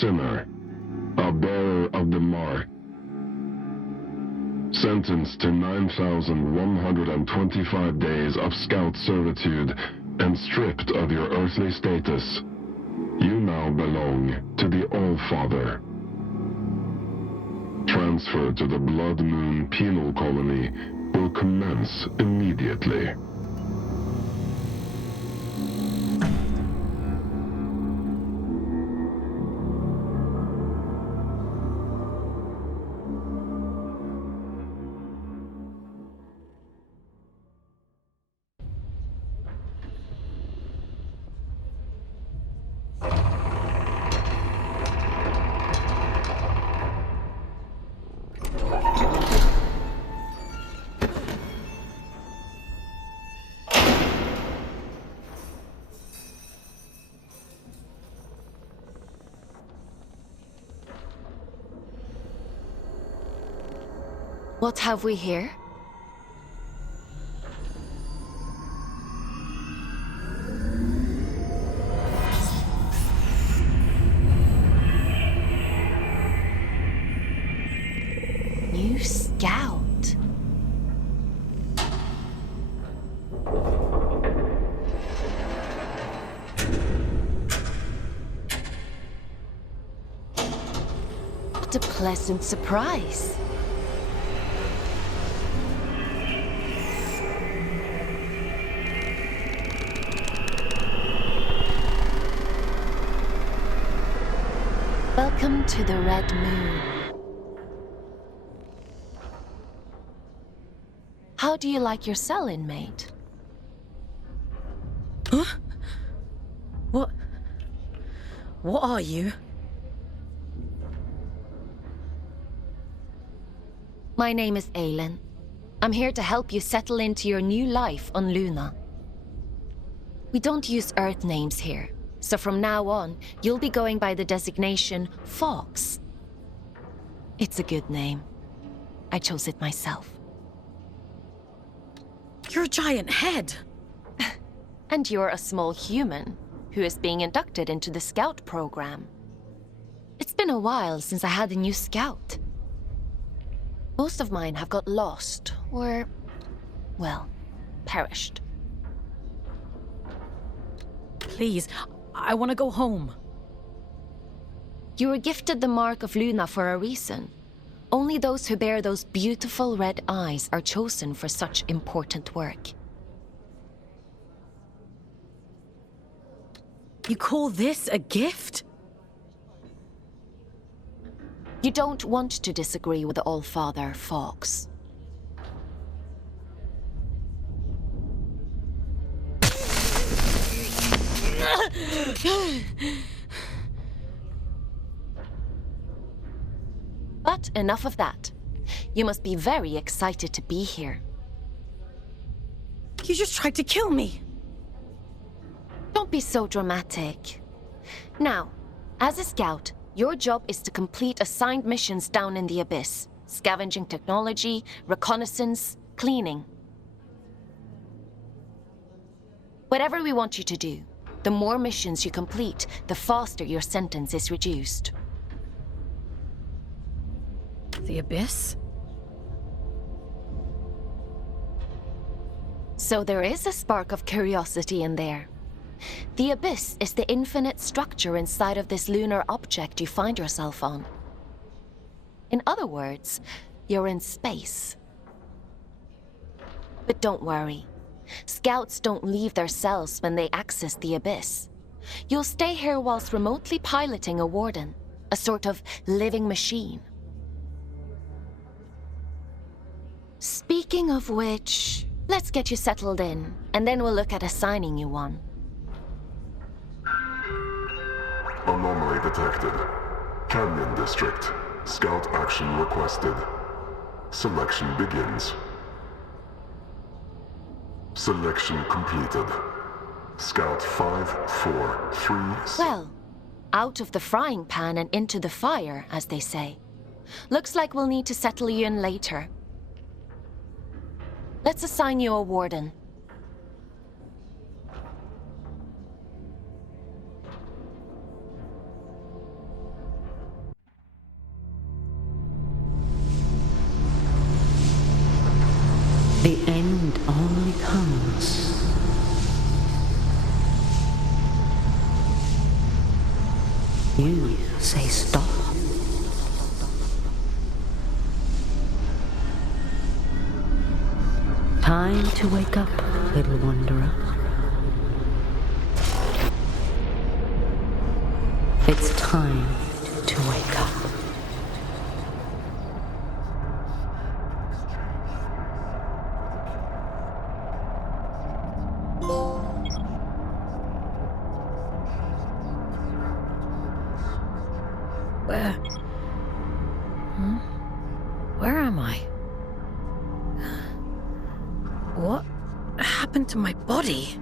sinner, a bearer of the mark, sentenced to 9,125 days of scout servitude and stripped of your earthly status, you now belong to the All-Father. Transfer to the Blood Moon Penal Colony will commence immediately. What have we here? New scout. What a pleasant surprise. Welcome to the Red Moon. How do you like your cell, inmate? Huh? What are you? My name is Aylin. I'm here to help you settle into your new life on Luna. We don't use Earth names here. So from now on, you'll be going by the designation Fawkes. It's a good name. I chose it myself. You're a giant head. And you're a small human who is being inducted into the Scout program. It's been a while since I had a new Scout. Most of mine have got lost or, well, perished. Please, I want to go home. You were gifted the mark of Luna for a reason. Only those who bear those beautiful red eyes are chosen for such important work. You call this a gift? You don't want to disagree with the All-Father, Fawkes. But enough of that. You must be very excited to be here. You just tried to kill me. Don't be so dramatic. Now, as a scout, your job is to complete assigned missions down in the Abyss. Scavenging technology, reconnaissance, cleaning. Whatever we want you to do, the more missions you complete, the faster your sentence is reduced. The Abyss? So there is a spark of curiosity in there. The Abyss is the infinite structure inside of this lunar object you find yourself on. In other words, you're in space. But don't worry. Scouts don't leave their cells when they access the Abyss. You'll stay here whilst remotely piloting a warden, a sort of living machine. Speaking of which, let's get you settled in, and then we'll look at assigning you one. Anomaly detected. Canyon District. Scout action requested. Selection begins. Selection completed. Scout 543. Well, out of the frying pan and into the fire, as they say. Looks like we'll need to settle you in later. Let's assign you a warden. The end only comes. You say stop. Time to wake up, little wanderer. It's time to wake up. Where am I? What happened to my body?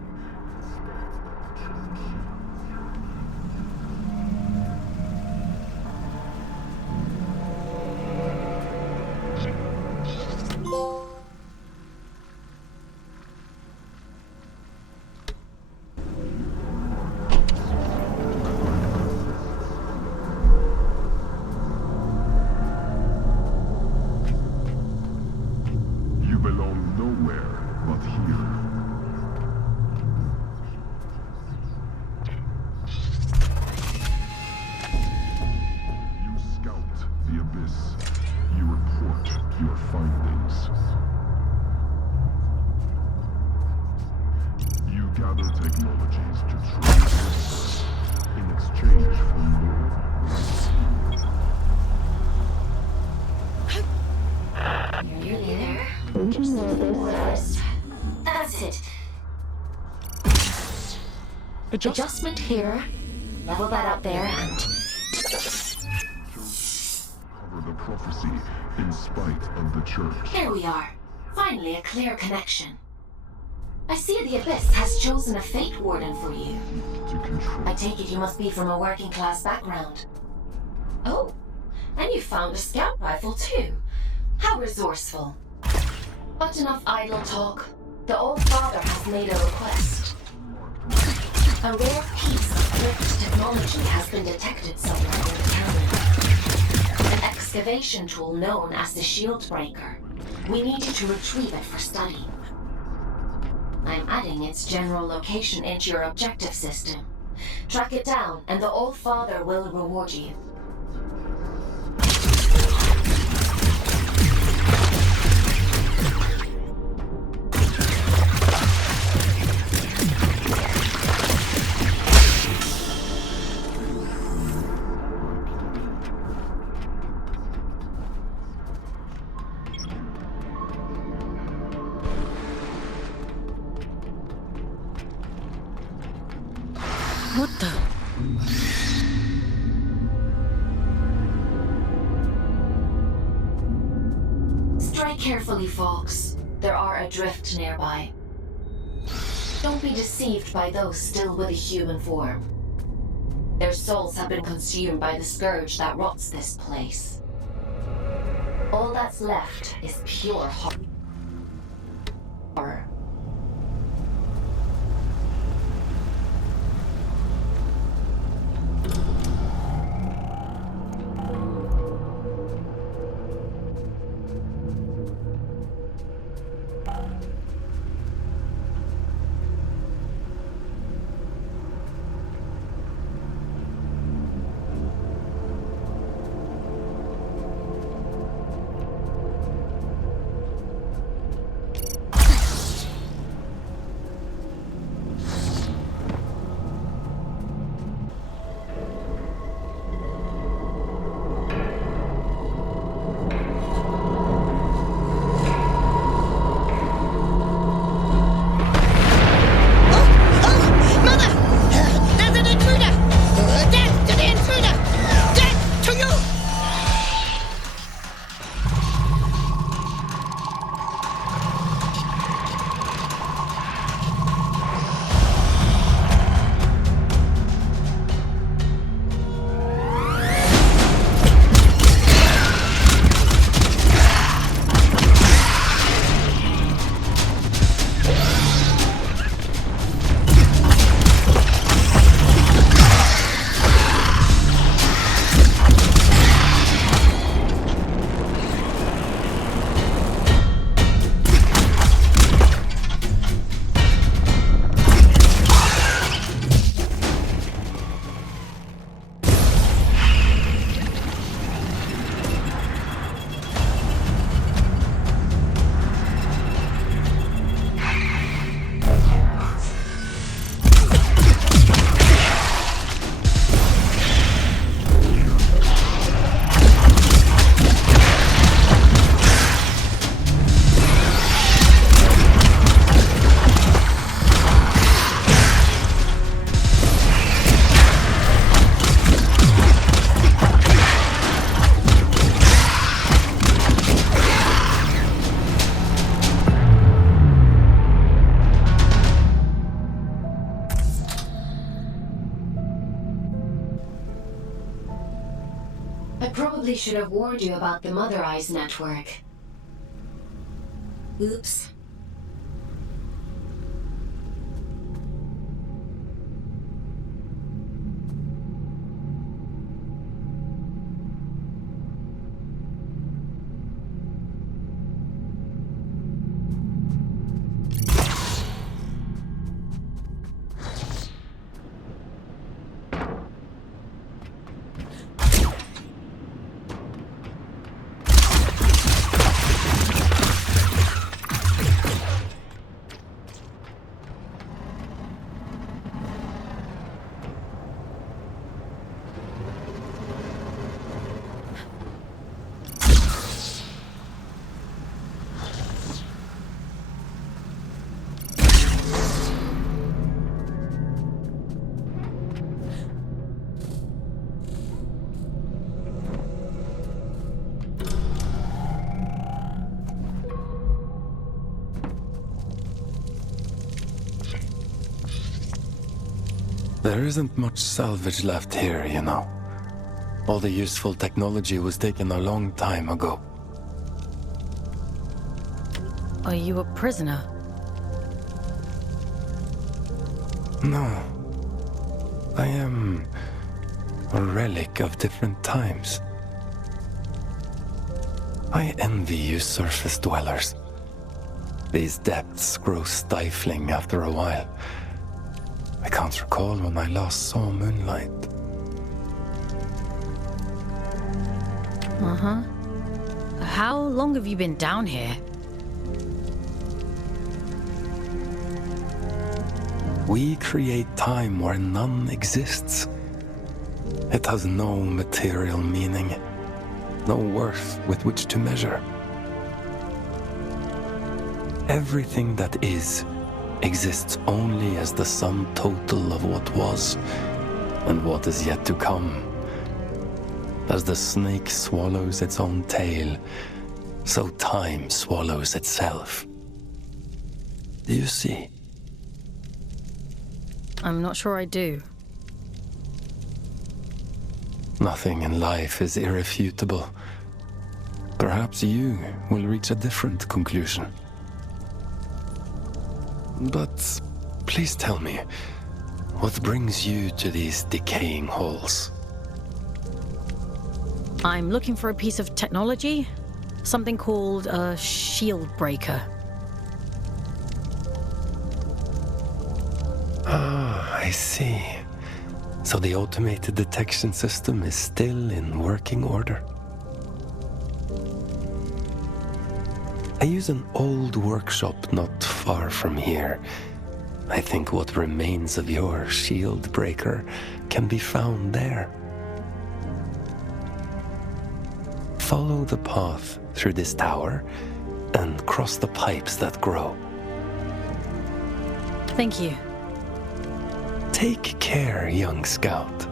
You belong nowhere but here. You scout the abyss. You report your findings. You gather technologies to trade in exchange for more. Nearly there. Just a little more first. That's it. Adjustment here. Level that up there and... Cover the prophecy in spite of the church. There we are. Finally a clear connection. I see the Abyss has chosen a Fate Warden for you. To control. I take it you must be from a working class background. Oh, and you found a scout rifle too. How resourceful. But enough idle talk. The Old Father has made a request. A rare piece of cryptic technology has been detected somewhere in the canyon. An excavation tool known as the Shield Breaker. We need you to retrieve it for study. I'm adding its general location into your objective system. Track it down, and the Old Father will reward you. What the? Strike carefully, Fawkes. There are adrift nearby. Don't be deceived by those still with a human form. Their souls have been consumed by the scourge that rots this place. All that's left is pure horror. probably should have warned you about the Mother Eyes network. Oops. There isn't much salvage left here, you know. All the useful technology was taken a long time ago. Are you a prisoner? No. I am a relic of different times. I envy you surface dwellers. These depths grow stifling after a while. I can't recall when I last saw moonlight. Uh-huh. How long have you been down here? We create time where none exists. It has no material meaning, no worth with which to measure. Everything that is exists only as the sum total of what was and what is yet to come. As the snake swallows its own tail, so time swallows itself. Do you see? I'm not sure I do. Nothing in life is irrefutable. Perhaps you will reach a different conclusion. But please tell me, what brings you to these decaying halls? I'm looking for a piece of technology, something called a shield breaker. Ah, I see. So the automated detection system is still in working order. I use an old workshop not far from here. I think what remains of your shield breaker can be found there. Follow the path through this tower and cross the pipes that grow. Thank you. Take care, young scout.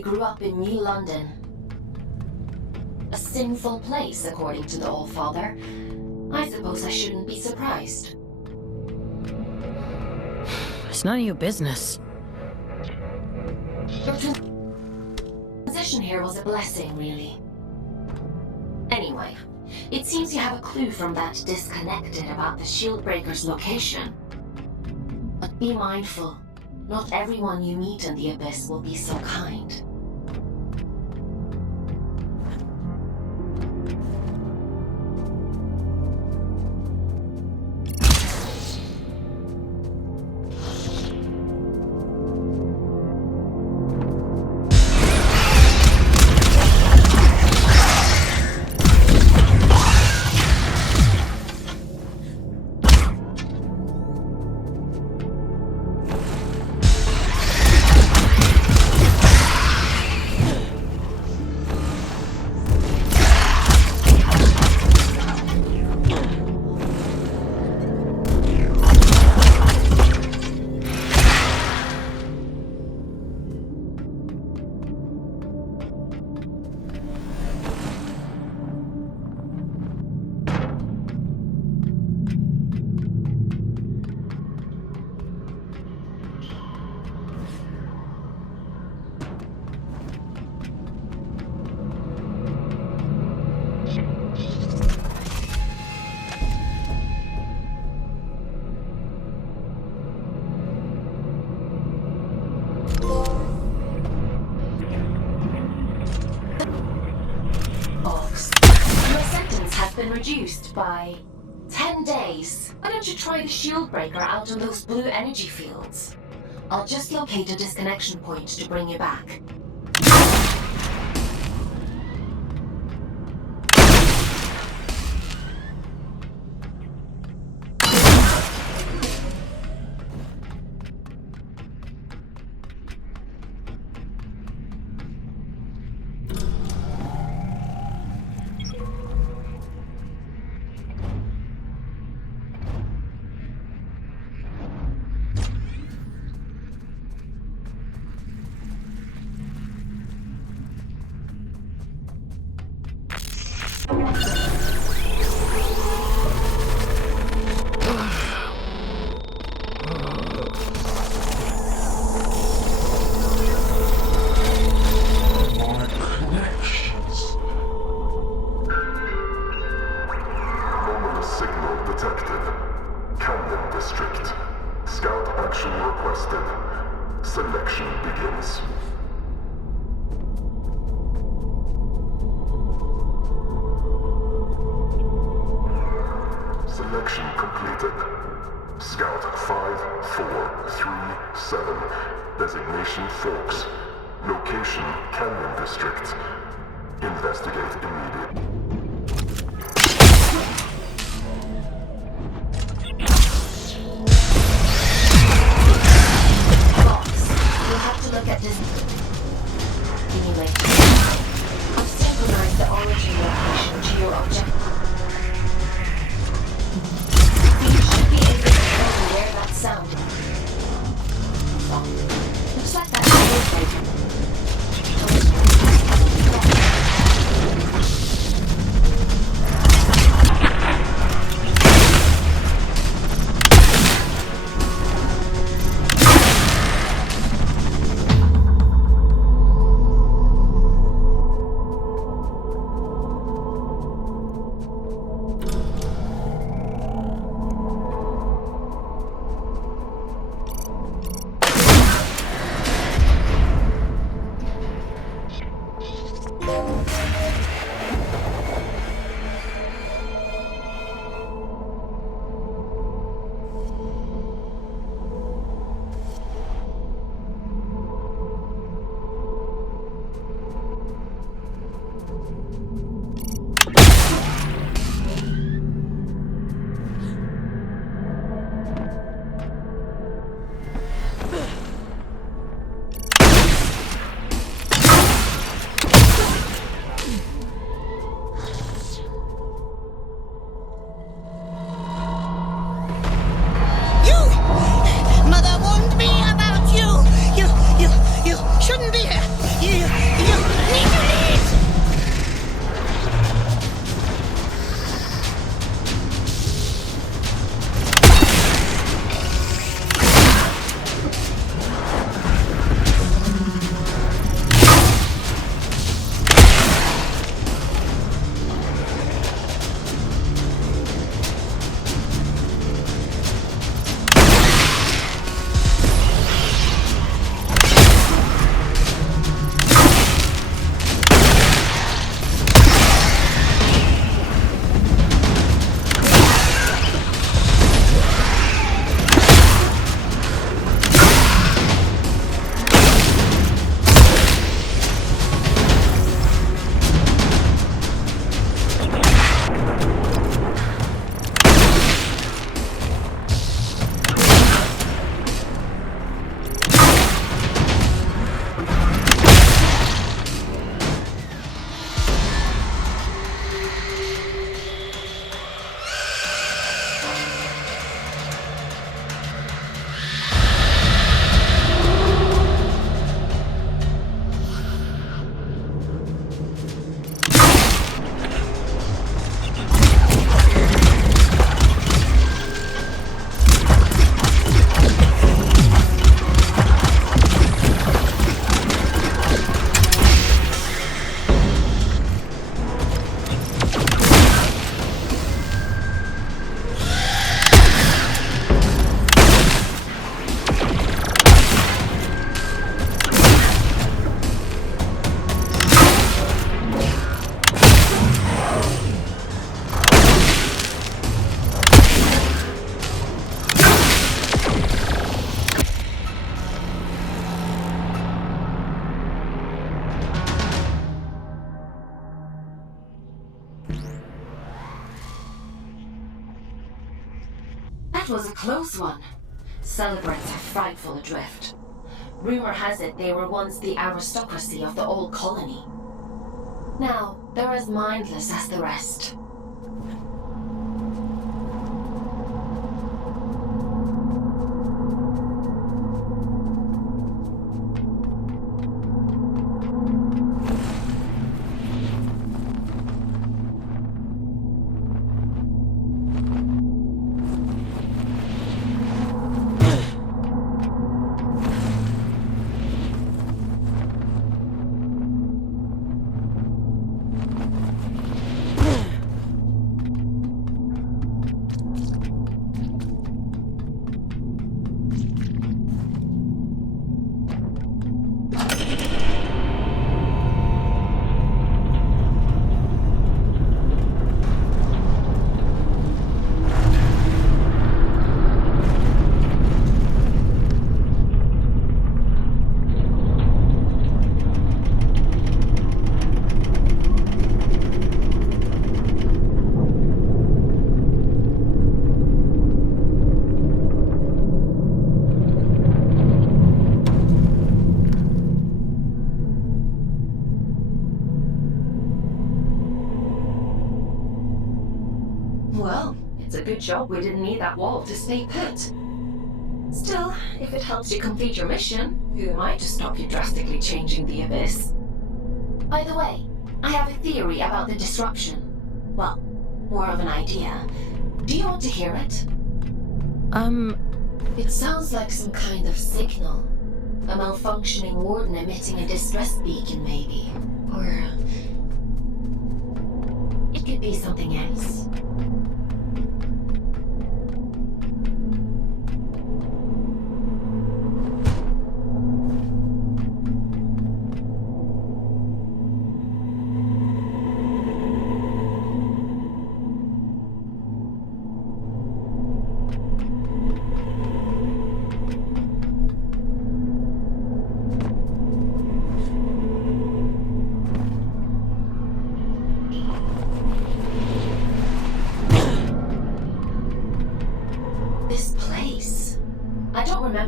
Kwalee grew up in New London. A sinful place, according to the Allfather. I suppose I shouldn't be surprised. It's none of your business. Your transition here was a blessing, really. Anyway, it seems you have a clue from that disconnected about the Shieldbreaker's location. But be mindful. Not everyone you meet in the Abyss will be so kind. Fawkes, your sentence has been reduced by 10 days. Why don't you try the Shieldbreaker out on those blue energy fields? I'll just locate a disconnection point to bring you back. Selection begins. Selection completed. Scout 5437. Designation Fawkes. Location Canyon District. Investigate immediately. Look at this. Anyway, I've synchronized the origin location to your objective. You should be able to hear that sound. Oh, looks like that's That was a close one. Celebrants are frightful adrift. Rumor has it they were once the aristocracy of the old colony. Now, they're as mindless as the rest. Well, it's a good job we didn't need that wall to stay put. Still, if it helps you complete your mission, who am I to stop you drastically changing the abyss? By the way, I have a theory about the disruption. Well, more of an idea. Do you want to hear it? It sounds like some kind of signal. A malfunctioning warden emitting a distress beacon, maybe. Or... it could be something else.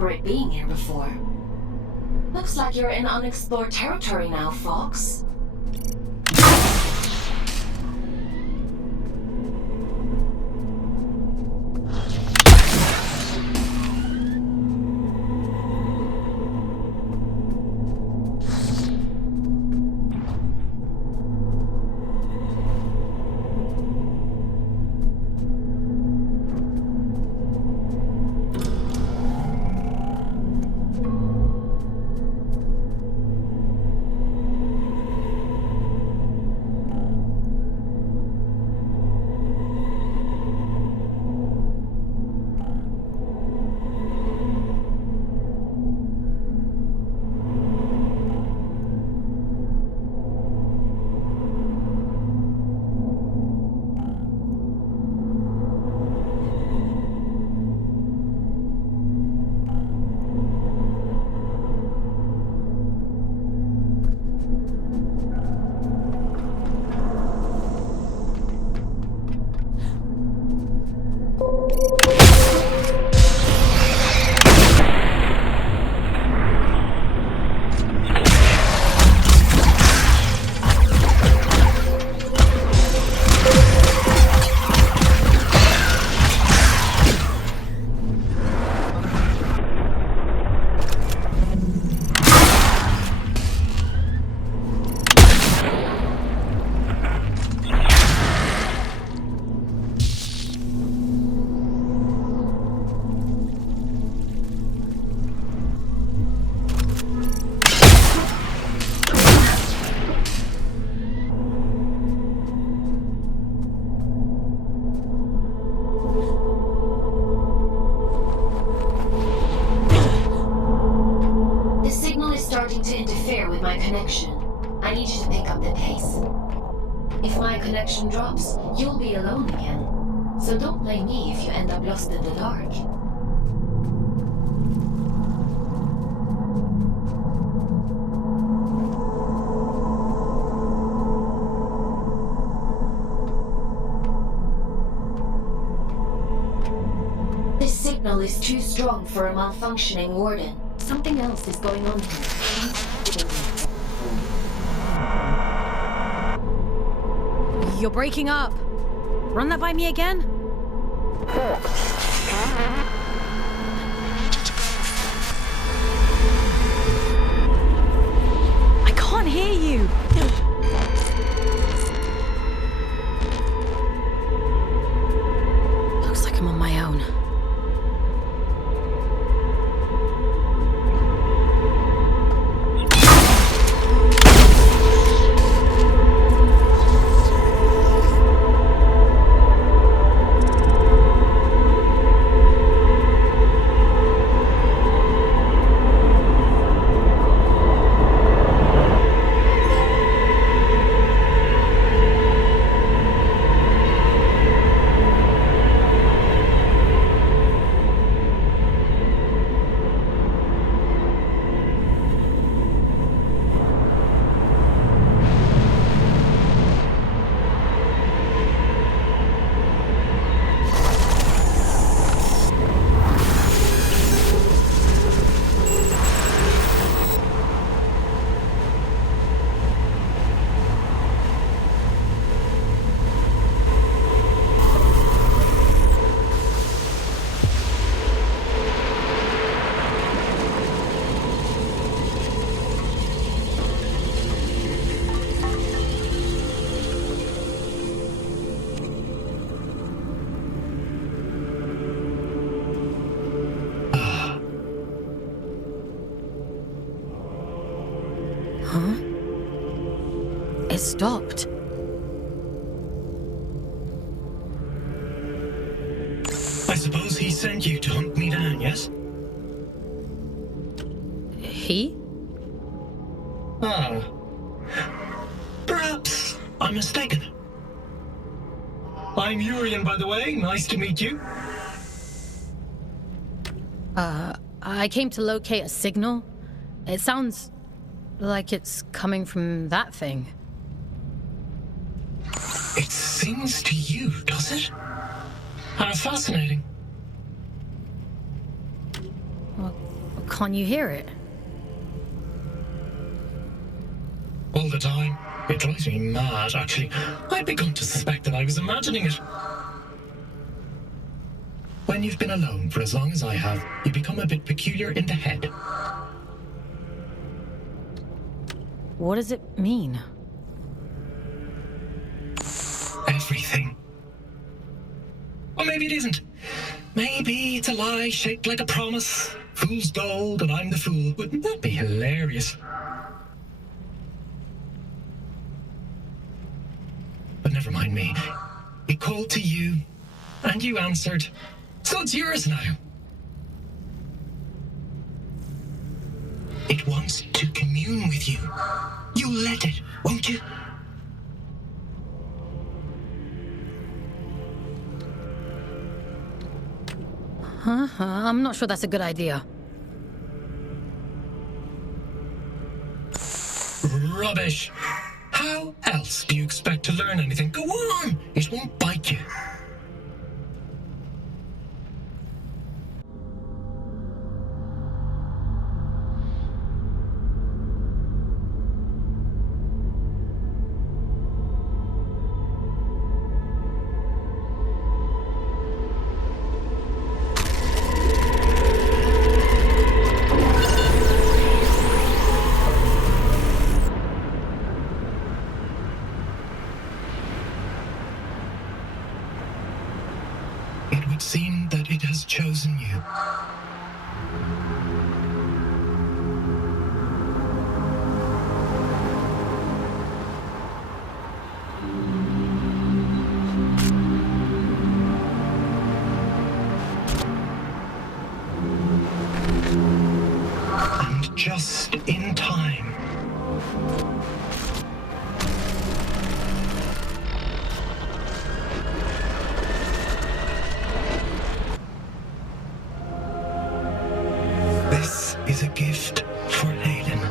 It being here before. Looks like you're in unexplored territory now, Fawkes. I need you to pick up the pace. If my connection drops, you'll be alone again. So don't blame me if you end up lost in the dark. is too strong for a malfunctioning warden. Something else is going on here. You're breaking up. Run that by me again? I can't hear you. Looks like I'm on my own. It stopped. I suppose he sent you to hunt me down, yes? He? Ah. Perhaps I'm mistaken. I'm Urien, by the way. Nice to meet you. I came to locate a signal. It sounds like it's coming from that thing. It sings to you, does it? How fascinating. Well, can't you hear it? All the time. It drives me mad, actually. I'd begun to suspect that I was imagining it. When you've been alone for as long as I have, you become a bit peculiar in the head. What does it mean? Everything. Or maybe it isn't. Maybe it's a lie shaped like a promise. Fool's gold and I'm the fool. Wouldn't that be hilarious? But never mind me. It called to you, and you answered. So it's yours now. It wants to commune with you. You'll let it, won't you? I'm not sure that's a good idea. Rubbish. How else do you expect to learn anything? Go on! It won't bite you. It would seem that it has chosen you. And just in time. This is a gift for Aiden.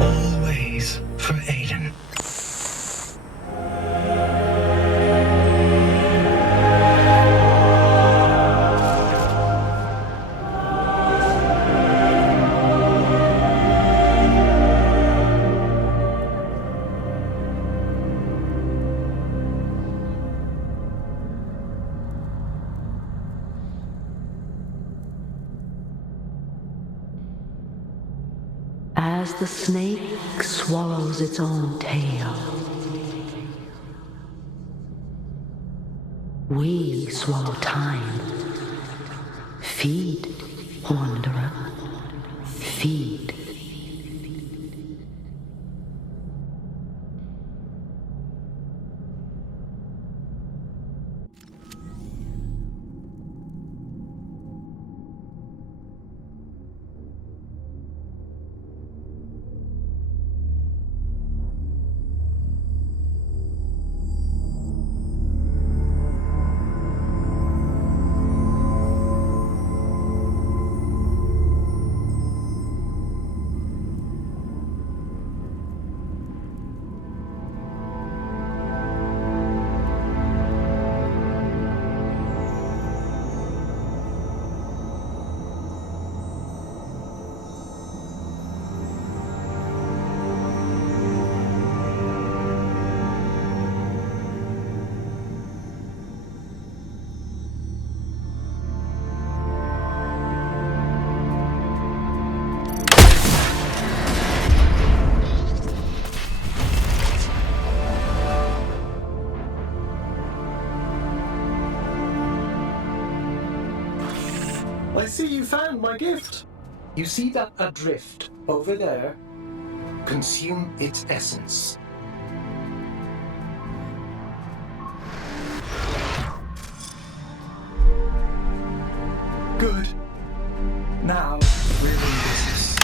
Always for Aiden. as the snake swallows its own tail. We swallow time. Feed, wanderer. Feed. I see you found my gift. You see that adrift over there? Consume its essence. Good. Now, we're in business.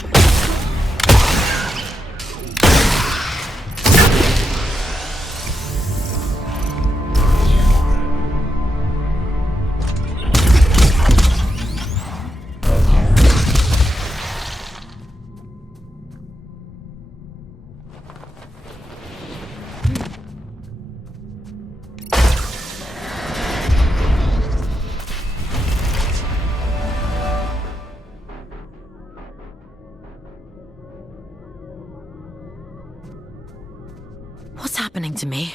What's happening to me?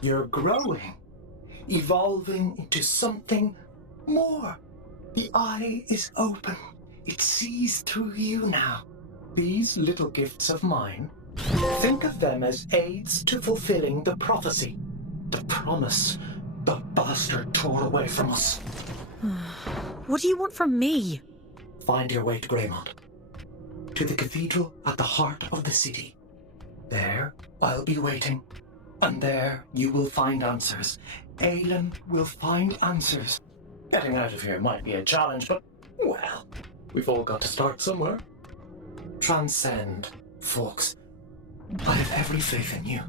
You're growing, evolving into something more. The eye is open. It sees through you now. These little gifts of mine, think of them as aids to fulfilling the prophecy, the promise the bastard tore away from us. What do you want from me? Find your way to Greymont, to the cathedral at the heart of the city. There, I'll be waiting, and there you will find answers. Aelin will find answers. Getting out of here might be a challenge, but, well, we've all got to start somewhere. Transcend, Fawkes. I have every faith in you.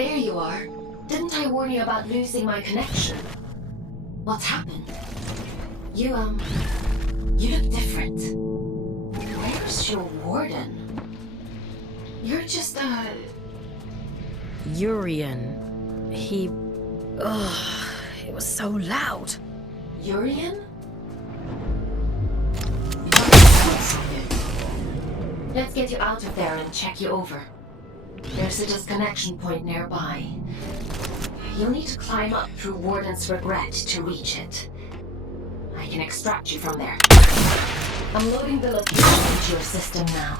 There you are. Didn't I warn you about losing my connection? What's happened? You look different. Where's your warden? You're just, Urien. He... Ugh, it was so loud. Urien? Let's get you out of there and check you over. There's a disconnection point nearby. You'll need to climb up through Warden's Regret to reach it. I can extract you from there. I'm loading the location into your system now.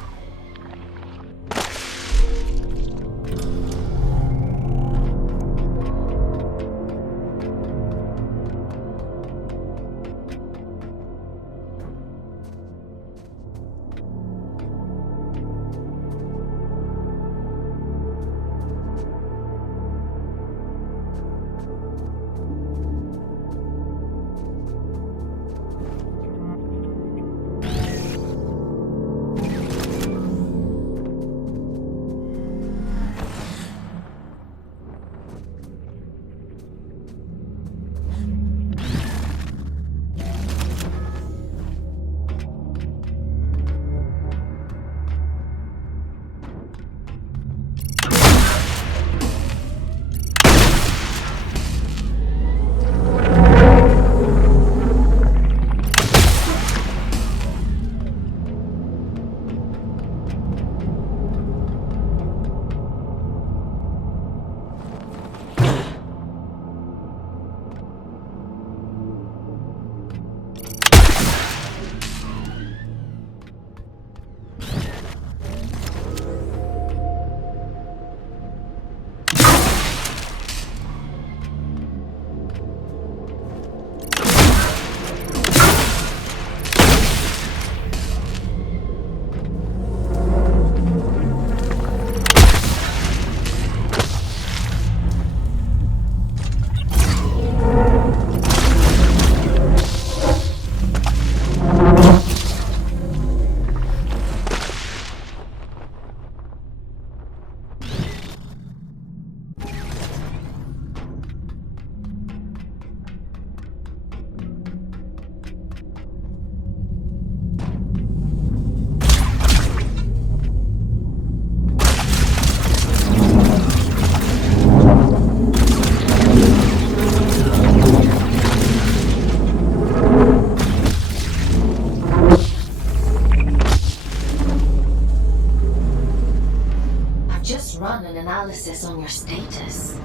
On your status.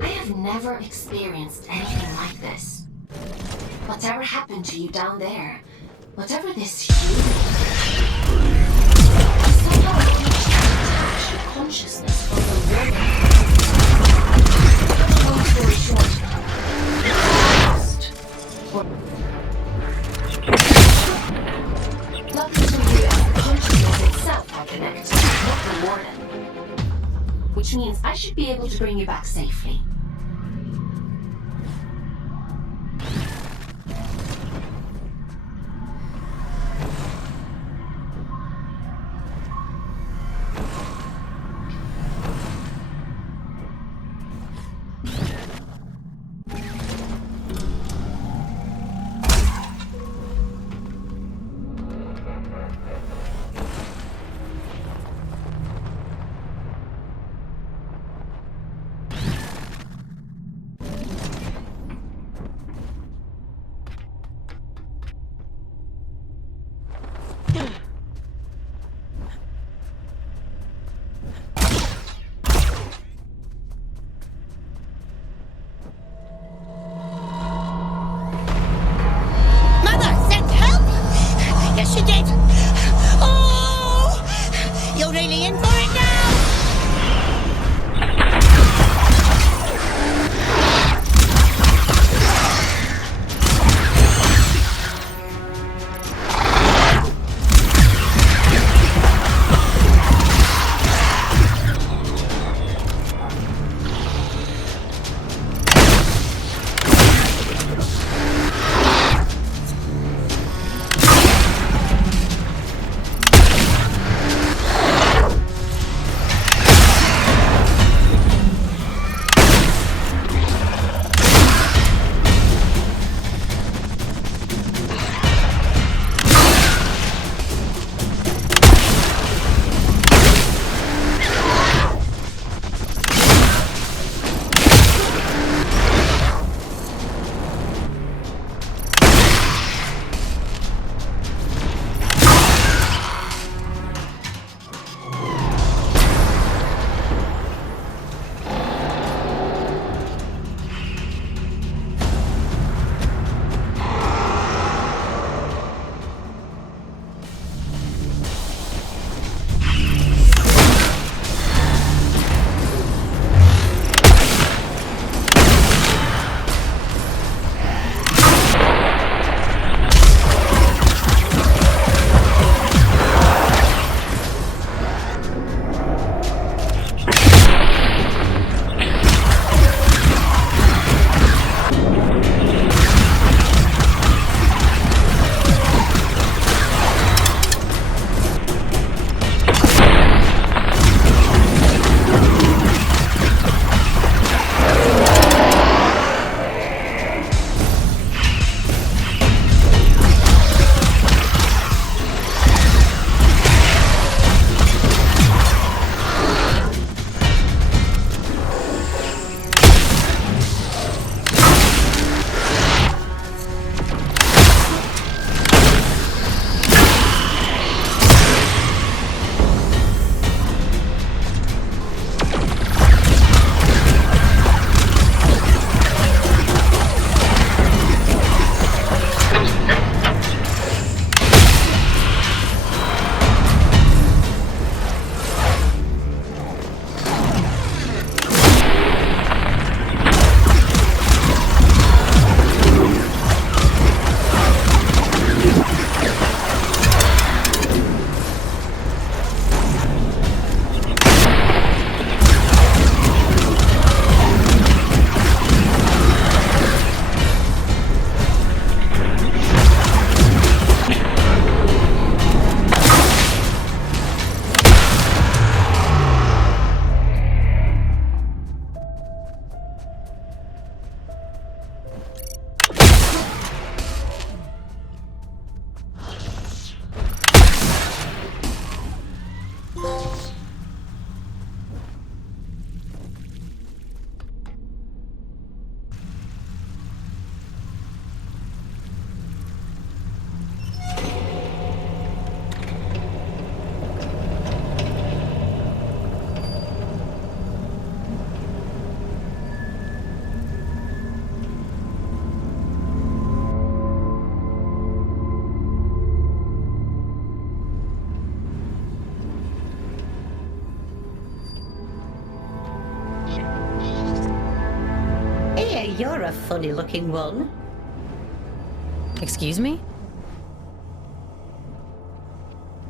I have never experienced anything like this. Whatever happened to you down there, whatever this human, I somehow managed to detach your consciousness from the world. Long story short, luckily for you, the consciousness itself I connect, not the warden. Which means I should be able to bring you back safely. a funny-looking one. Excuse me?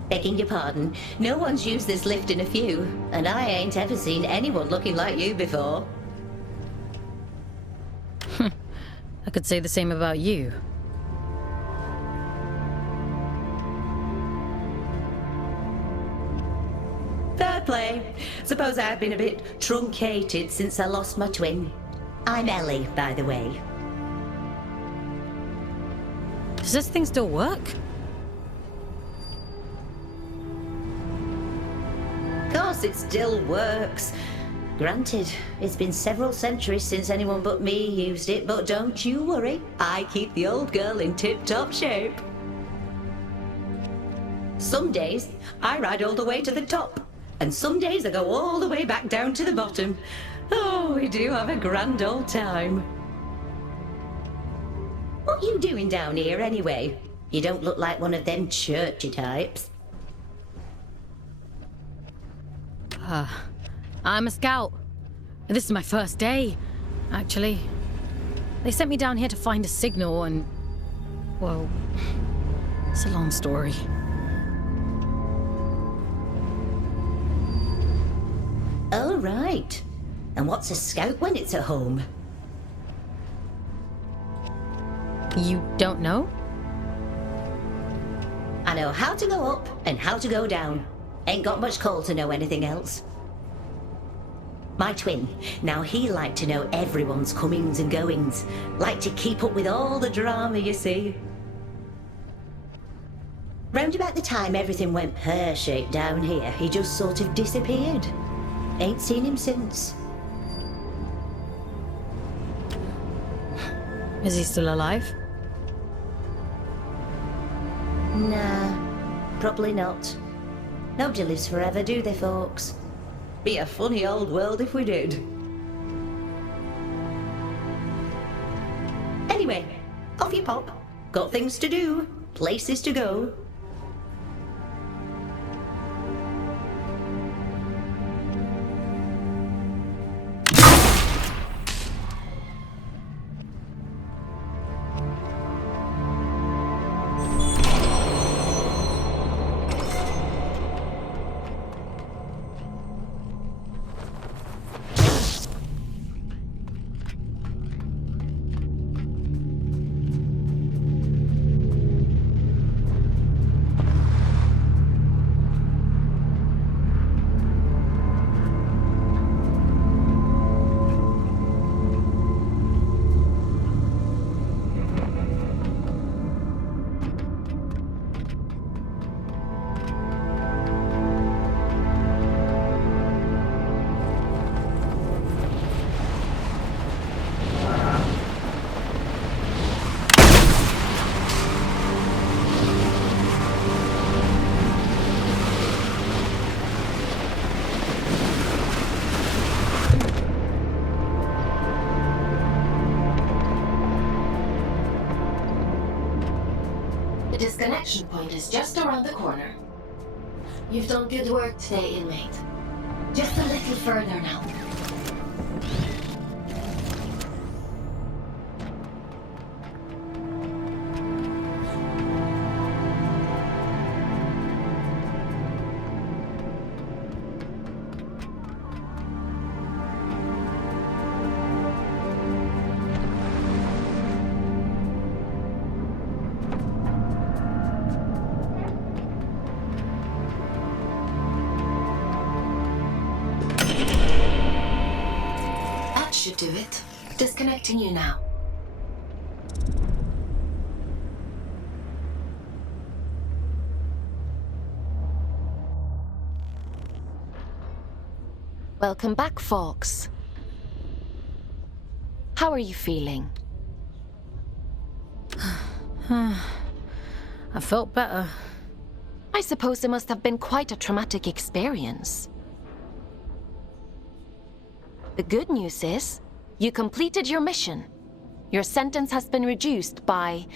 Begging your pardon, no one's used this lift in a few, and I ain't ever seen anyone looking like you before. I could say the same about you. Fair play. Suppose I've been a bit truncated since I lost my twin. I'm Ellie, by the way. Does this thing still work? Of course, it still works. Granted, it's been several centuries since anyone but me used it, but don't you worry. I keep the old girl in tip-top shape. Some days, I ride all the way to the top, and some days I go all the way back down to the bottom. Oh, we do have a grand old time. What you doing down here, anyway? You don't look like one of them churchy types. I'm a scout. This is my first day, actually. They sent me down here to find a signal and... well, it's a long story. Oh, right. And what's a scout when it's at home? You don't know? I know how to go up and how to go down. Ain't got much call to know anything else. My twin, now he liked to know everyone's comings and goings. Liked to keep up with all the drama, you see. Round about the time everything went pear-shaped down here, he just sort of disappeared. Ain't seen him since. Is he still alive? Nah, probably not. Nobody lives forever, do they, Fawkes? Be a funny old world if we did. Anyway, off you pop. Got things to do, places to go. The disconnection point is just around the corner. You've done good work today, inmate. Just a little further now. Should do it. Disconnecting you now. Welcome back, Fawkes. How are you feeling? I felt better. I suppose it must have been quite a traumatic experience. The good news is, you completed your mission. Your sentence has been reduced by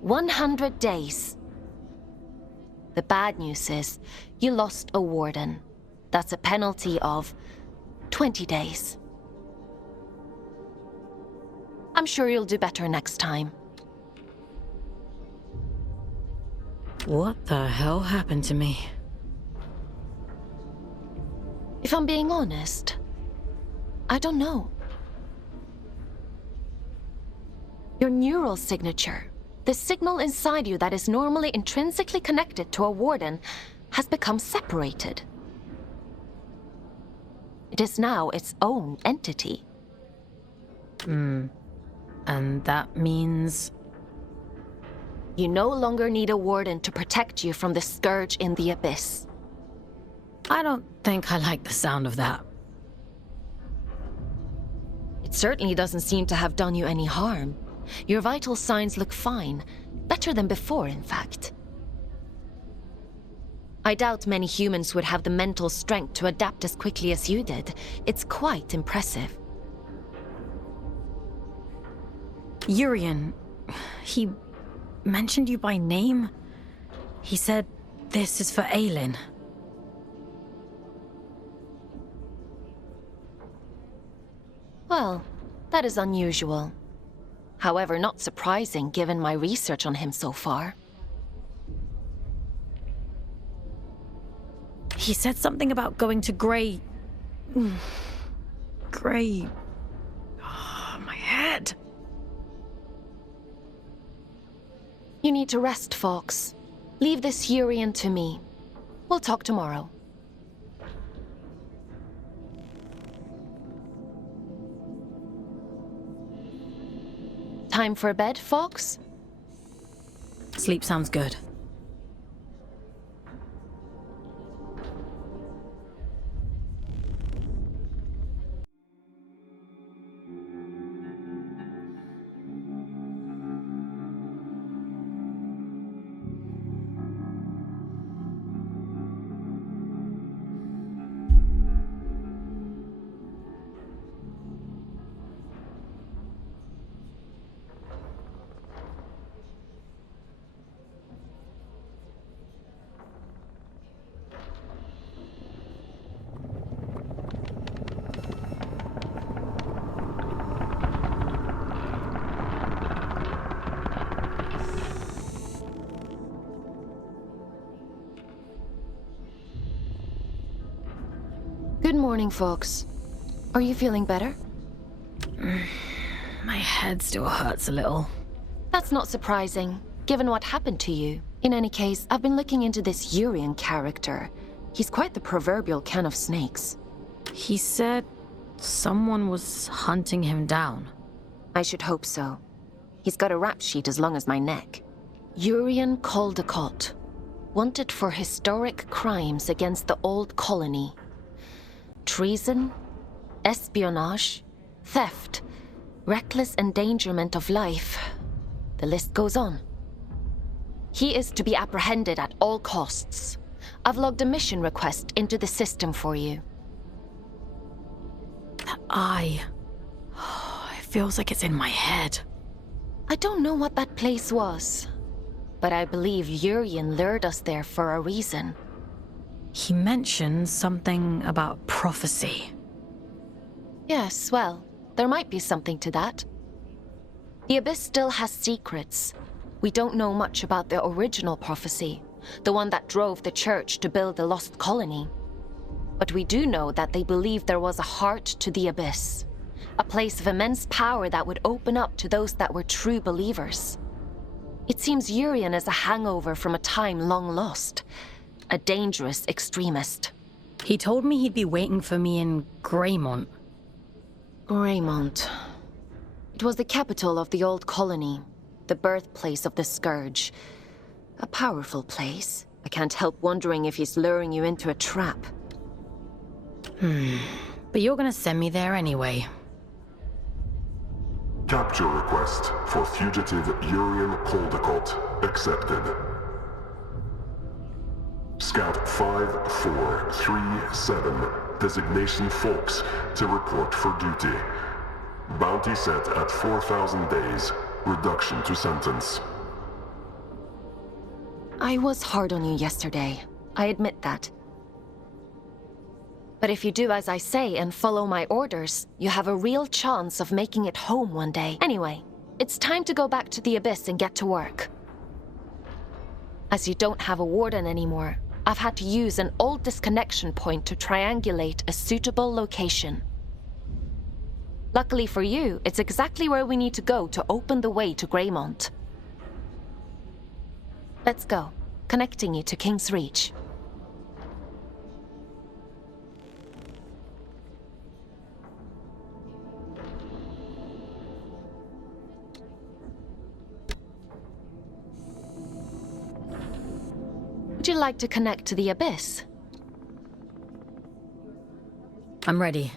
100 days. The bad news is, you lost a warden. That's a penalty of 20 days. I'm sure you'll do better next time. What the hell happened to me? If I'm being honest, I don't know. Your neural signature, the signal inside you that is normally intrinsically connected to a warden, has become separated. It is now its own entity. And that means... You no longer need a warden to protect you from the scourge in the abyss. I don't think I like the sound of that. It certainly doesn't seem to have done you any harm. Your vital signs look fine. Better than before, in fact. I doubt many humans would have the mental strength to adapt as quickly as you did. It's quite impressive. Urien, he mentioned you by name. He said, this is for Aylin. Well, that is unusual. However, not surprising given my research on him so far. He said something about going to Grey... Grey... Oh, my head. You need to rest, Fawkes. Leave this Urien to me. We'll talk tomorrow. Time for bed, Fawkes? Sleep sounds good. Good morning, Fawkes. Are you feeling better? My head still hurts a little. That's not surprising, given what happened to you. In any case, I've been looking into this Urien character. He's quite the proverbial can of snakes. He said someone was hunting him down. I should hope so. He's got a rap sheet as long as my neck. Urien Caldecott, wanted for historic crimes against the old colony. Treason, espionage, theft, reckless endangerment of life. The list goes on. He is to be apprehended at all costs. I've logged a mission request into the system for you. That eye... it feels like it's in my head. I don't know what that place was, but I believe Urien lured us there for a reason. He mentioned something about prophecy. Yes, well, there might be something to that. The Abyss still has secrets. We don't know much about the original prophecy, the one that drove the Church to build the lost colony. But we do know that they believed there was a heart to the Abyss, a place of immense power that would open up to those that were true believers. It seems Urien is a hangover from a time long lost, a dangerous extremist. He told me he'd be waiting for me in Greymont. Greymont. It was the capital of the old colony, the birthplace of the Scourge. A powerful place. I can't help wondering if he's luring you into a trap. But you're gonna send me there anyway. Capture request for fugitive Urien Caldecott accepted. Scout 5437, designation Fawkes, to report for duty. Bounty set at 4,000 days, reduction to sentence. I was hard on you yesterday. I admit that. But if you do as I say and follow my orders, you have a real chance of making it home one day. Anyway, it's time to go back to the Abyss and get to work. As you don't have a warden anymore, I've had to use an old disconnection point to triangulate a suitable location. Luckily for you, it's exactly where we need to go to open the way to Greymont. Let's go, connecting you to King's Reach. Would you like to connect to the Abyss? I'm ready.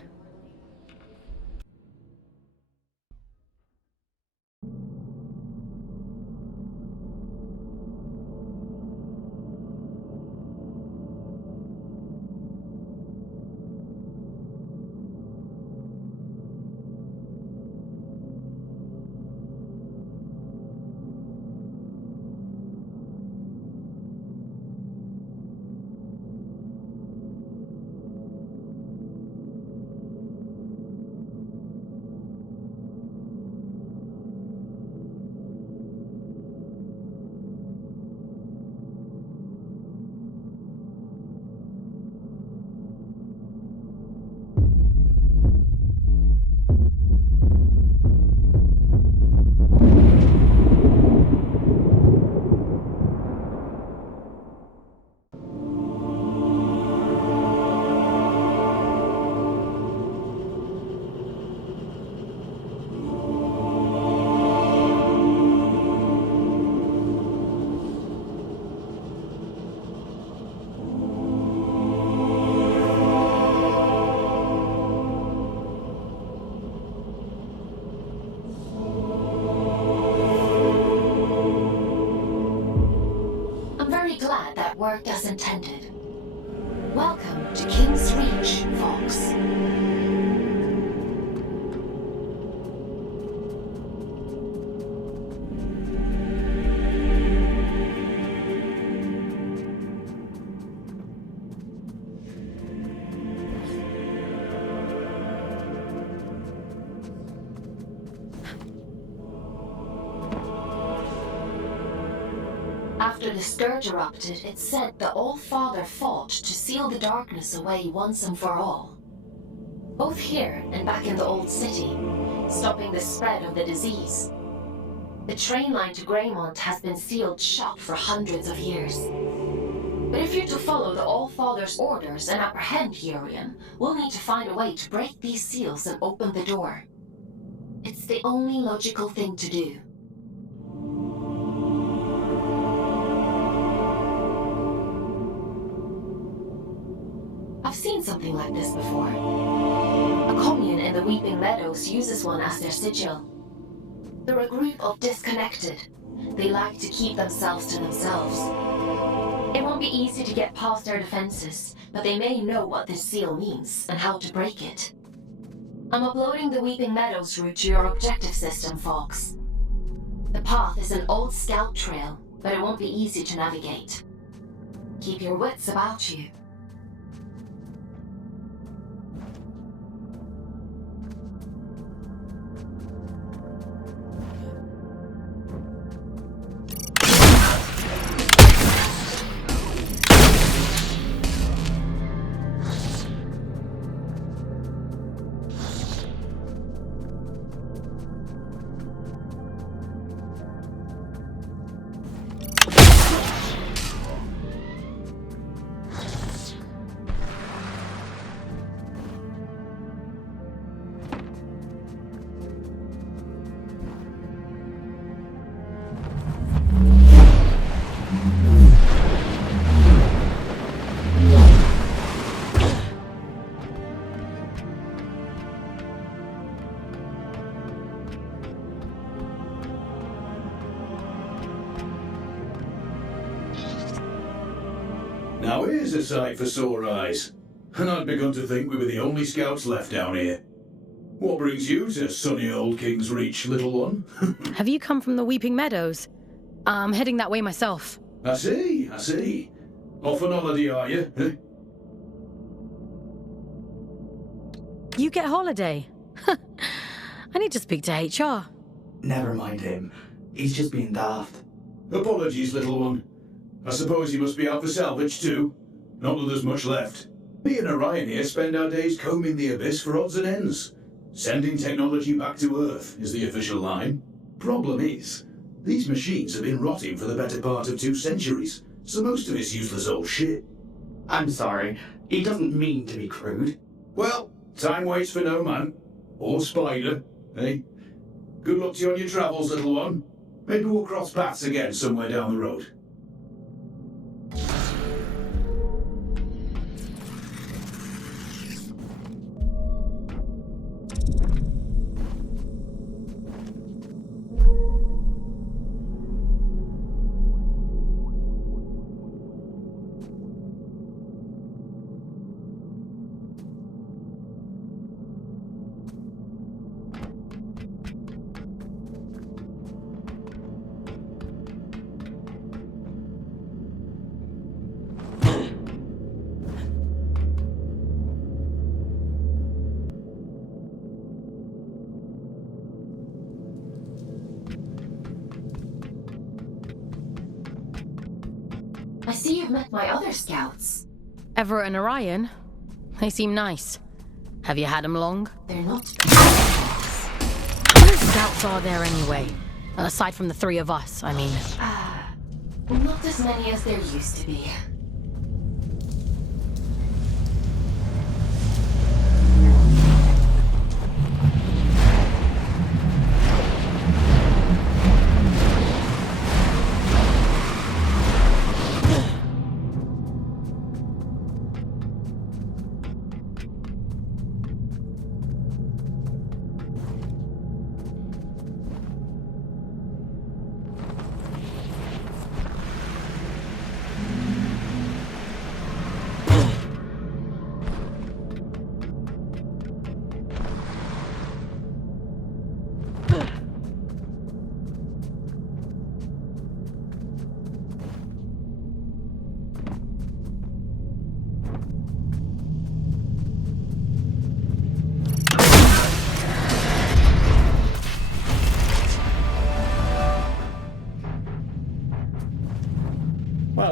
Worked as intended. Welcome to King's Reach, Fawkes. After the scourge erupted, it's said the All-Father fought to seal the darkness away once and for all. Both here and back in the old city, stopping the spread of the disease. The train line to Greymont has been sealed shut for hundreds of years. But if you're to follow the All-Father's orders and apprehend Urien, we'll need to find a way to break these seals and open the door. It's the only logical thing to do. I've seen something like this before. A commune in the Weeping Meadows uses one as their sigil. They're a group of disconnected. They like to keep themselves to themselves. It won't be easy to get past their defenses, but they may know what this seal means and how to break it. I'm uploading the Weeping Meadows route to your objective system, Fawkes. The path is an old scout trail, but it won't be easy to navigate. Keep your wits about you. Now here's a sight for sore eyes. And I'd begun to think we were the only scouts left down here. What brings you to sunny old King's Reach, little one? Have you come from the Weeping Meadows? I'm heading that way myself. I see. Off on holiday, are you? You get holiday. I need to speak to HR. Never mind him. He's just being daft. Apologies, little one. I suppose you must be out for salvage too. Not that there's much left. Me and Urien here spend our days combing the abyss for odds and ends. Sending technology back to Earth is the official line. Problem is, these machines have been rotting for the better part of 2 centuries, so most of it's useless old shit. I'm sorry. He doesn't mean to be crude. Well, time waits for no man. Or spider, eh? Good luck to you on your travels, little one. Maybe we'll cross paths again somewhere down the road. I see you've met my other scouts. Everett and Urien? They seem nice. Have you had them long? They're not. How many scouts are there anyway? Aside from the 3 of us, I mean. Not as many as there used to be.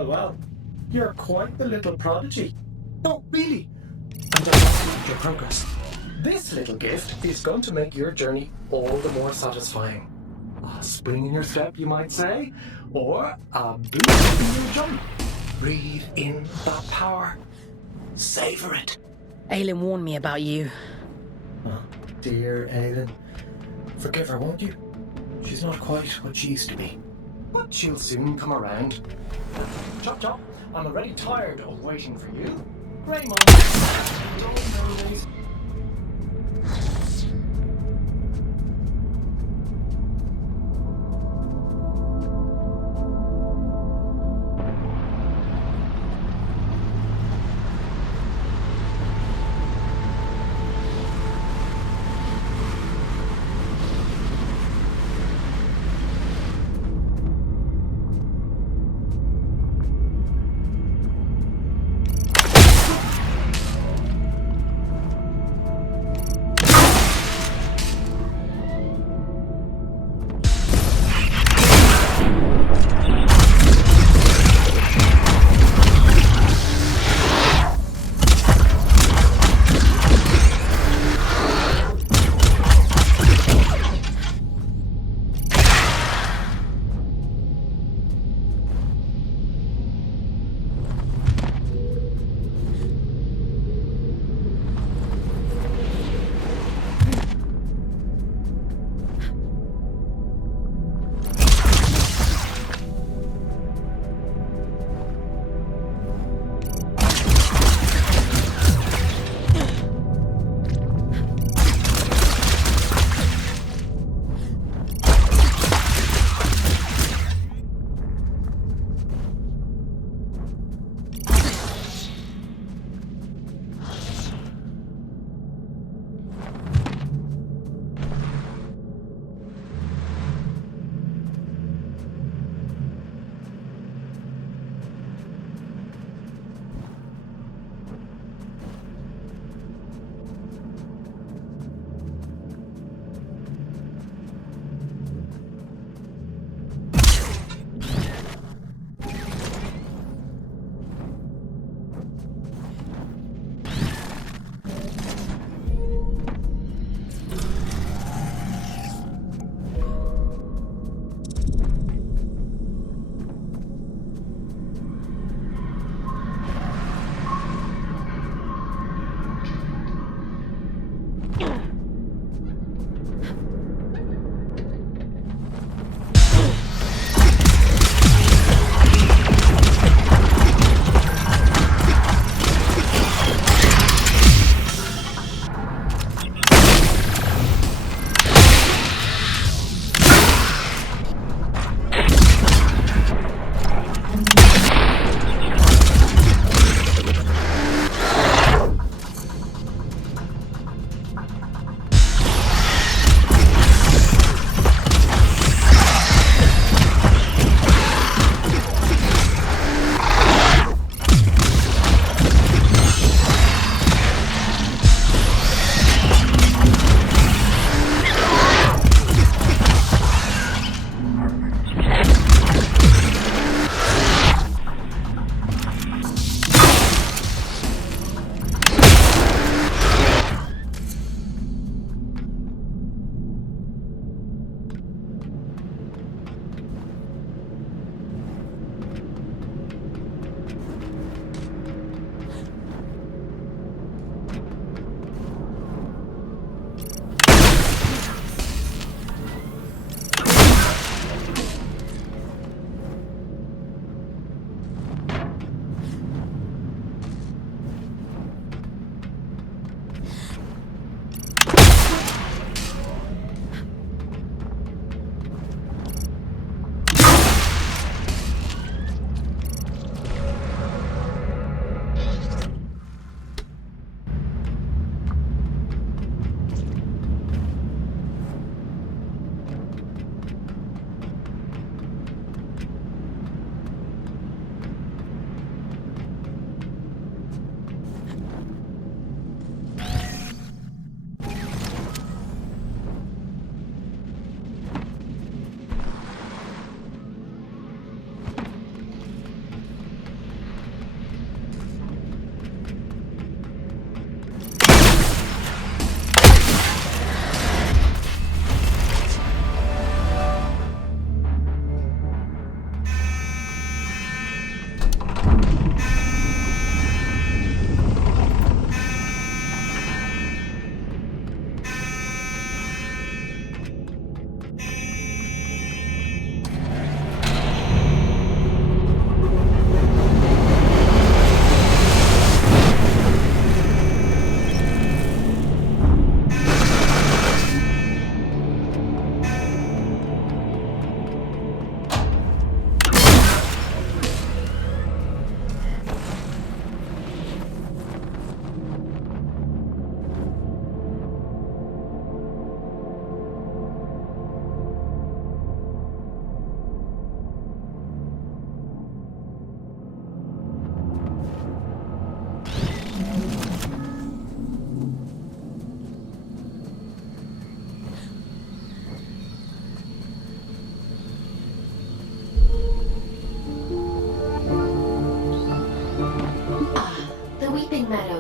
Well, you're quite the little prodigy. No, really. And I want your progress. This little gift is going to make your journey all the more satisfying. A spring in your step, you might say, or a boost in your jump. Breathe in that power. Savor it. Aylin warned me about you. Oh, dear Aylin. Forgive her, won't you? She's not quite what she used to be. But she'll soon come around. Chop chop, I'm already tired of waiting for you. Greymon. Don't memories.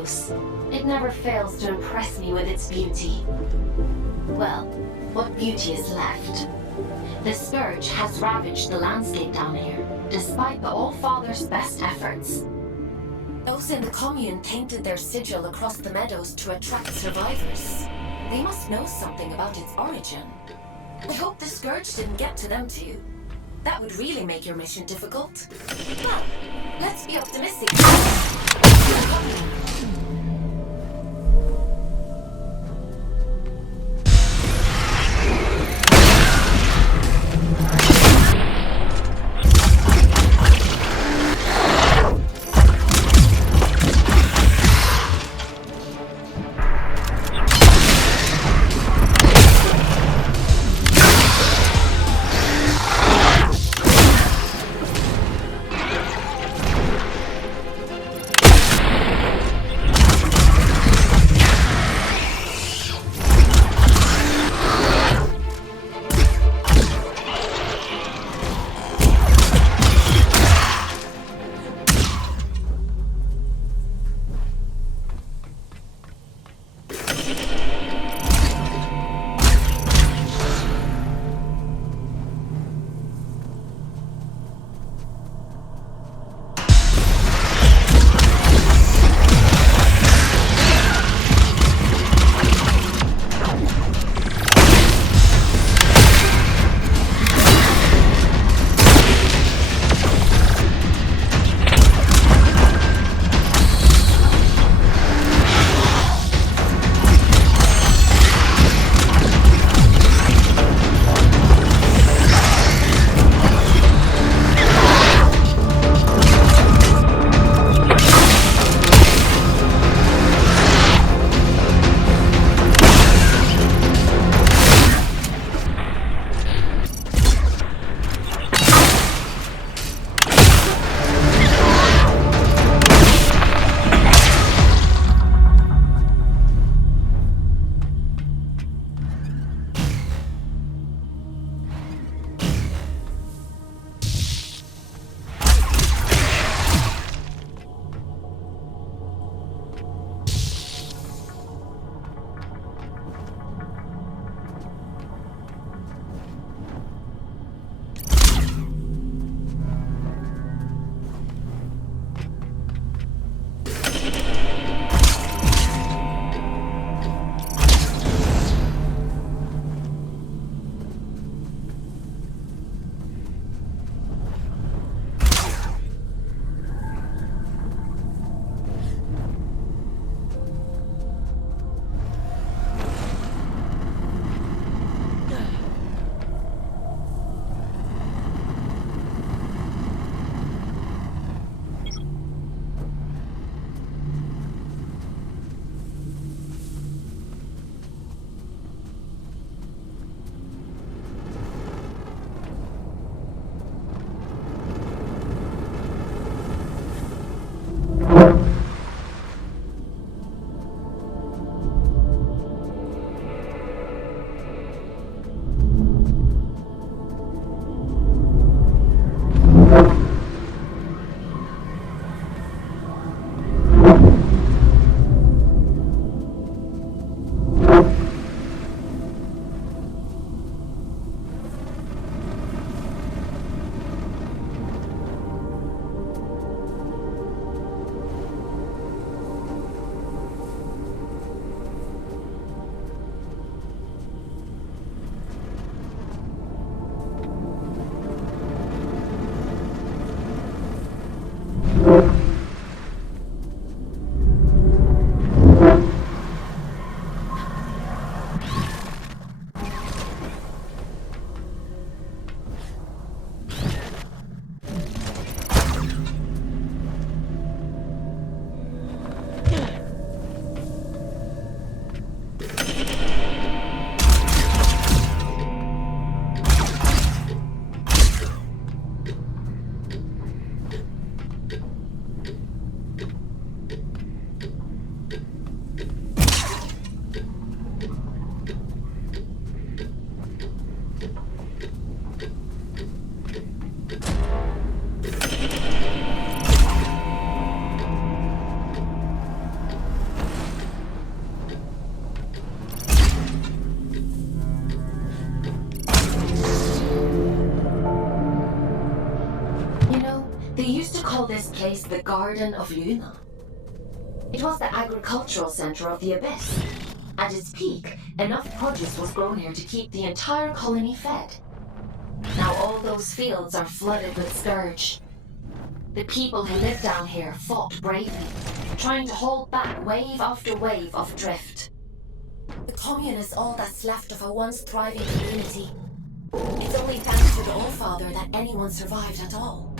Fawkes. It never fails to impress me with its beauty. Well, what beauty is left? The Scourge has ravaged the landscape down here, despite the All-Father's best efforts. Those in the commune painted their sigil across the meadows to attract survivors. They must know something about its origin. I hope the Scourge didn't get to them too. That would really make your mission difficult. Well, let's be optimistic. place the Garden of Luna. It was the agricultural center of the Abyss. At its peak, enough produce was grown here to keep the entire colony fed. Now all those fields are flooded with scourge. The people who live down here fought bravely, trying to hold back wave after wave of drift. The commune is all that's left of a once thriving community. It's only thanks to the Allfather that anyone survived at all.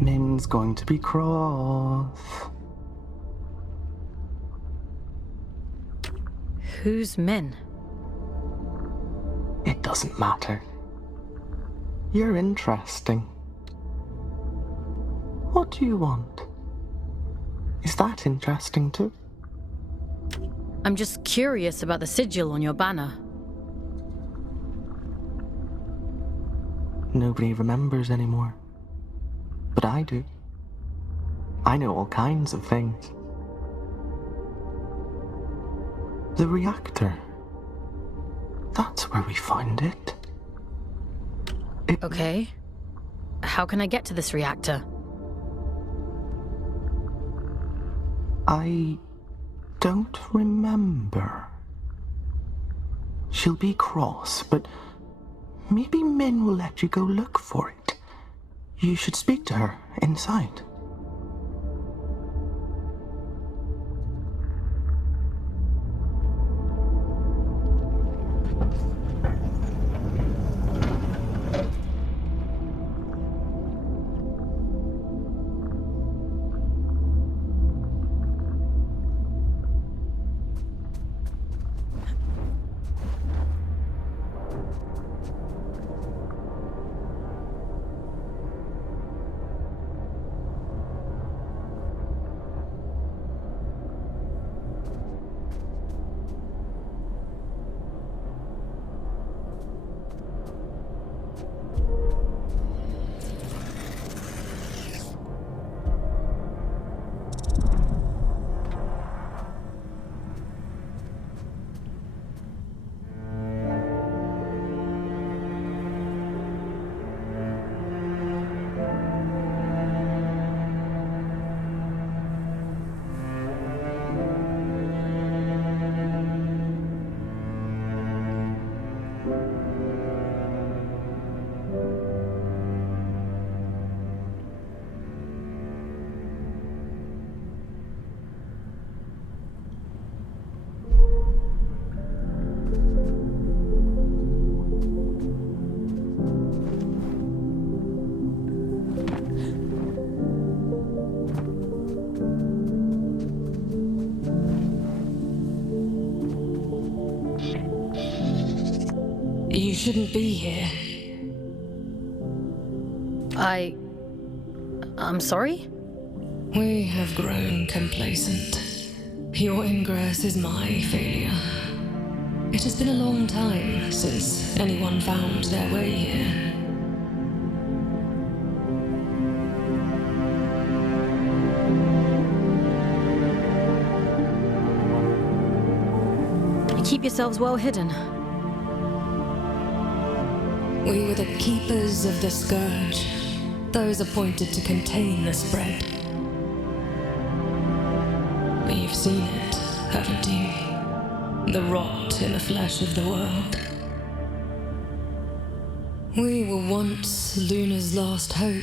Min's going to be cross. Who's Min? It doesn't matter. You're interesting. What do you want? Is that interesting too? I'm just curious about the sigil on your banner. Nobody remembers anymore. But I do. I know all kinds of things. The reactor. That's where we find it. Okay. How can I get to this reactor? I don't remember. She'll be cross, but maybe Min will let you go look for it. You should speak to her inside. You shouldn't be here. I'm sorry? We have grown complacent. Your ingress is my failure. It has been a long time since anyone found their way here. You keep yourselves well hidden. We were the keepers of the Scourge, those appointed to contain the spread. You've seen it, haven't you? The rot in the flesh of the world. We were once Luna's last hope.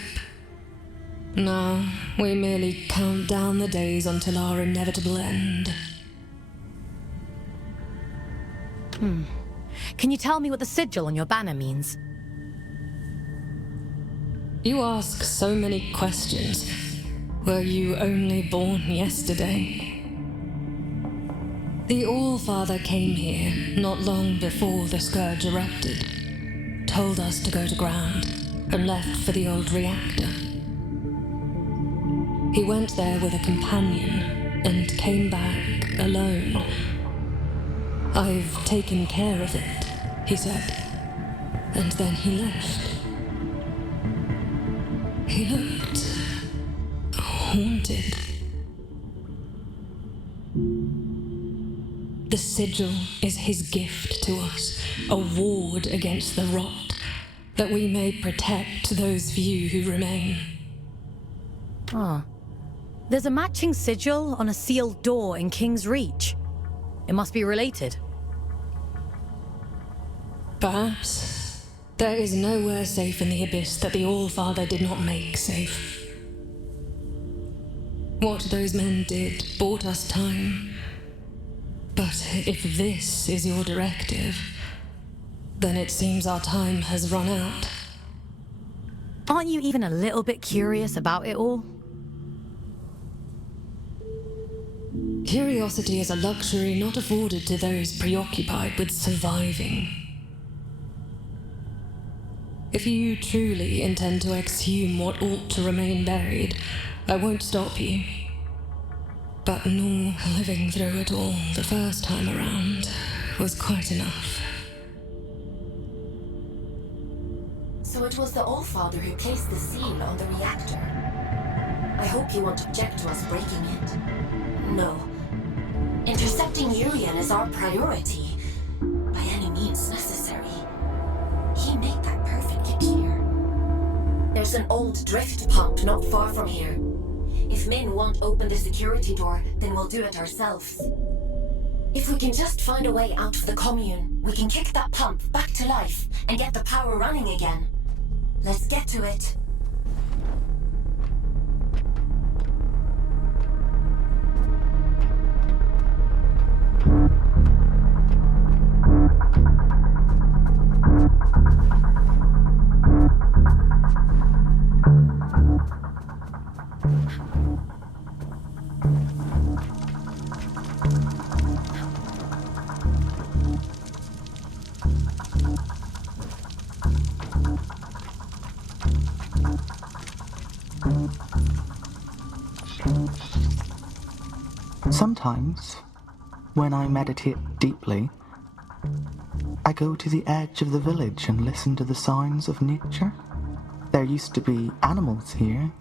Now, we merely count down the days until our inevitable end. Can you tell me what the sigil on your banner means? You ask so many questions. Were you only born yesterday? The All-Father came here not long before the Scourge erupted, told us to go to ground, and left for the old reactor. He went there with a companion, and came back alone. "I've taken care of it," he said, and then he left. He looked haunted. The sigil is his gift to us, a ward against the rot, that we may protect those few who remain. Oh. There's a matching sigil on a sealed door in King's Reach. It must be related. Perhaps. There is nowhere safe in the Abyss that the All-Father did not make safe. What those men did bought us time. But if this is your directive, then it seems our time has run out. Aren't you even a little bit curious about it all? Curiosity is a luxury not afforded to those preoccupied with surviving. If you truly intend to exhume what ought to remain buried, I won't stop you. But nor living through it all the first time around was quite enough. So it was the All-Father who placed the seal on the reactor. I hope you won't object to us breaking it. No. Intercepting Urien is our priority, by any means necessary. He made that perfectly clear. There's an old drift pump not far from here. If Min won't open the security door, then we'll do it ourselves. If we can just find a way out of the commune, we can kick that pump back to life and get the power running again. Let's get to it. Sometimes, when I meditate deeply, I go to the edge of the village and listen to the sounds of nature. There used to be animals here.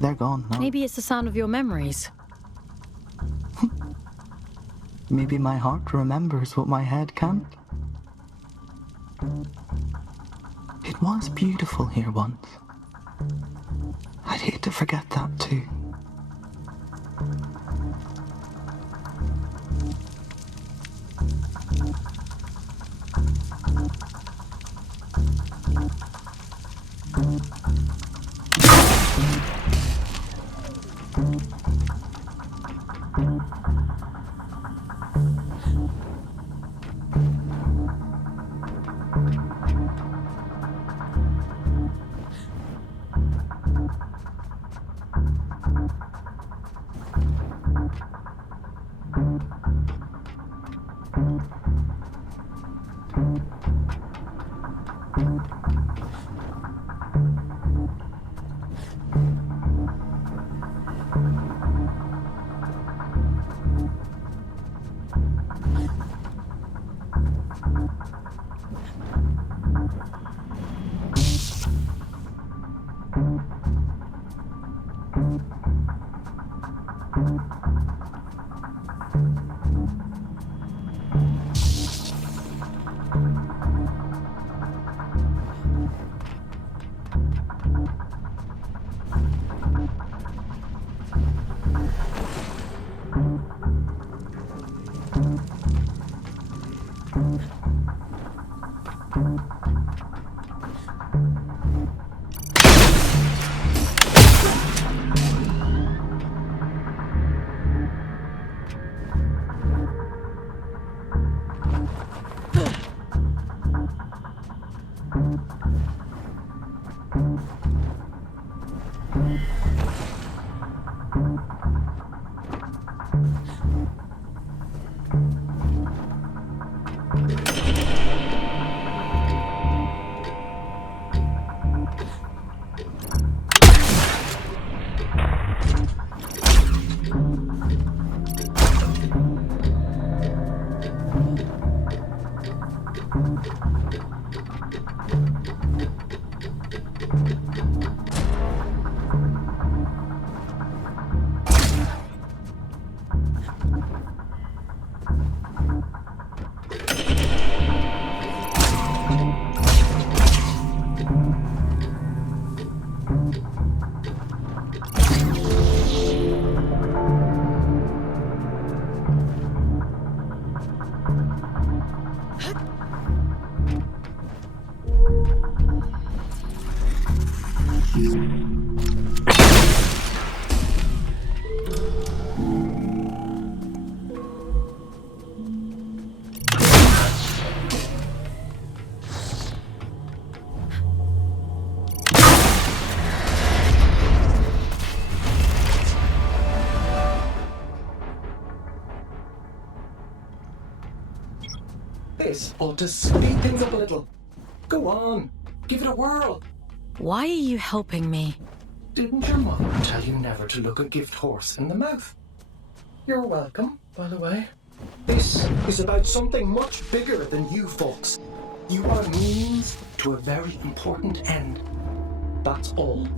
They're gone now. Maybe it's the sound of your memories. Maybe my heart remembers what my head can't. It was beautiful here once. I'd hate to forget that too. This ought to speed things up a little. Go on, give it a whirl. Why are you helping me? Didn't your mother tell you never to look a gift horse in the mouth? You're welcome, by the way. This is about something much bigger than you folks. You are means to a very important end. That's all.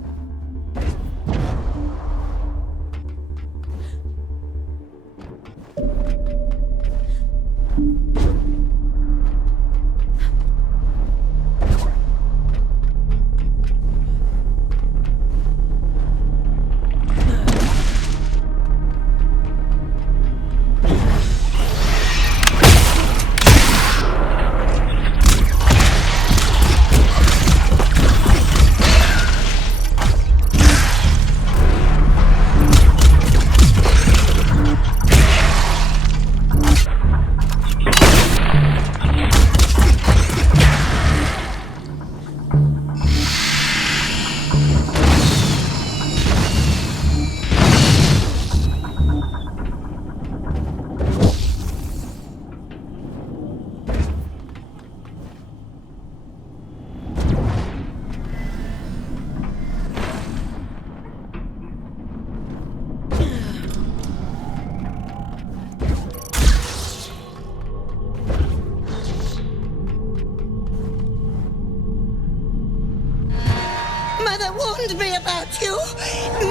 Mother warned me about you.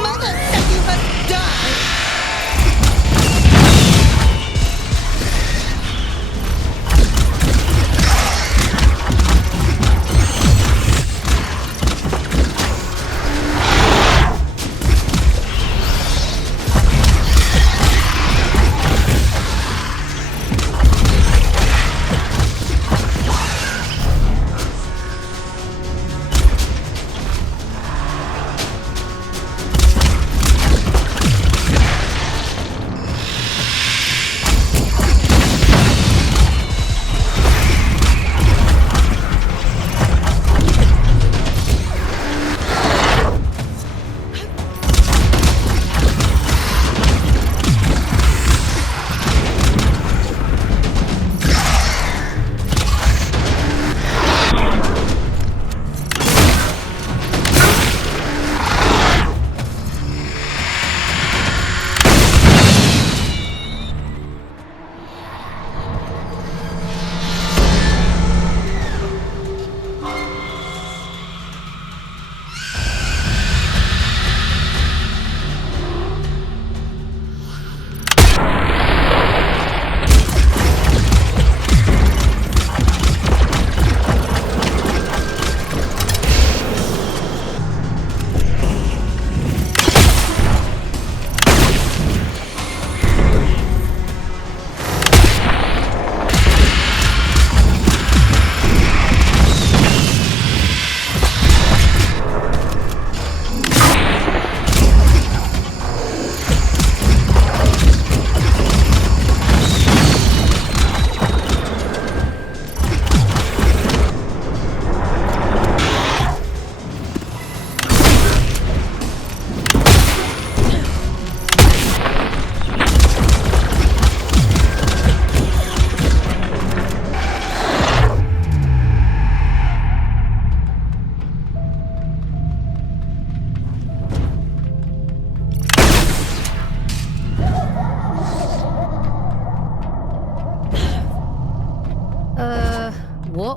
Mother said you must die.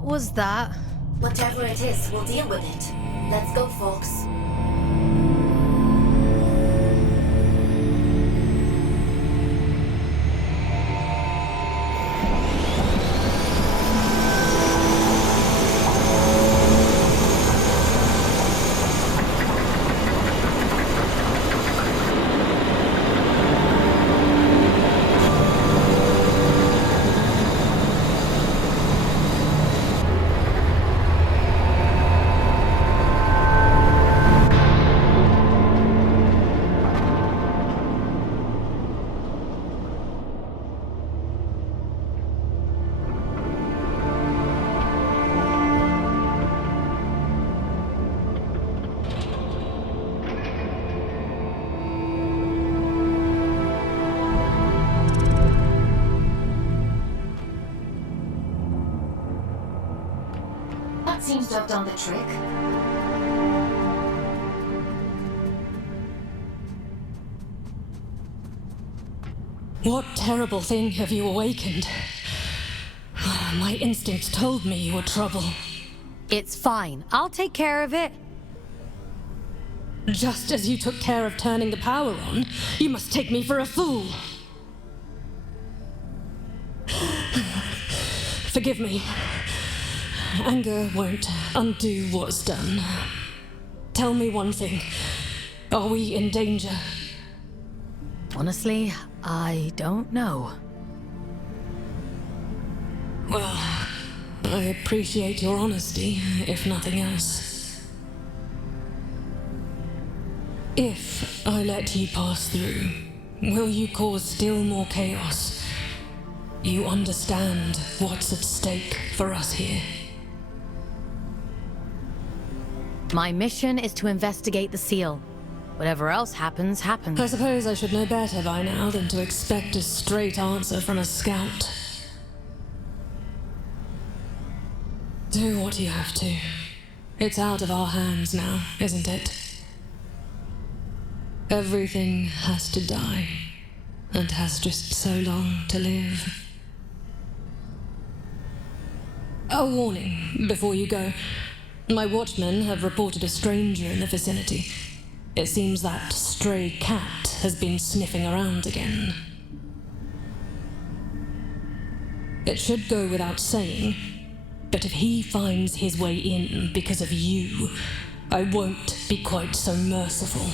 What was that? Whatever it is, we'll deal with it. Let's go, Fawkes. Seems to have done the trick. What terrible thing have you awakened? My instincts told me you were trouble. It's fine. I'll take care of it. Just as you took care of turning the power on, you must take me for a fool. Forgive me. Anger won't undo what's done. Tell me one thing. Are we in danger? Honestly, I don't know. Well, I appreciate your honesty, if nothing else. If I let you pass through, will you cause still more chaos? You understand what's at stake for us here. My mission is to investigate the seal. Whatever else happens, happens. I suppose I should know better by now than to expect a straight answer from a scout. Do what you have to. It's out of our hands now, isn't it? Everything has to die, and has just so long to live. A warning before you go. My watchmen have reported a stranger in the vicinity. It seems that stray cat has been sniffing around again. It should go without saying, but if he finds his way in because of you, I won't be quite so merciful.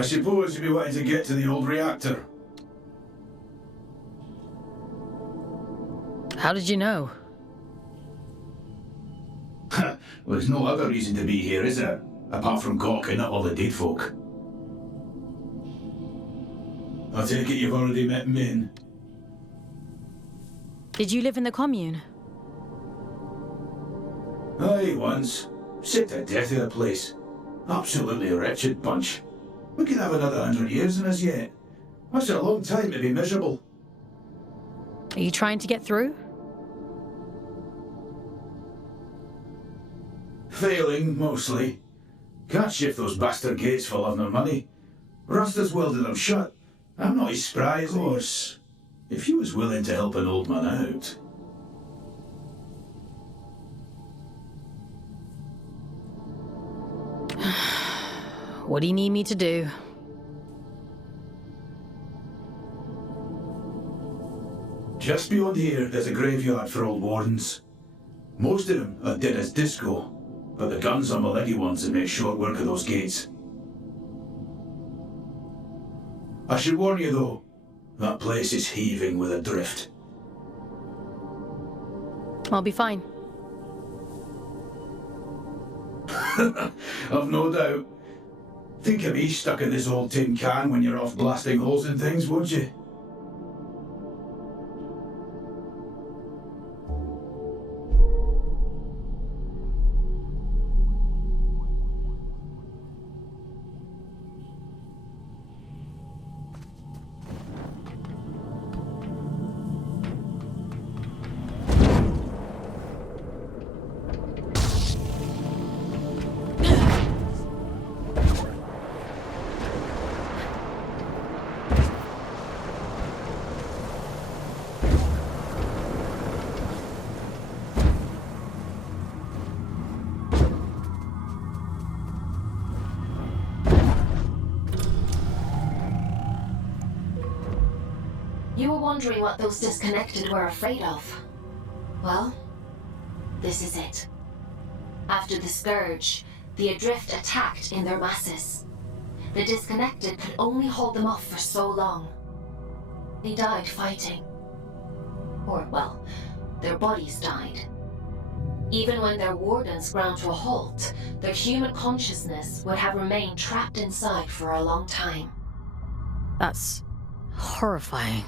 I suppose you'll be wanting to get to the old reactor. How did you know? Well, there's no other reason to be here, is there? Apart from gawking at all the dead folk. I take it you've already met Min. Did you live in the commune? Aye, once. Sick to death of the place. Absolutely wretched bunch. We could have another 100 years in us yet. That's a long time to be miserable. Are you trying to get through? Failing, mostly. Can't shift those bastard gates for love nor money. Rasta's welded them shut. I'm not as spry as horse. If you was willing to help an old man out... What do you need me to do? Just beyond here, there's a graveyard for old wardens. Most of them are dead as disco, but the guns are my leggy ones that make short work of those gates. I should warn you though, that place is heaving with a drift. I'll be fine. I've no doubt. Think of me stuck in this old tin can when you're off blasting holes in things, won't you? You were wondering what those disconnected were afraid of. Well, this is it. After the Scourge, the Adrift attacked in their masses. The disconnected could only hold them off for so long. They died fighting. Or, well, their bodies died. Even when their wardens ground to a halt, their human consciousness would have remained trapped inside for a long time. That's horrifying.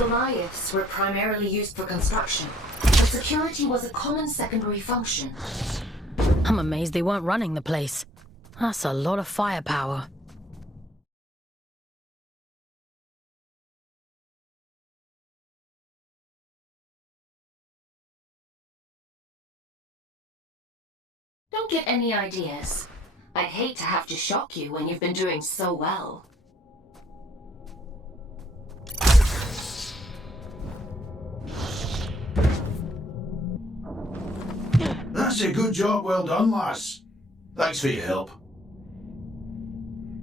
Goliaths were primarily used for construction, but security was a common secondary function. I'm amazed they weren't running the place. That's a lot of firepower. Don't get any ideas. I'd hate to have to shock you when you've been doing so well. That's a good job, well done, lass. Thanks for your help.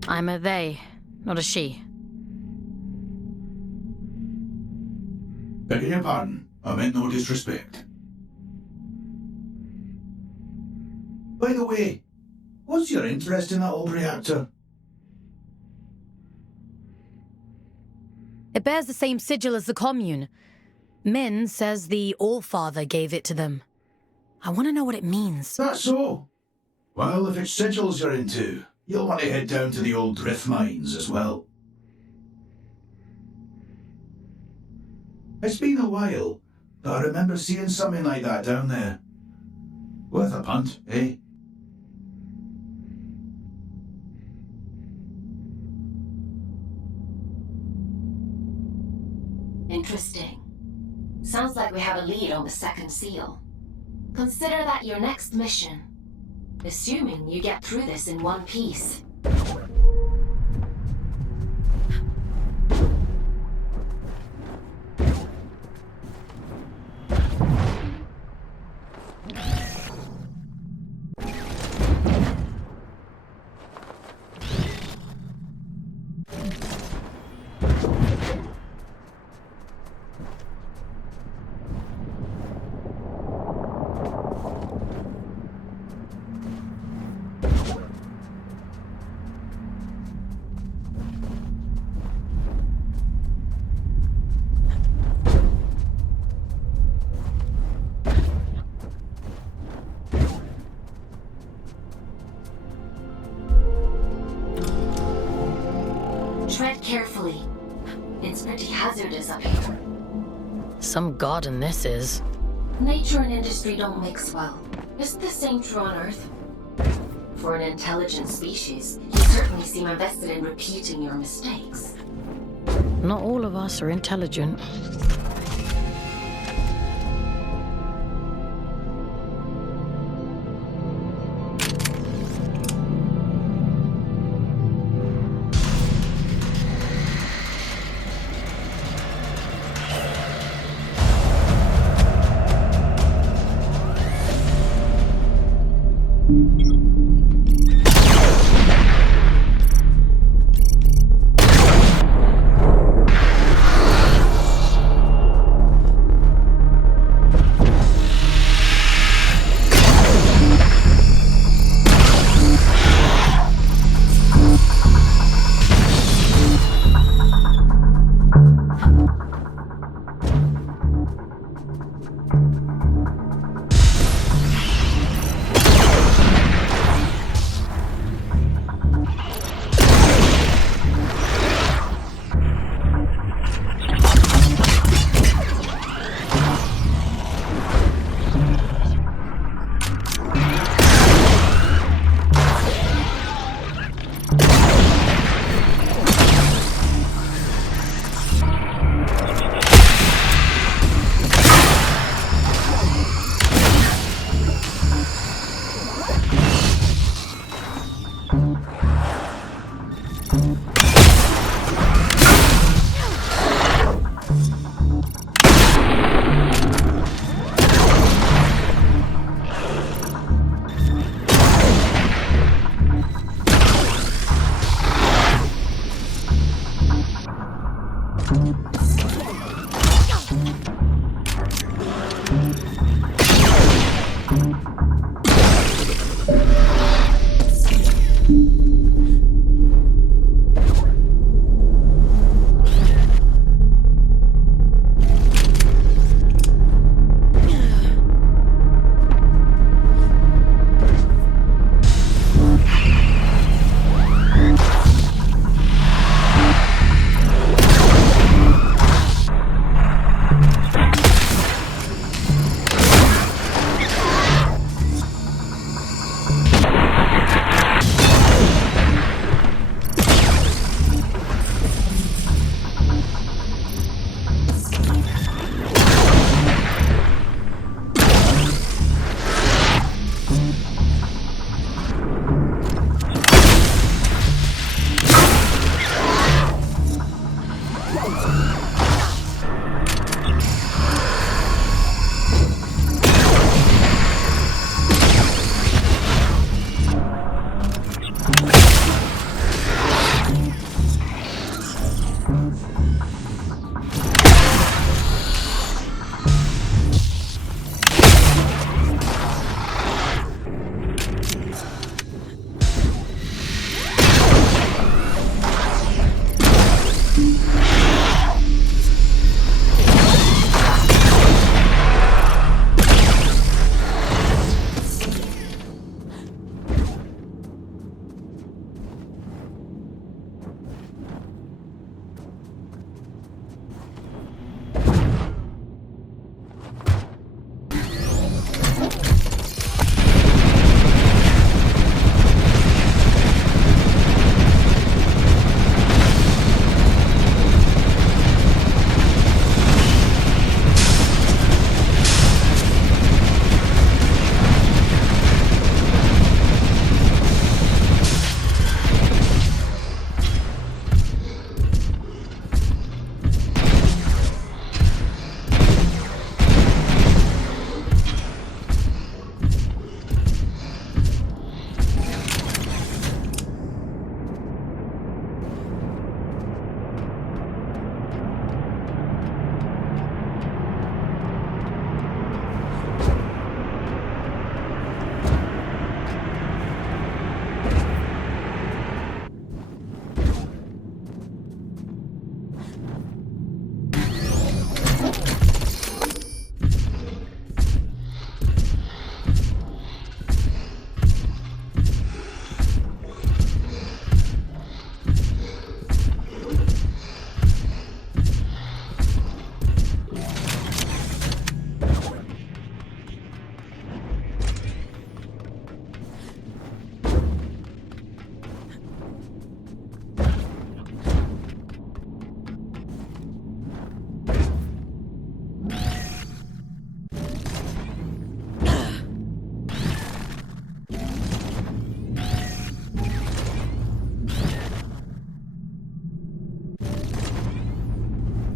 I'm a they, not a she. Begging your pardon, I meant no disrespect. By the way, what's your interest in that old reactor? It bears the same sigil as the commune. Min says the All-Father gave it to them. I want to know what it means. That's so. Well, if it's sigils you're into, you'll want to head down to the old drift mines as well. It's been a while, but I remember seeing something like that down there. Worth a punt, eh? Interesting. Sounds like we have a lead on the second seal. Consider that your next mission. Assuming you get through this in one piece. Tread carefully. It's pretty hazardous up here. Some garden this is. Nature and industry don't mix well. Isn't the same true on Earth? For an intelligent species, you certainly seem invested in repeating your mistakes. Not all of us are intelligent.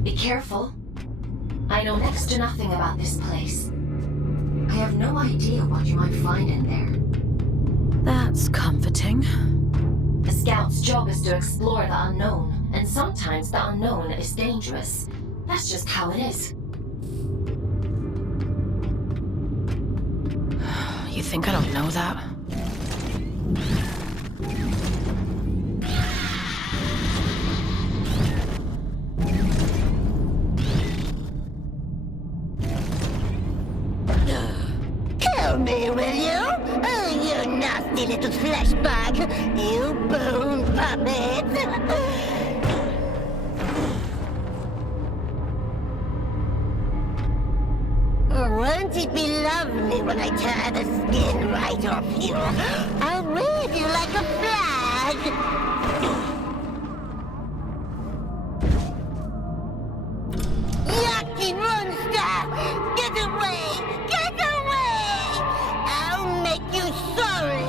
Be careful. I know next to nothing about this place. I have no idea what you might find in there. That's comforting. A scout's job is to explore the unknown, and sometimes the unknown is dangerous. That's just how it is. You think I don't know that? Kill me, will you? Oh, you nasty little flesh bag! You bone puppet! Won't it be lovely when I tear the skin right off you? I'll wave you like a flag! Yucky monster! Get away! Get away! I'll make you sorry!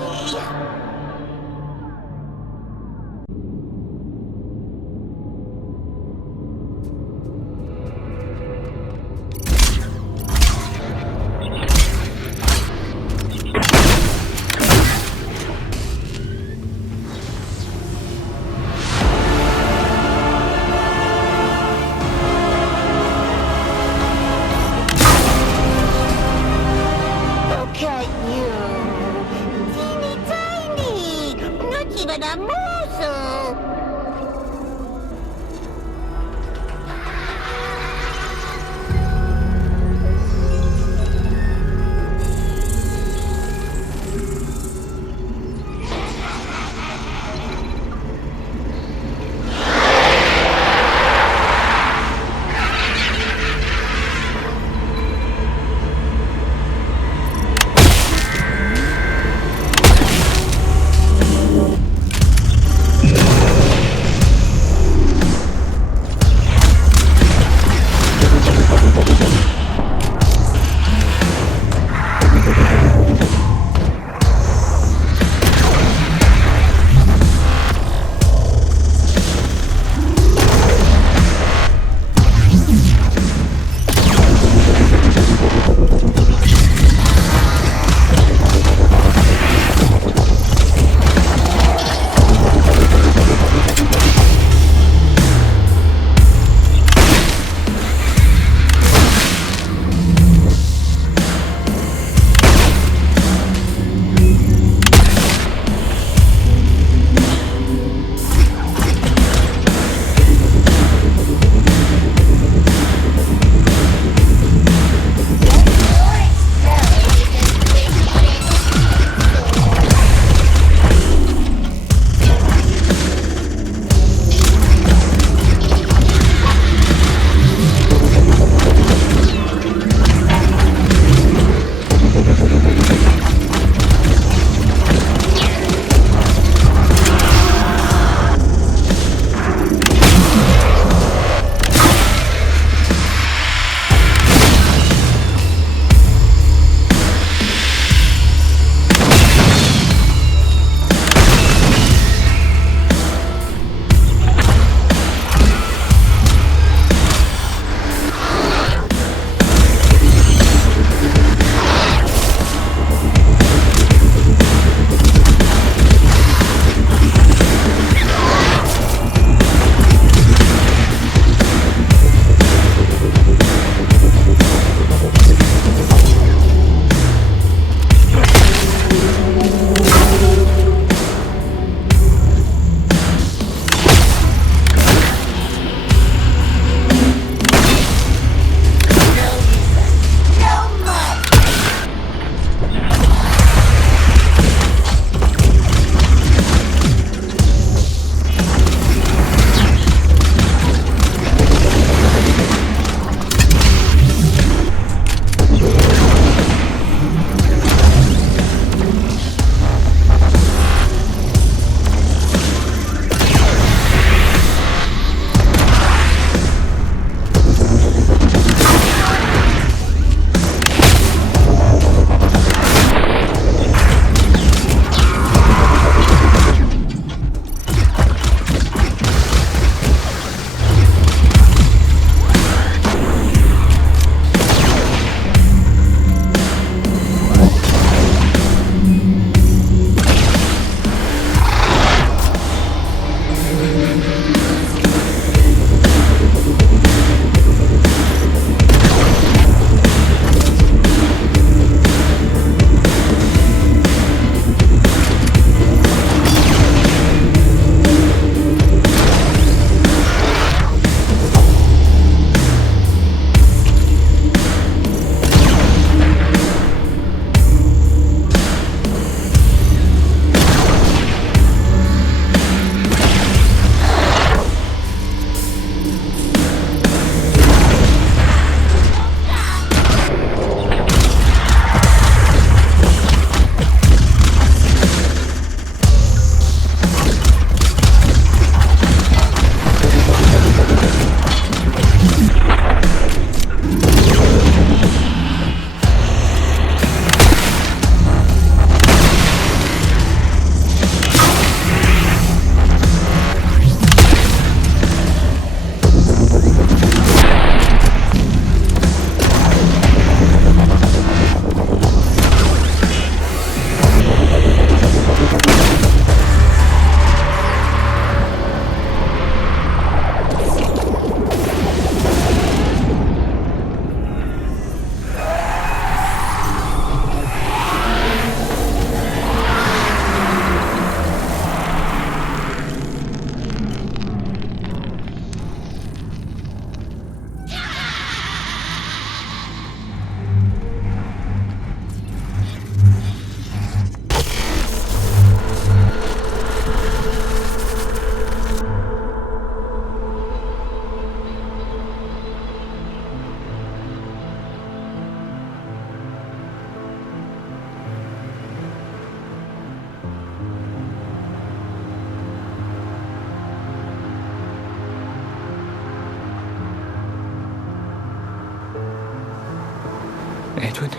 Edwin?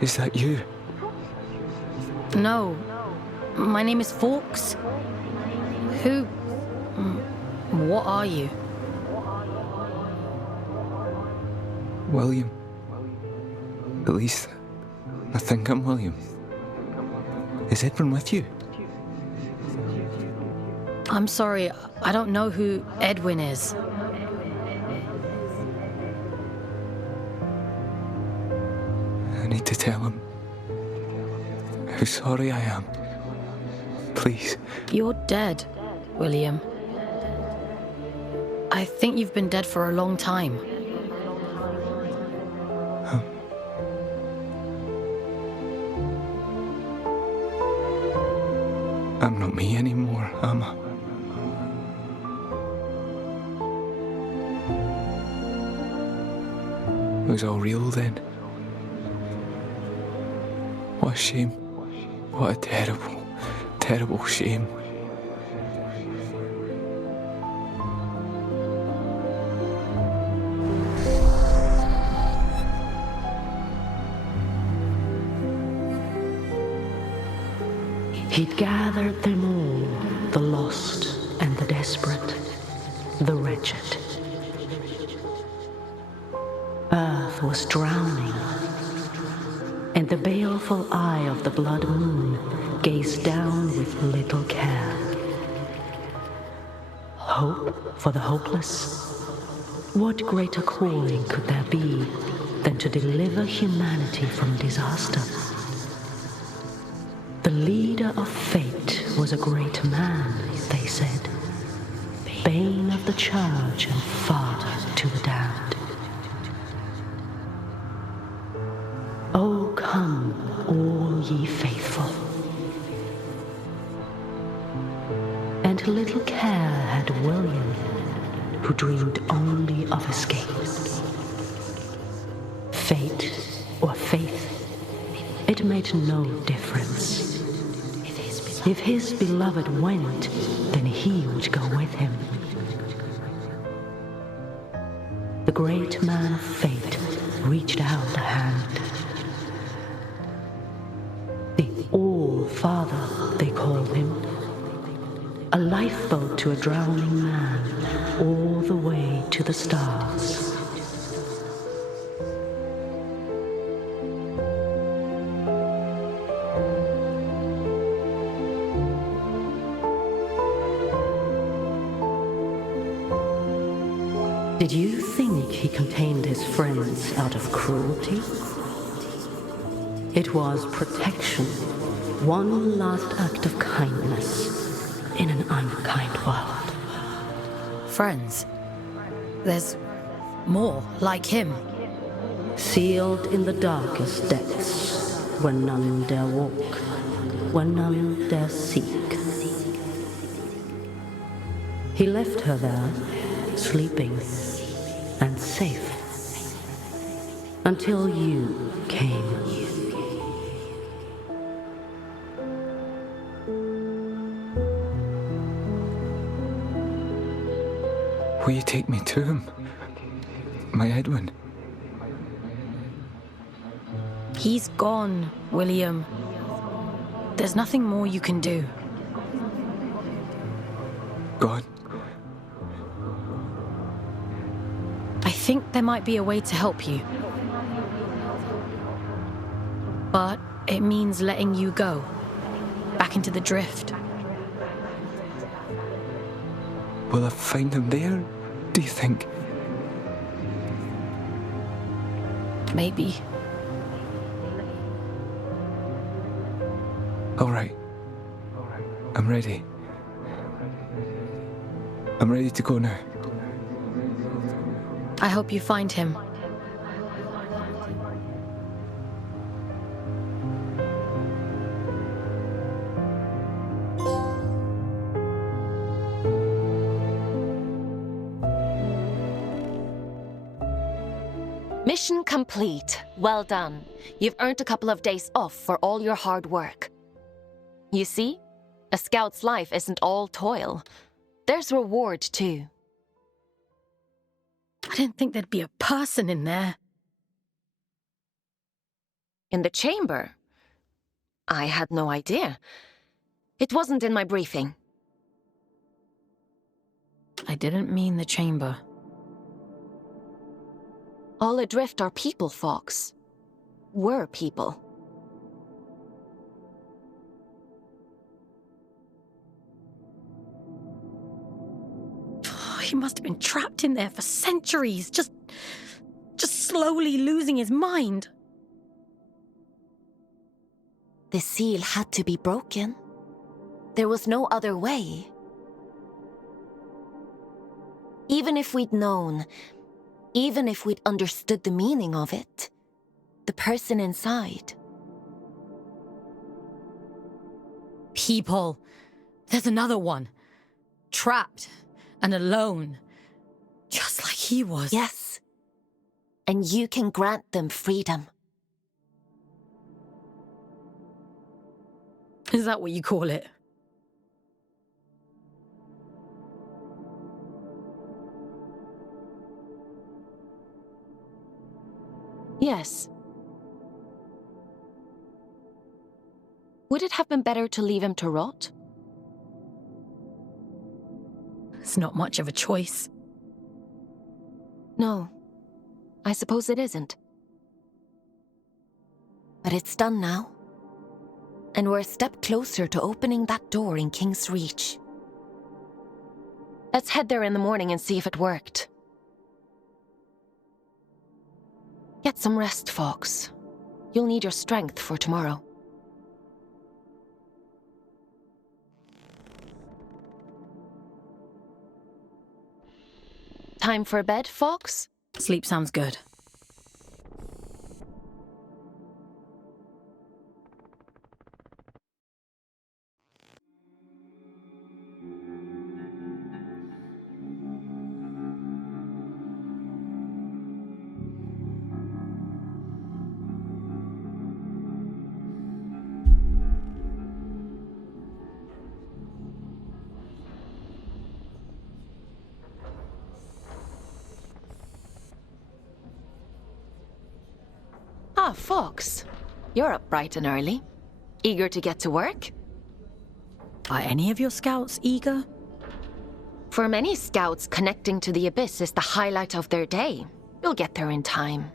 Is that you? No. My name is Fawkes. Who... What are you? William. At least, I think I'm William. Is Edwin with you? I'm sorry, I don't know who Edwin is. I need to tell him how sorry I am. Please. You're dead, William. I think you've been dead for a long time. I'm not me anymore, am I? It was all real then. What a shame. What a terrible, terrible shame. He'd gathered them all, the lost and the desperate, the wretched. Earth was drowning, and the baleful eye of the blood moon gazed down with little care. Hope for the hopeless? What greater calling could there be than to deliver humanity from disaster? The leader of fate was a great man, they said, bane of the church and father to the damned. Oh, come, all ye faithful. And little care had William, who dreamed only of escape. Fate or faith, it made no difference. If his beloved went, then he would go with him. The great man of fate reached out a hand. The All-Father, they called him. A lifeboat to a drowning man, all the way to the stars. Did you think he contained his friends out of cruelty? It was protection, one last act of kindness in an unkind world. Friends? There's more like him. Sealed in the darkest depths, where none dare walk, where none dare seek. He left her there, sleeping and safe, until you came. Will you take me to him? My Edwin? He's gone, William. There's nothing more you can do. God. I think there might be a way to help you. But it means letting you go. Back into the drift. Will I find him there, do you think? Maybe. All right. I'm ready. I'm ready to go now. I hope you find him. Mission complete. Well done. You've earned a couple of days off for all your hard work. You see? A scout's life isn't all toil. There's reward, too. I didn't think there'd be a person in there. In the chamber? I had no idea. It wasn't in my briefing. I didn't mean the chamber. All adrift are people, Fawkes. Were people. He must have been trapped in there for centuries, just slowly losing his mind. The seal had to be broken. There was no other way. Even if we'd known, even if we'd understood the meaning of it, the person inside. People. There's another one. Trapped and alone. Just like he was. Yes. And you can grant them freedom. Is that what you call it? Yes. Would it have been better to leave him to rot? It's not much of a choice. No. I suppose it isn't. But it's done now. And we're a step closer to opening that door in King's Reach. Let's head there in the morning and see if it worked. Get some rest, Fawkes. You'll need your strength for tomorrow. Time for bed, Fawkes? Sleep sounds good. Ah, Fawkes. You're up bright and early. Eager to get to work? Are any of your scouts eager? For many scouts, connecting to the Abyss is the highlight of their day. You'll get there in time.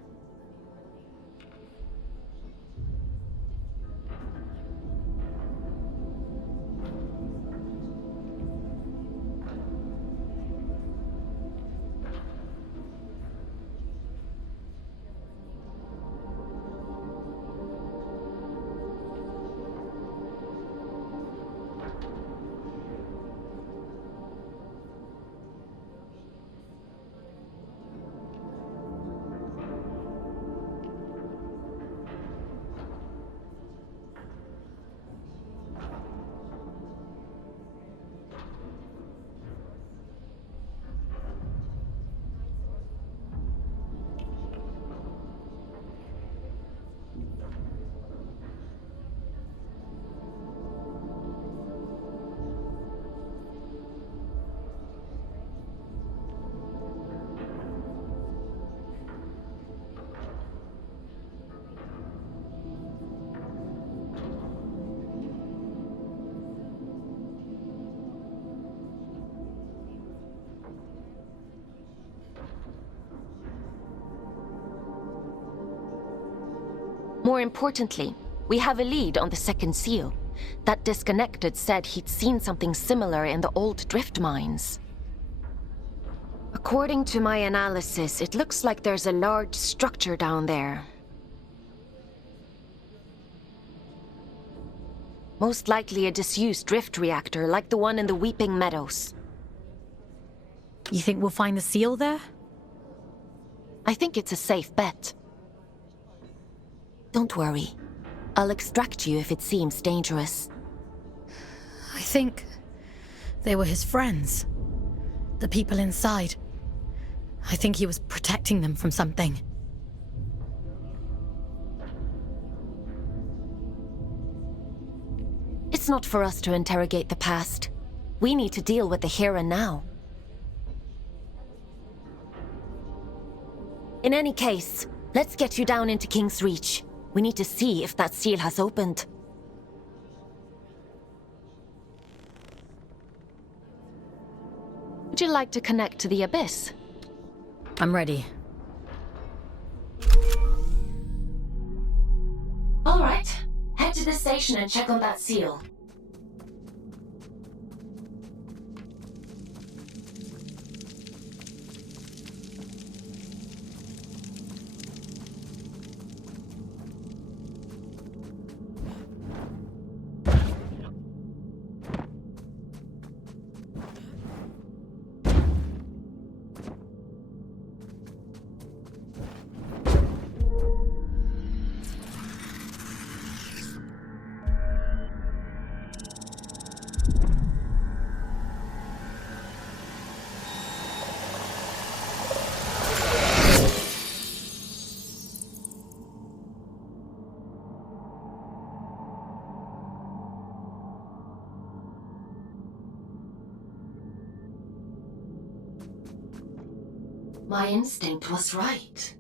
More importantly, we have a lead on the second seal. That disconnected said he'd seen something similar in the old drift mines. According to my analysis, it looks like there's a large structure down there. Most likely a disused drift reactor like the one in the Weeping Meadows. You think we'll find the seal there? I think it's a safe bet. Don't worry. I'll extract you if it seems dangerous. I think they were his friends. The people inside. I think he was protecting them from something. It's not for us to interrogate the past. We need to deal with the here and now. In any case, let's get you down into King's Reach. We need to see if that seal has opened. Would you like to connect to the Abyss? I'm ready. All right. Head to the station and check on that seal. My instinct was right.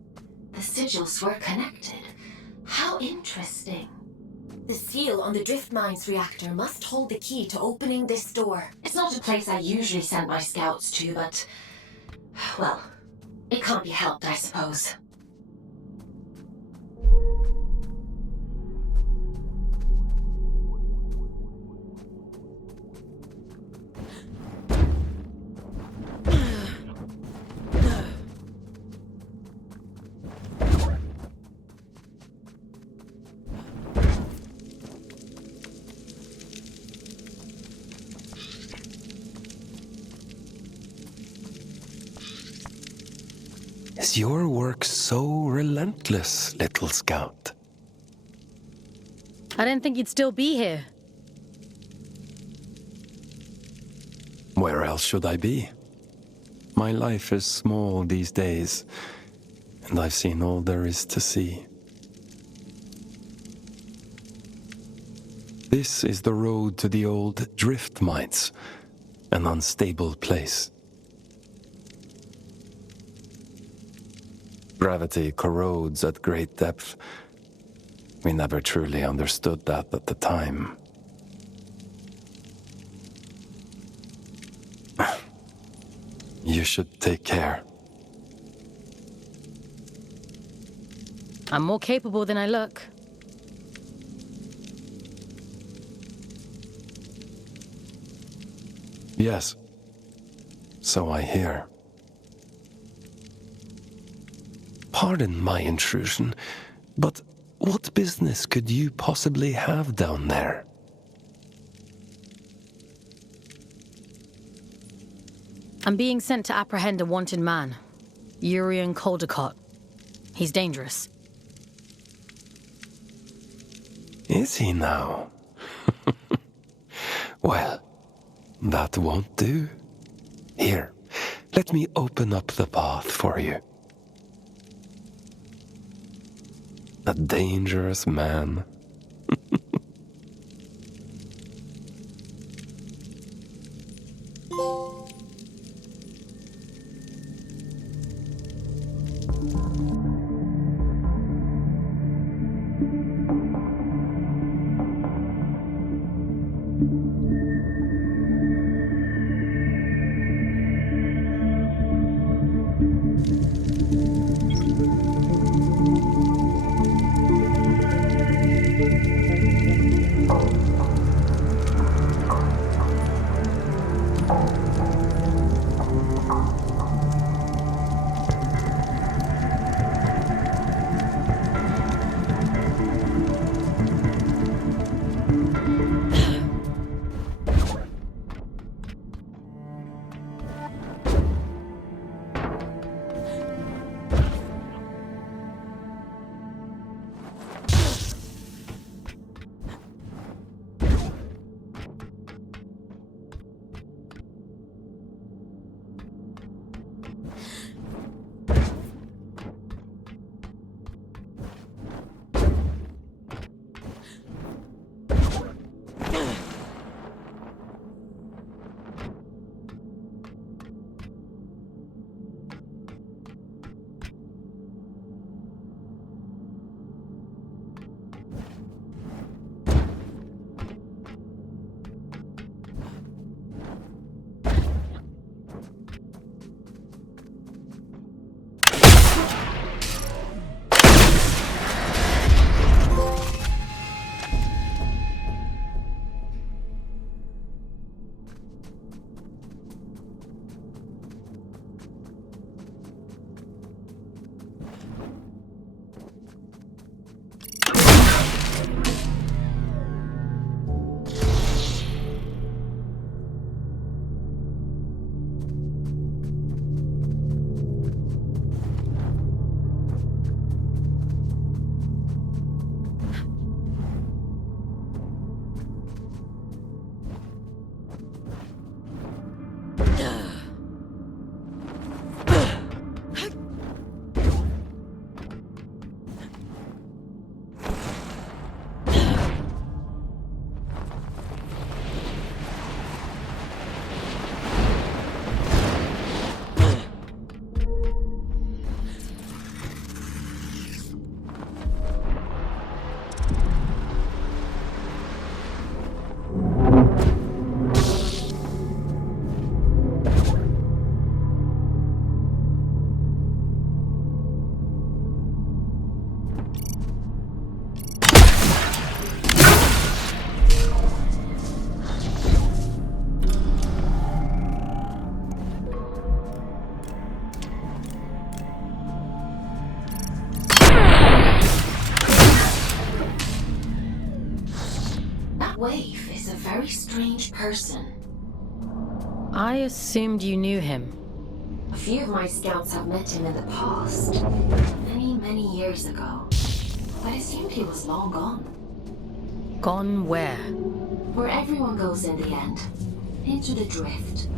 The sigils were connected. How interesting. The seal on the drift mines reactor must hold the key to opening this door. It's not a place I usually send my scouts to, but... well, it can't be helped, I suppose. Is your work so relentless, little scout? I didn't think you'd still be here. Where else should I be? My life is small these days, and I've seen all there is to see. This is the road to the old drift mines, an unstable place. Gravity corrodes at great depth. We never truly understood that at the time. You should take care. I'm more capable than I look. Yes, so I hear. Pardon my intrusion, but what business could you possibly have down there? I'm being sent to apprehend a wanted man, Urien. He's dangerous. Is he now? Well, that won't do. Here, let me open up the path for you. A dangerous man. waif is a very strange person. I assumed you knew him. A few of my scouts have met him in the past. Many years ago. I assumed he was long gone. Gone where? Where everyone goes in the end. Into the drift.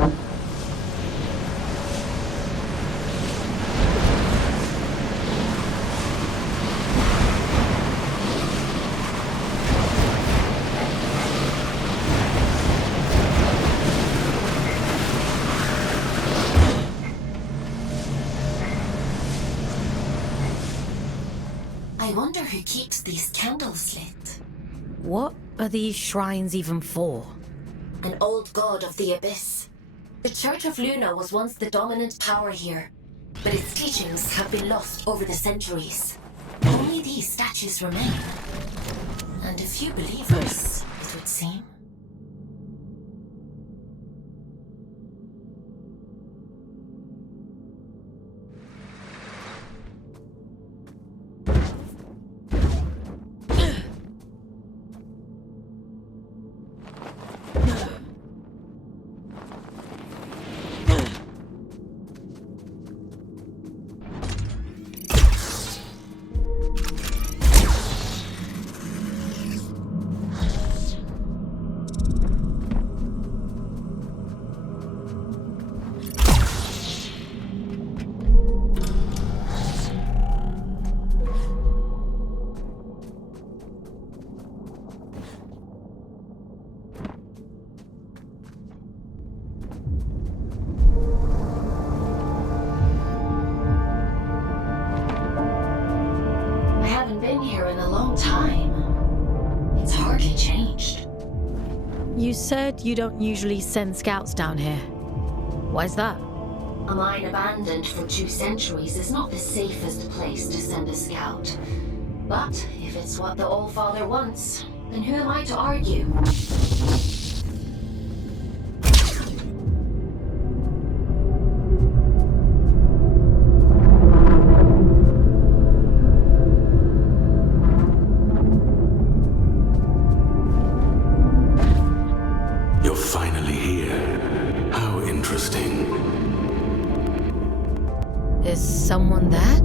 I wonder who keeps these candles lit. What are these shrines even for? An old god of the abyss. The Church of Luna was once the dominant power here, but its teachings have been lost over the centuries. Only these statues remain. And a few believers, it would seem. You said you don't usually send scouts down here. Why's that? A mine abandoned for 2 centuries is not the safest place to send a scout. But if it's what the Allfather wants, then who am I to argue? You're finally here. How interesting. Is someone there?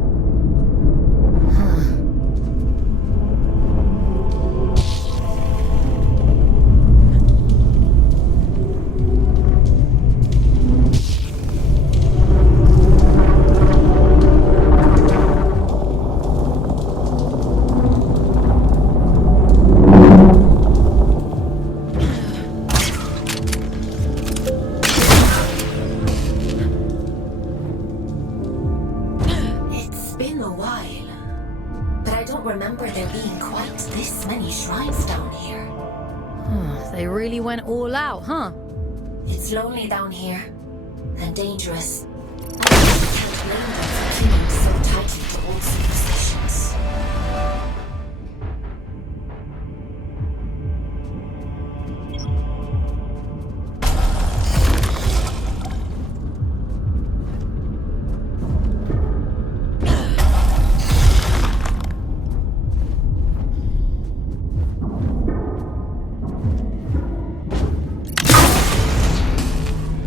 They really went all out, huh? It's lonely down here. And dangerous. I can't blame them for clinging so tightly to old superstitions.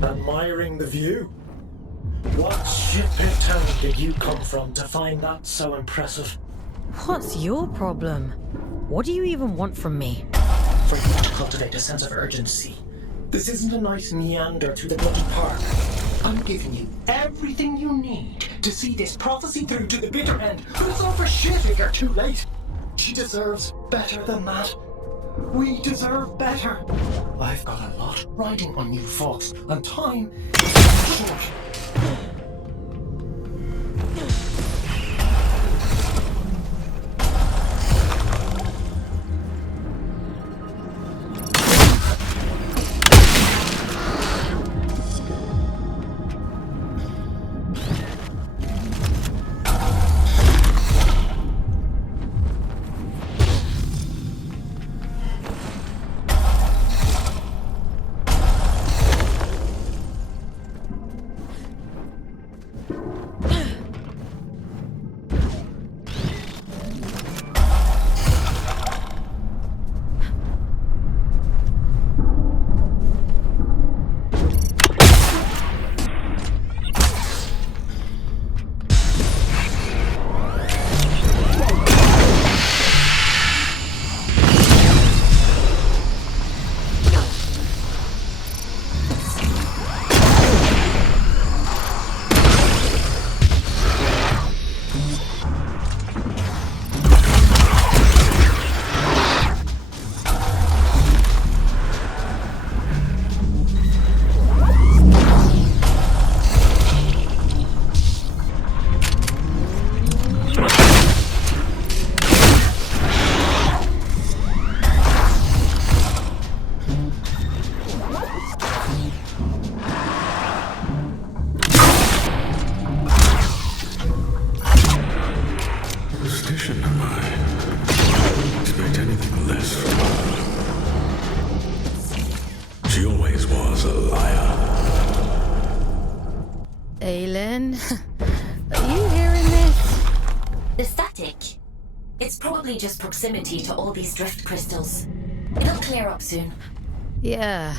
Admiring the view? What shipwreck town did you come from to find that so impressive? What's your problem? What do you even want from me? For you to cultivate a sense of urgency. This isn't a nice meander through the bloody park. I'm giving you everything you need to see this prophecy through to the bitter end. But it's all for shit if you're too late. She deserves better than that. We deserve better. I've got a lot riding on you, Fawkes, and time is short. Aylin, are you hearing this? The static. It's probably just proximity to all these drift crystals. It'll clear up soon. Yeah.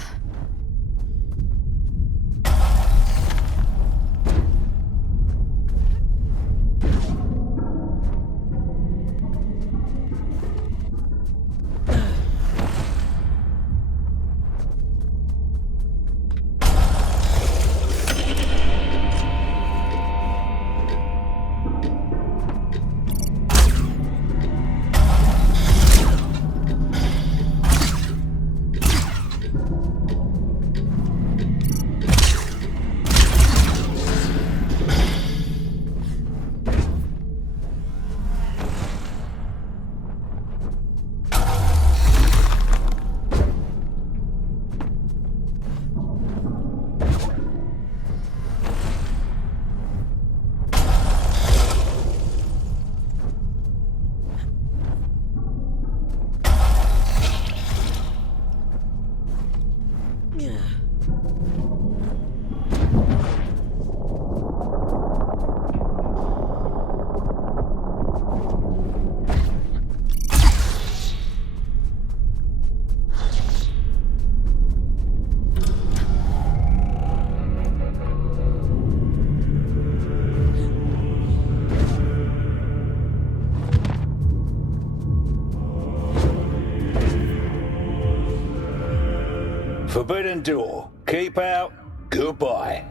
Forbidden door. Keep out. Goodbye.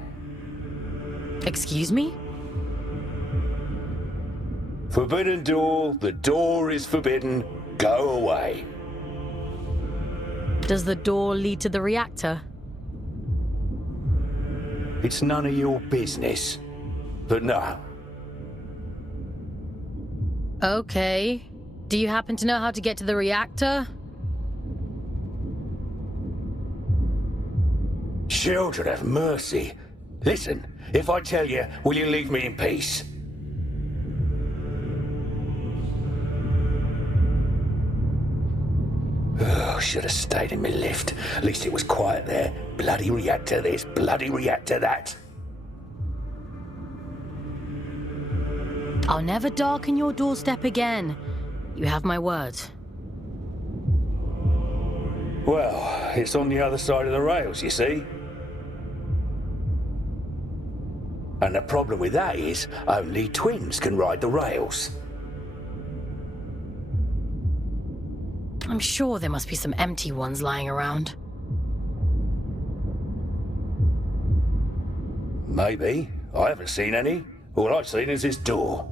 Excuse me? Forbidden door. The door is forbidden. Go away. Does the door lead to the reactor? It's none of your business. But no. Okay. Do you happen to know how to get to the reactor? Children have mercy. Listen, if I tell you, will you leave me in peace? Oh, should have stayed in my lift. At least it was quiet there. Bloody reactor this, bloody reactor that. I'll never darken your doorstep again. You have my word. Well, it's on the other side of the rails, you see. And the problem with that is, only twins can ride the rails. I'm sure there must be some empty ones lying around. Maybe. I haven't seen any. All I've seen is this door.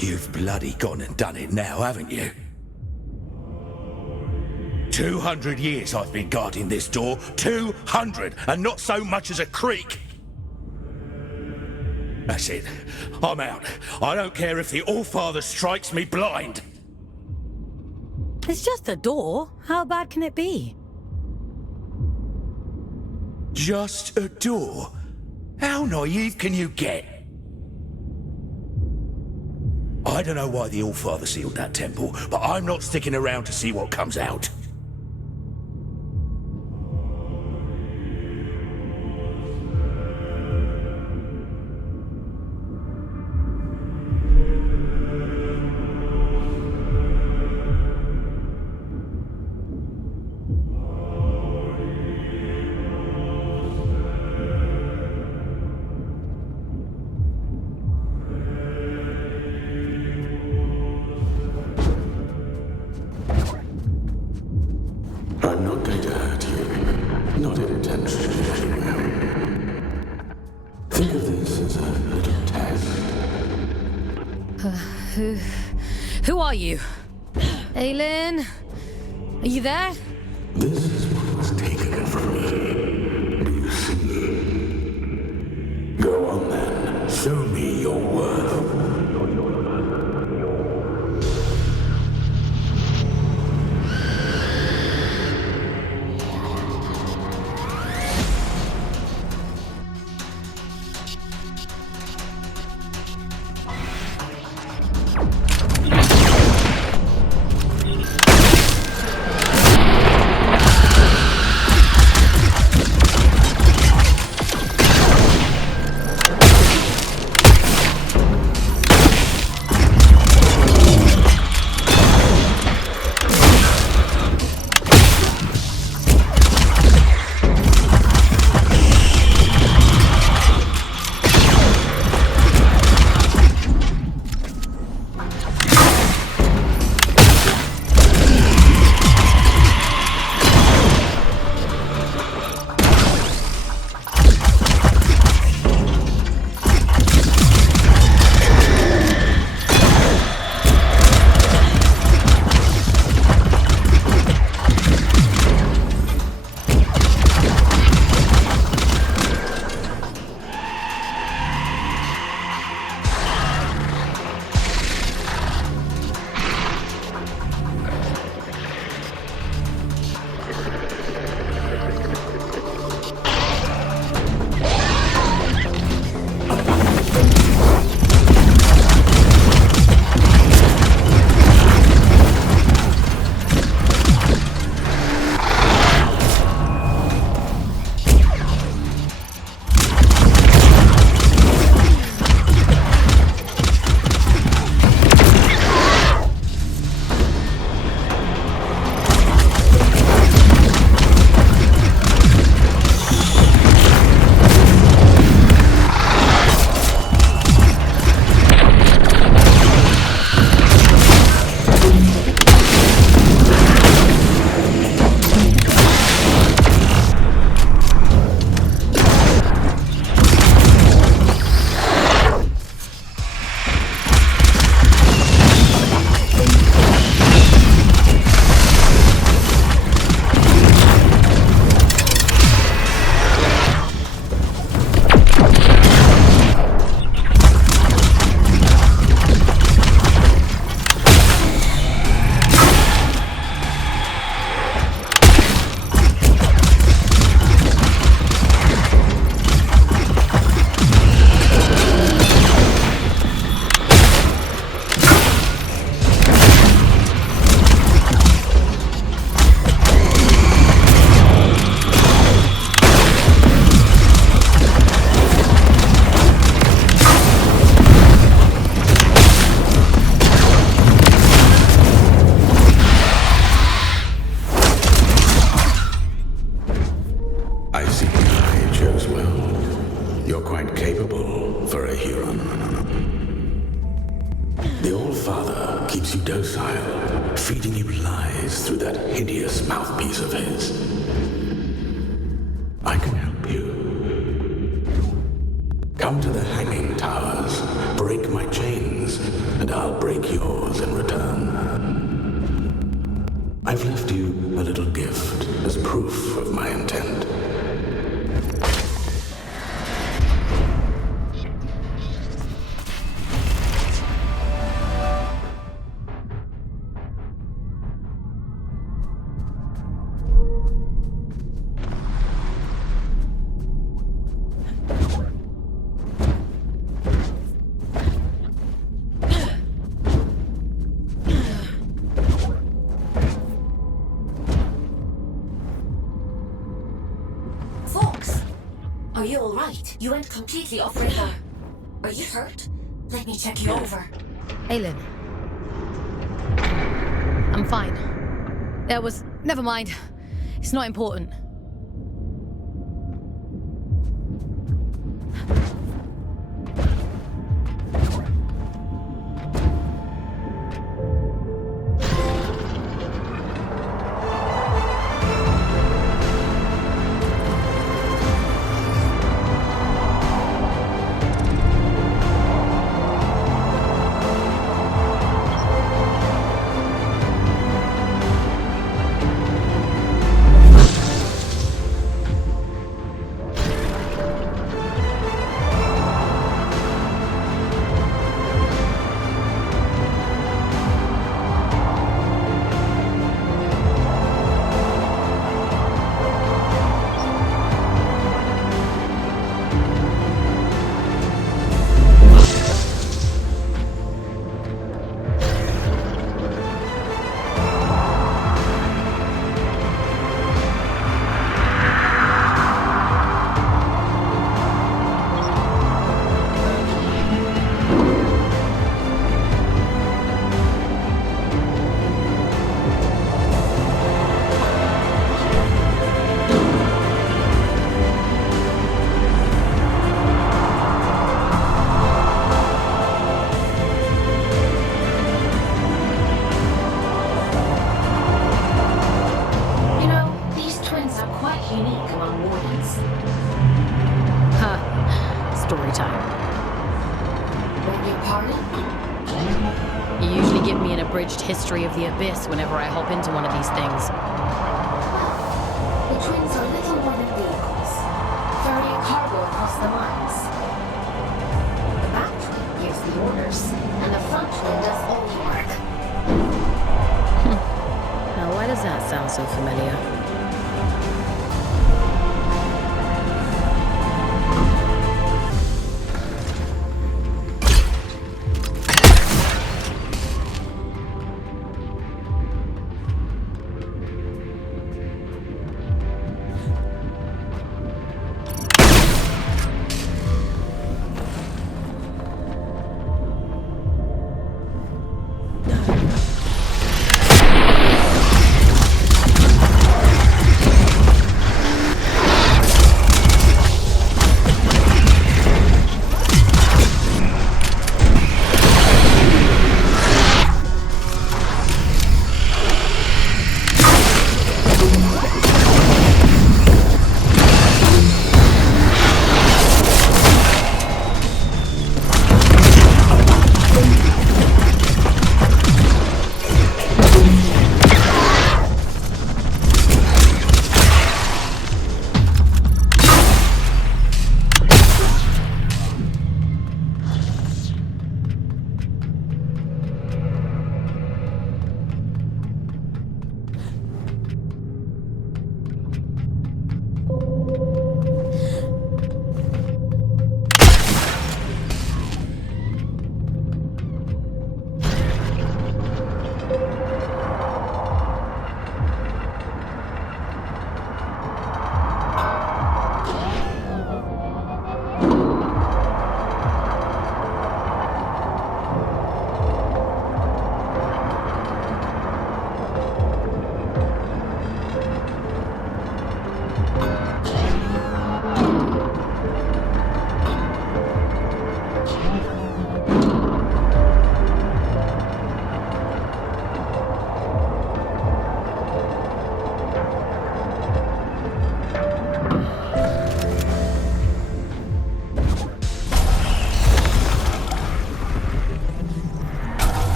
You've bloody gone and done it now, haven't you? 200 years I've been guarding this door. 200, and not so much as a creak. That's it. I'm out. I don't care if the Allfather strikes me blind. It's just a door. How bad can it be? Just a door? How naive can you get? I don't know why the Allfather sealed that temple, but I'm not sticking around to see what comes out. I'm not going to hurt you. Not intentionally, anyway. Think of this as a little test. Who are you? Aylin? Are you there? This is what was taken from me. Do you see? Go on then. Show me your worth. quite capable for a Huron. The All-Father keeps you docile, feeding you lies through that hideous mouthpiece of his. I can help you. Come to the hanging towers, break my chains, and I'll break yours in return. I've left you a little gift as proof of my intent. Fawkes! Are you alright? You went completely off radar. Are you hurt? Let me check you over. Aylin. I'm fine. Never mind. It's not important. Story time. Beg your pardon? You usually give me an abridged history of the Abyss whenever I hop into one of these things. The twins are little more than vehicles, ferrying cargo across the mines. The back twin gives the orders, and the front twin does all the work. Now, why does that sound so familiar?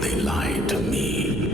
they lied to me.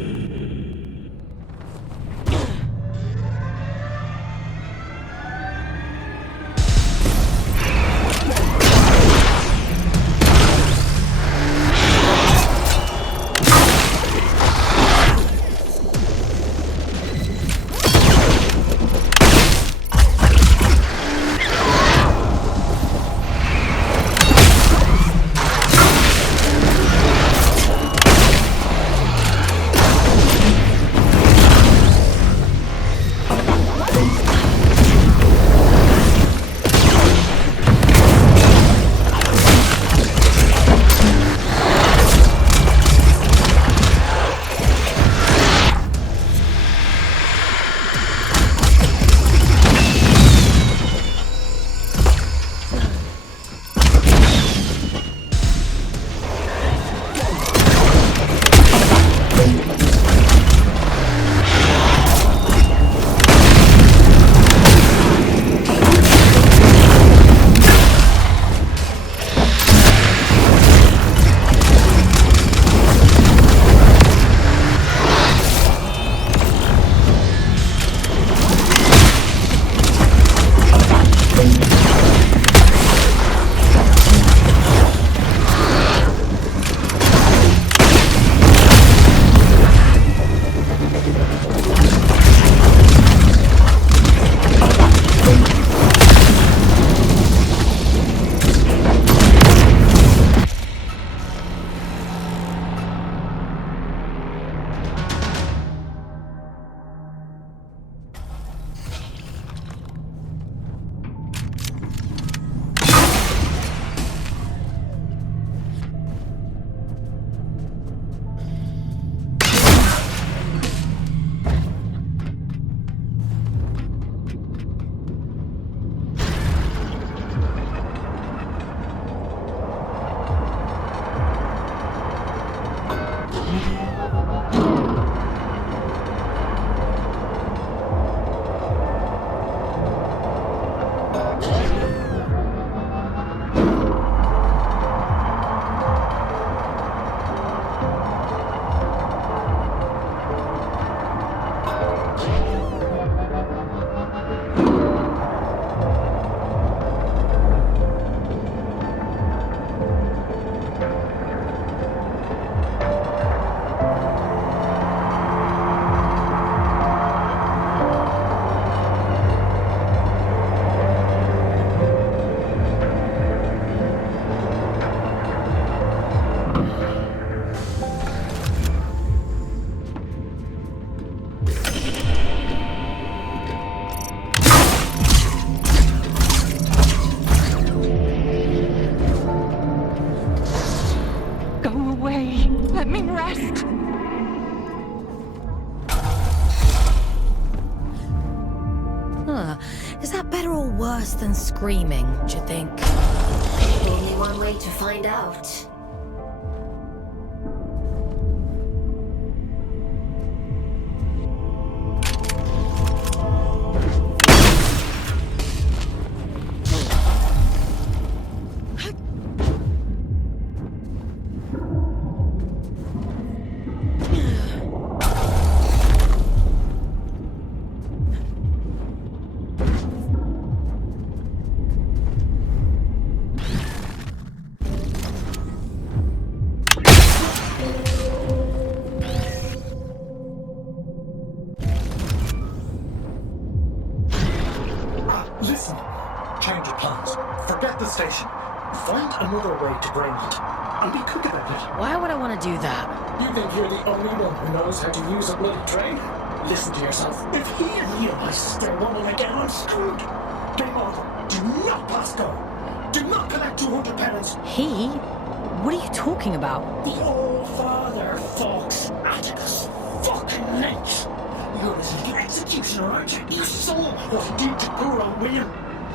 Is that better or worse than screaming, do you think? Only one way to find out. Listen, change of plans. Forget the station. Find another way to Greymound. And be quick about it. Why would I want to do that? You think you're the only one who knows how to use a bloody train? Listen to yourself. If he realizes they're running again, I'm screwed. Game over. Do not pass go. Do not collect 200 pounds. He? What are you talking about? The old father, Fawkes. Atticus. Fucking Lynch. You're his little executioner, aren't you? You saw what he did to poor old William.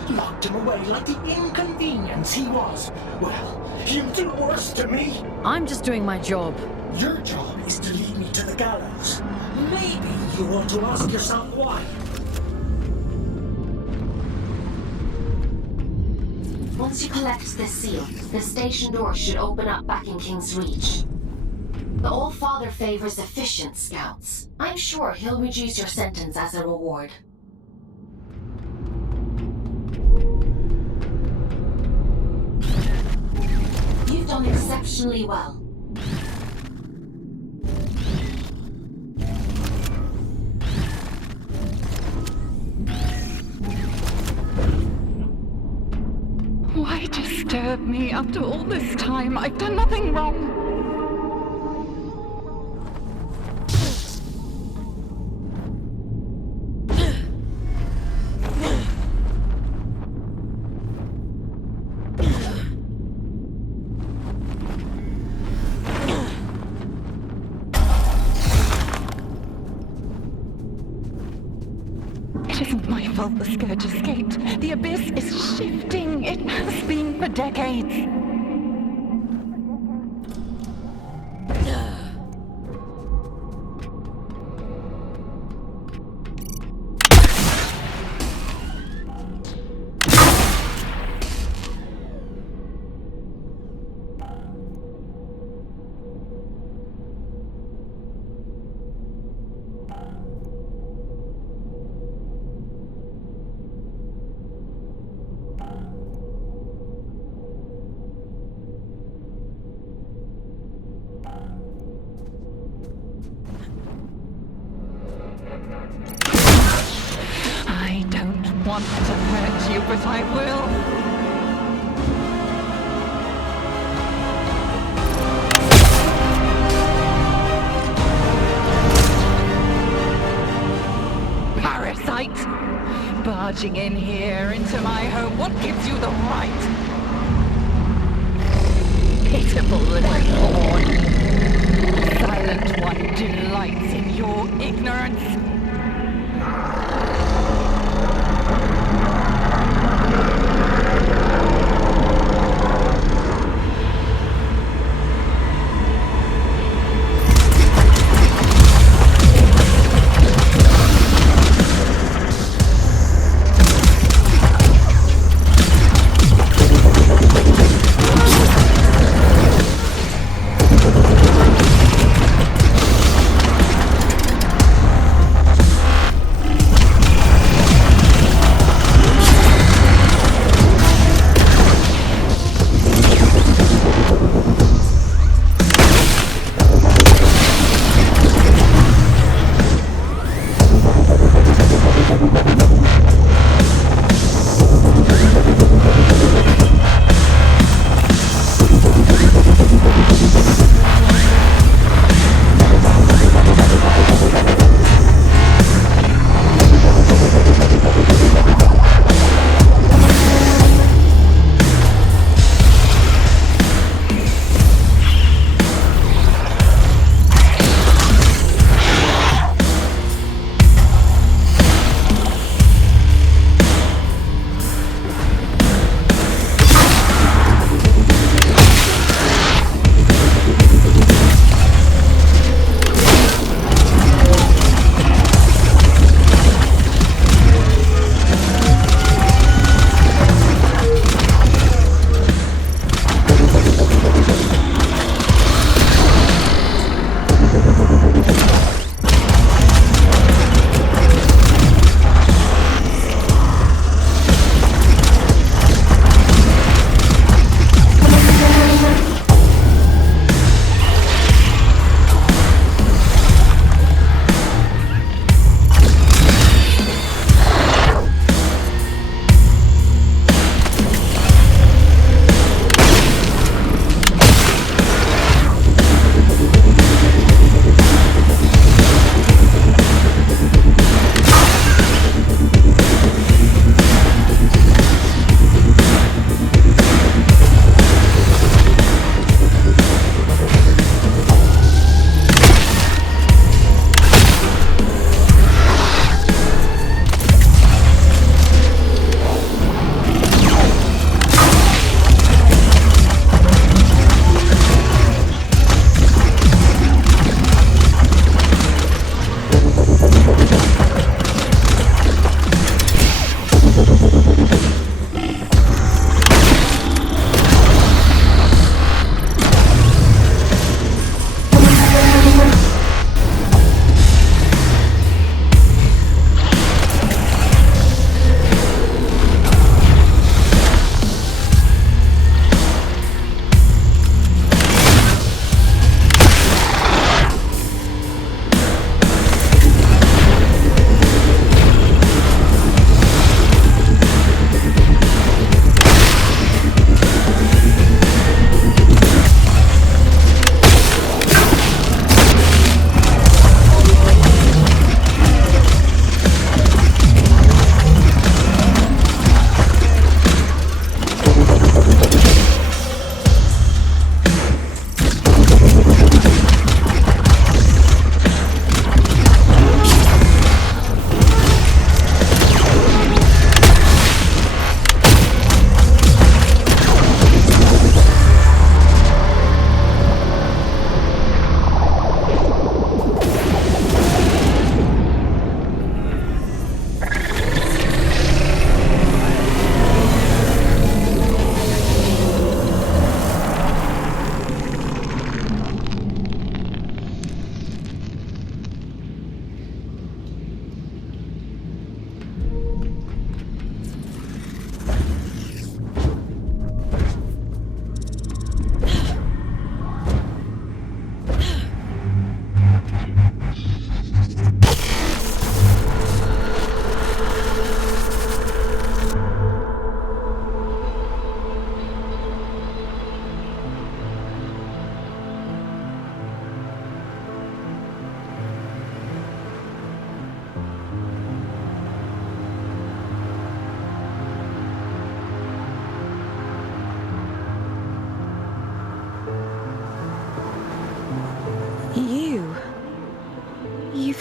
Locked him away like the inconvenience he was. Well, he'll do worse to me. I'm just doing my job. Your job is to lead me to the gallows. Maybe you want to ask yourself why. Once you collect this seal, the station door should open up back in King's Reach. The All-Father favors efficient scouts. I'm sure he'll reduce your sentence as a reward. You've done exceptionally well. Why disturb me after all this time? I've done nothing wrong. It isn't my fault the Scourge escaped. The Abyss is shifting. It has been for decades. I don't want to hurt you, but I will. Parasite! Barging in here into my home, what gives you the right? Pitiful little pawn. Silent One delights in your ignorance.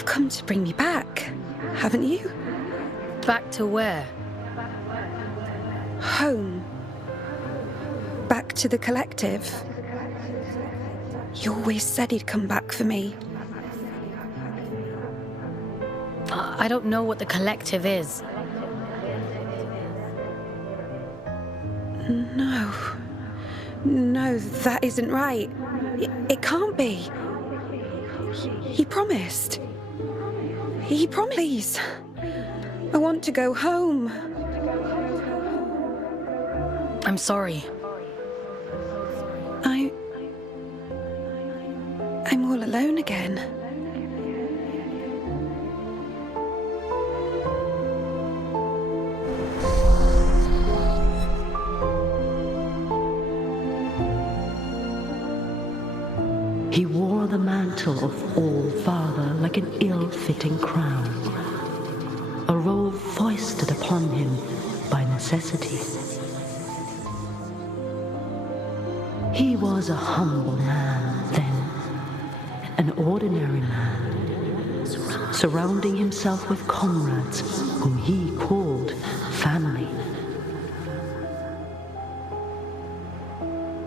You've come to bring me back, haven't you? Back to where? Home. Back to the collective. You always said he'd come back for me. I don't know what the collective is. No. No, that isn't right. It can't be. He promised. He promised. Please. I want to go home. I'm sorry. I'm all alone again. He wore the mantle of All-Father like an ill-fitting crown, a role foisted upon him by necessity. He was a humble man then, an ordinary man, surrounding himself with comrades whom he called family.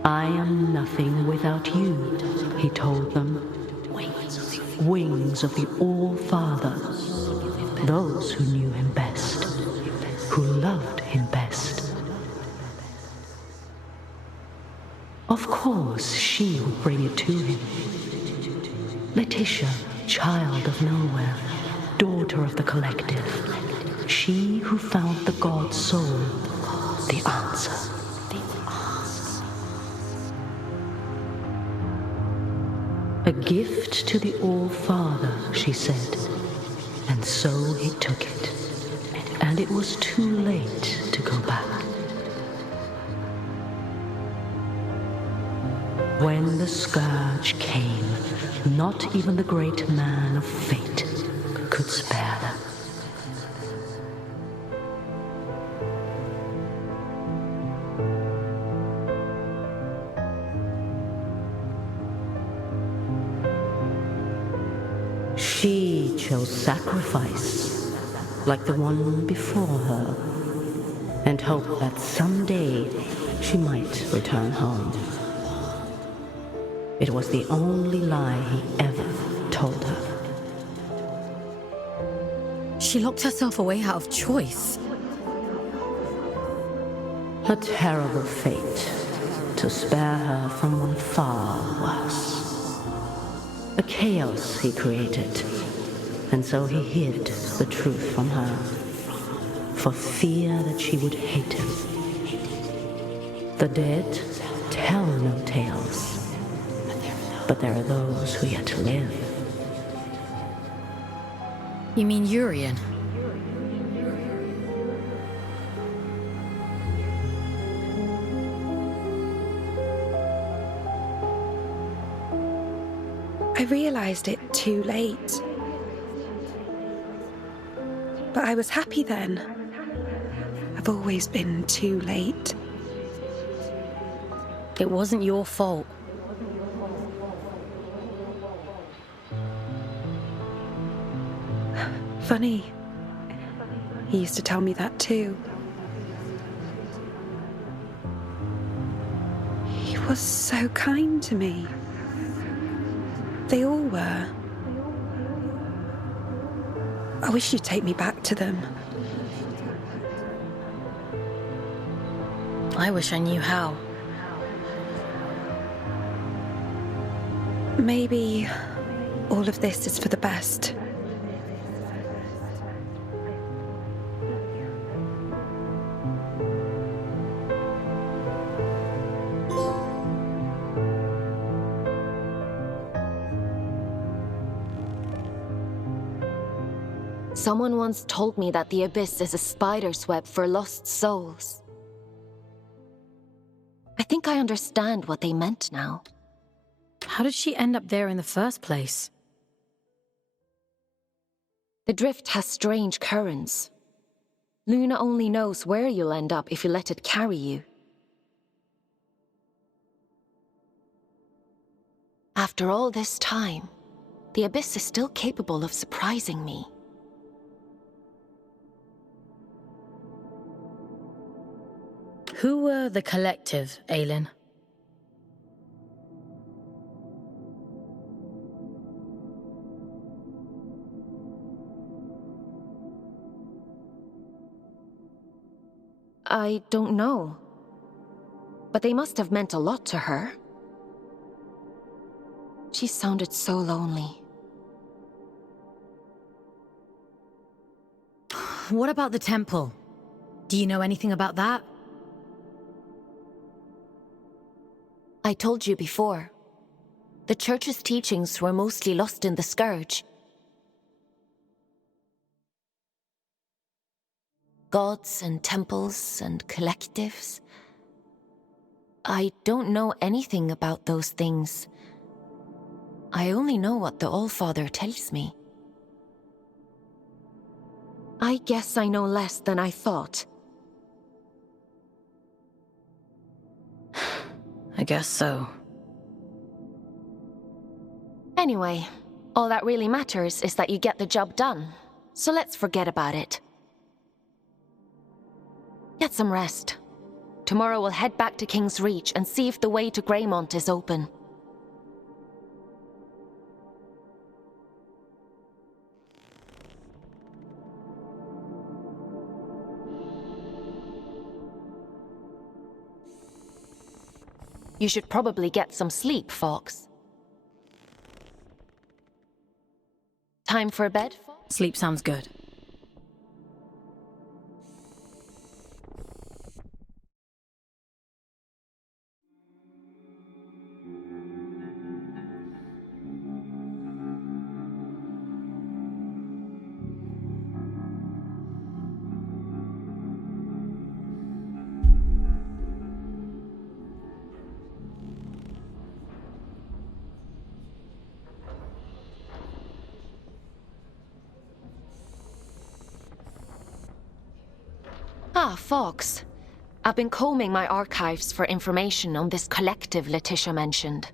I am nothing without you, he told them. Wings of the All-Father, those who knew him best, who loved him best. Of course, she would bring it to him. Letitia, child of nowhere, daughter of the collective, she who found the god soul, the answer. A gift to the All-Father, she said, and so he took it. And it was too late to go back. When the scourge came, not even the great man of fate could spare them. She chose sacrifice, like the one before her, and hoped that someday she might return home. It was the only lie he ever told her. She locked herself away out of choice. A terrible fate to spare her from one far worse. A chaos he created, and so he hid the truth from her, for fear that she would hate him. The dead tell no tales, but there are those who yet live. You mean Urien? I realized it too late. But I was happy then. I've always been too late. It wasn't your fault. Funny. He used to tell me that too. He was so kind to me. They all were. I wish you'd take me back to them. I wish I knew how. Maybe all of this is for the best. Someone once told me that the Abyss is a spider's web for lost souls. I think I understand what they meant now. How did she end up there in the first place? The drift has strange currents. Luna only knows where you'll end up if you let it carry you. After all this time, the Abyss is still capable of surprising me. Who were the collective, Aylin? I don't know. But they must have meant a lot to her. She sounded so lonely. What about the temple? Do you know anything about that? I told you before. The Church's teachings were mostly lost in the Scourge. Gods and temples and collectives. I don't know anything about those things. I only know what the Allfather tells me. I guess I know less than I thought. I guess so. Anyway, all that really matters is that you get the job done. So let's forget about it. Get some rest. Tomorrow we'll head back to King's Reach and see if the way to Greymont is open. You should probably get some sleep, Fawkes. Time for bed? Sleep sounds good. Ah, Fawkes. I've been combing my archives for information on this collective Letitia mentioned.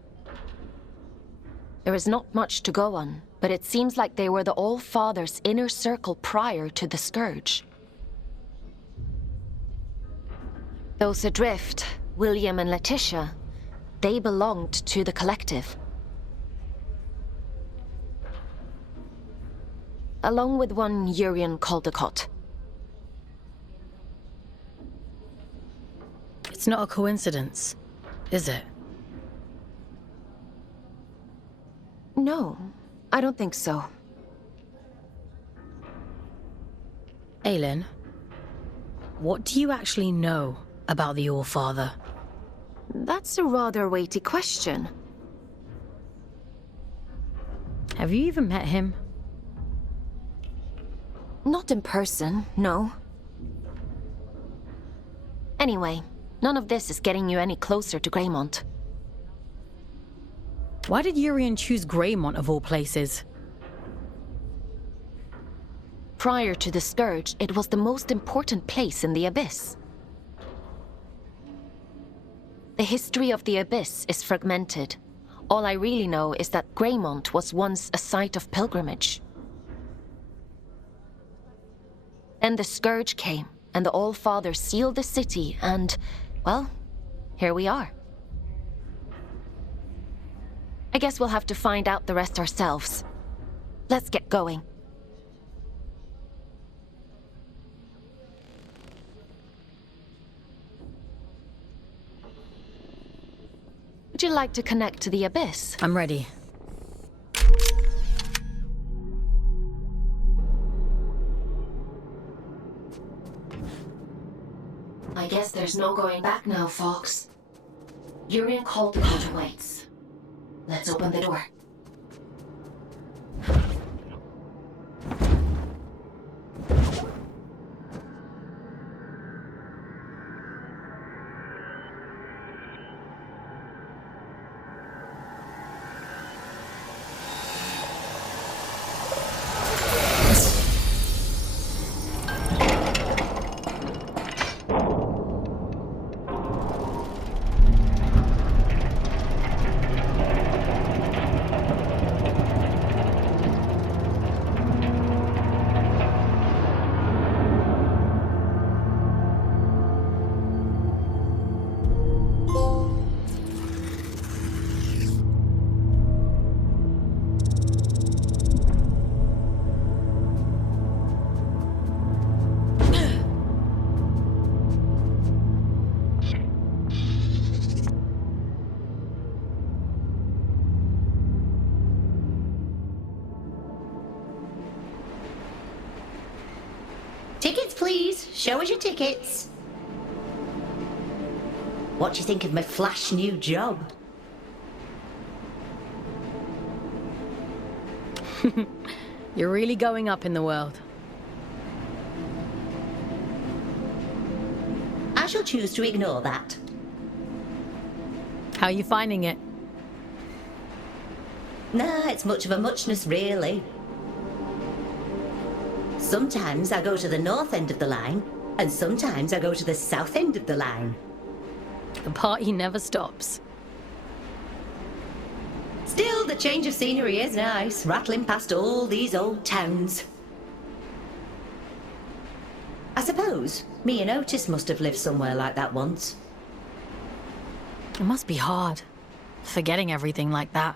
There is not much to go on, but it seems like they were the All-Father's inner circle prior to the Scourge. Those adrift, William and Letitia, they belonged to the collective. Along with one Urien Caldecott. It's not a coincidence, is it? No, I don't think so. Aylin, what do you actually know about the Allfather? That's a rather weighty question. Have you even met him? Not in person, no. Anyway, none of this is getting you any closer to Greymont. Why did Urien choose Greymont of all places? Prior to the Scourge, it was the most important place in the Abyss. The history of the Abyss is fragmented. All I really know is that Greymont was once a site of pilgrimage. Then the Scourge came, and the All-Father sealed the city, and, well, here we are. I guess we'll have to find out the rest ourselves. Let's get going. Would you like to connect to the Abyss? I'm ready. I guess there's no going back now, Fawkes. Urien Caldecott awaits. Let's open the door. Tickets, please. Show us your tickets. What do you think of my flash new job? You're really going up in the world. I shall choose to ignore that. How are you finding it? Nah, it's much of a muchness, really. Sometimes I go to the north end of the line, and sometimes I go to the south end of the line. The party never stops. Still, the change of scenery is nice, rattling past all these old towns. I suppose me and Otis must have lived somewhere like that once. It must be hard, forgetting everything like that.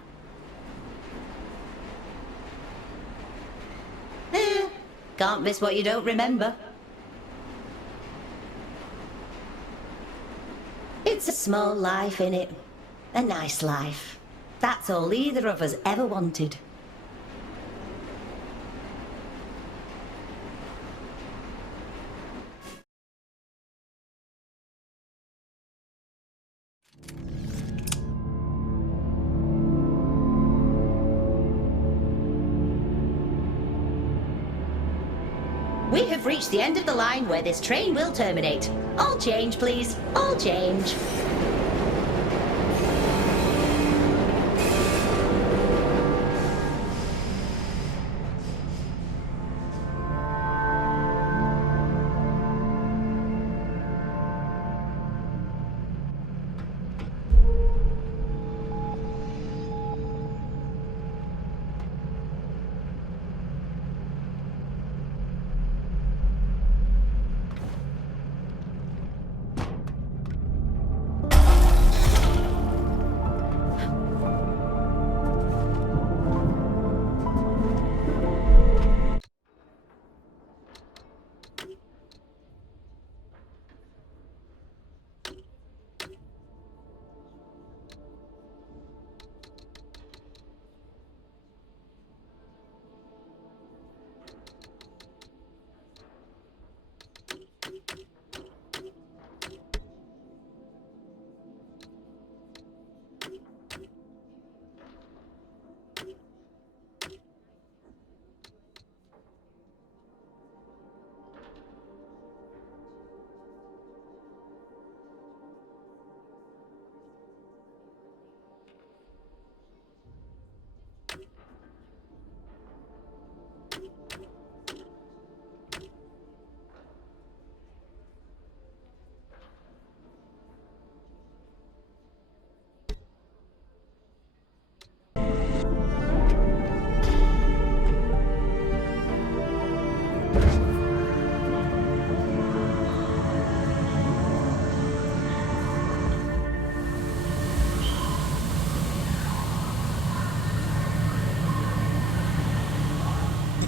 Can't miss what you don't remember. It's a small life, innit? A nice life. That's all either of us ever wanted. We have reached the end of the line where this train will terminate. All change, please. All change.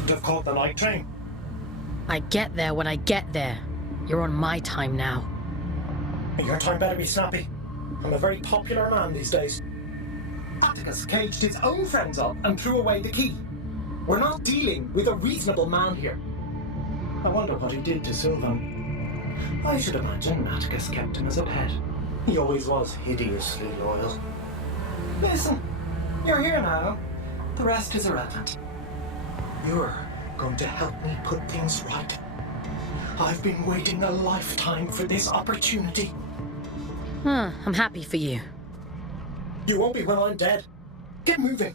Have caught the night train. I get there when I get there. You're on my time now. Your time better be snappy. I'm a very popular man these days. Atticus caged his own friends up and threw away the key. We're not dealing with a reasonable man here. I wonder what he did to Sylvan. I should imagine Atticus kept him as a pet. He always was hideously loyal. Listen, you're here now. The rest is irrelevant. You're going to help me put things right. I've been waiting a lifetime for this opportunity. I'm happy for you. You won't be when I'm dead. Get moving.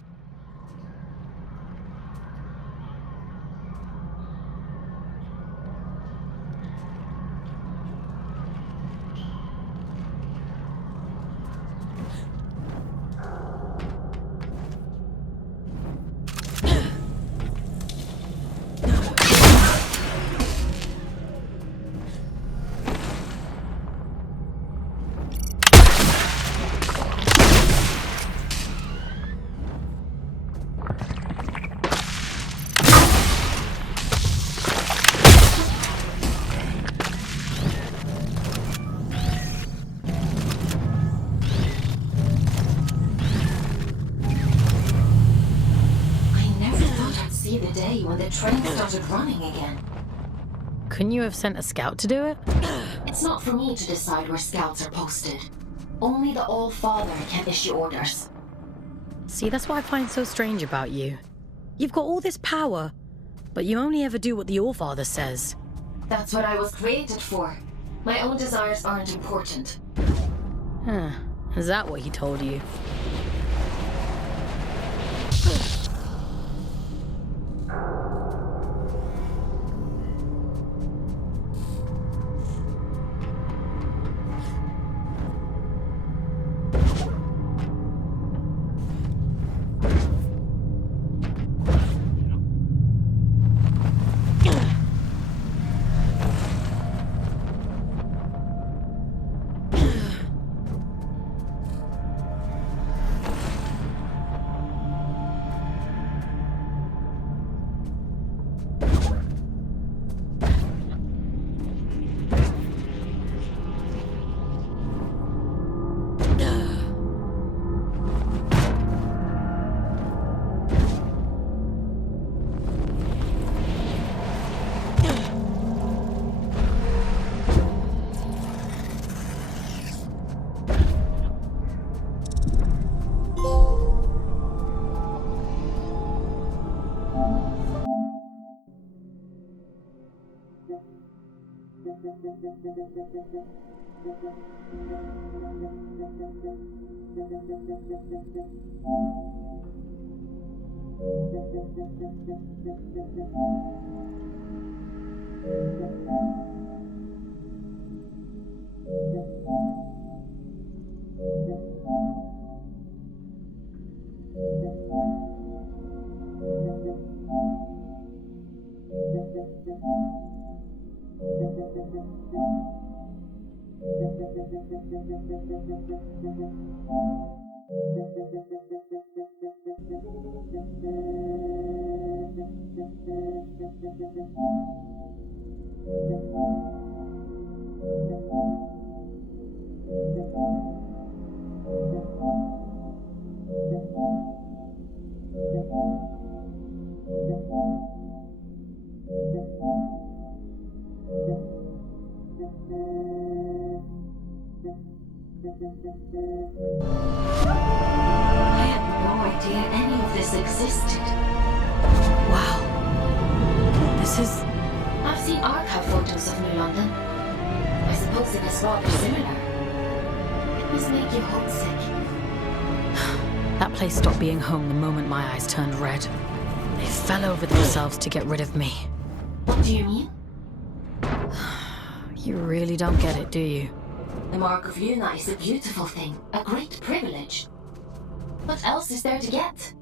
When the train started running again. Couldn't you have sent a scout to do it? It's not for me to decide where scouts are posted. Only the All-Father can issue orders. See, that's what I find so strange about you. You've got all this power, but you only ever do what the All-Father says. That's what I was created for. My own desires aren't important. Huh. Is that what he told you? I had no idea any of this existed. Wow. This is... I've seen archive photos of New London. I suppose it is rather similar. It must make you homesick. That place stopped being home the moment my eyes turned red. They fell over themselves to get rid of me. What do you mean? You really don't get it, do you? The mark of Luna is a beautiful thing, a great privilege. What else is there to get?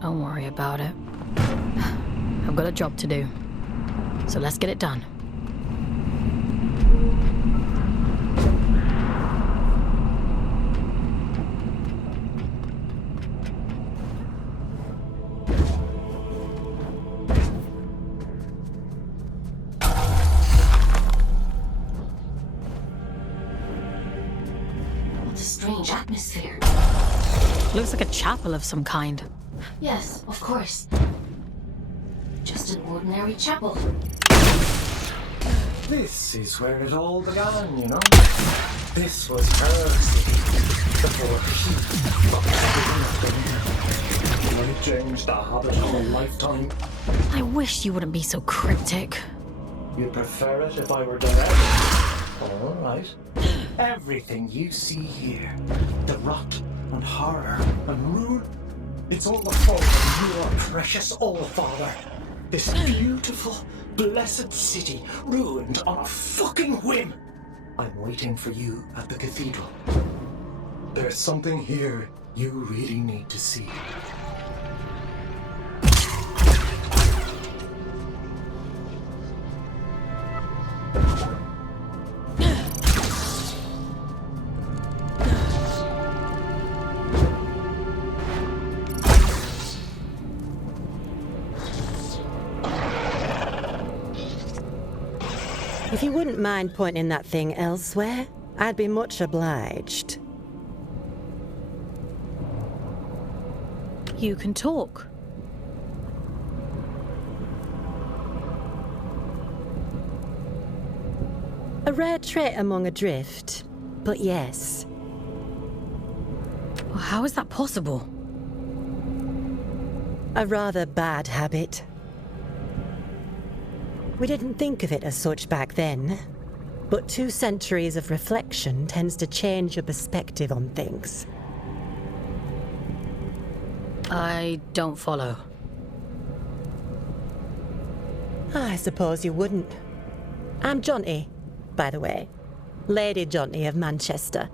Don't worry about it. I've got a job to do. So let's get it done. What a strange atmosphere. Looks like a chapel of some kind. Yes, of course. Just an ordinary chapel. This is where it all began, you know? This was her city before she fucked it up. It changed the habit of a lifetime. I wish you wouldn't be so cryptic. You'd prefer it if I were direct? All right. Everything you see here, the rot and horror and ruin, it's all the fault of your precious All-Father. This beautiful, blessed city ruined on a fucking whim. I'm waiting for you at the cathedral. There's something here you really need to see. If you wouldn't mind pointing that thing elsewhere, I'd be much obliged. You can talk. A rare trait among a drift, but yes. Well, how is that possible? A rather bad habit. We didn't think of it as such back then, but 2 centuries of reflection tends to change your perspective on things. I don't follow. I suppose you wouldn't. I'm Jonty, by the way. Lady Jonty of Manchester.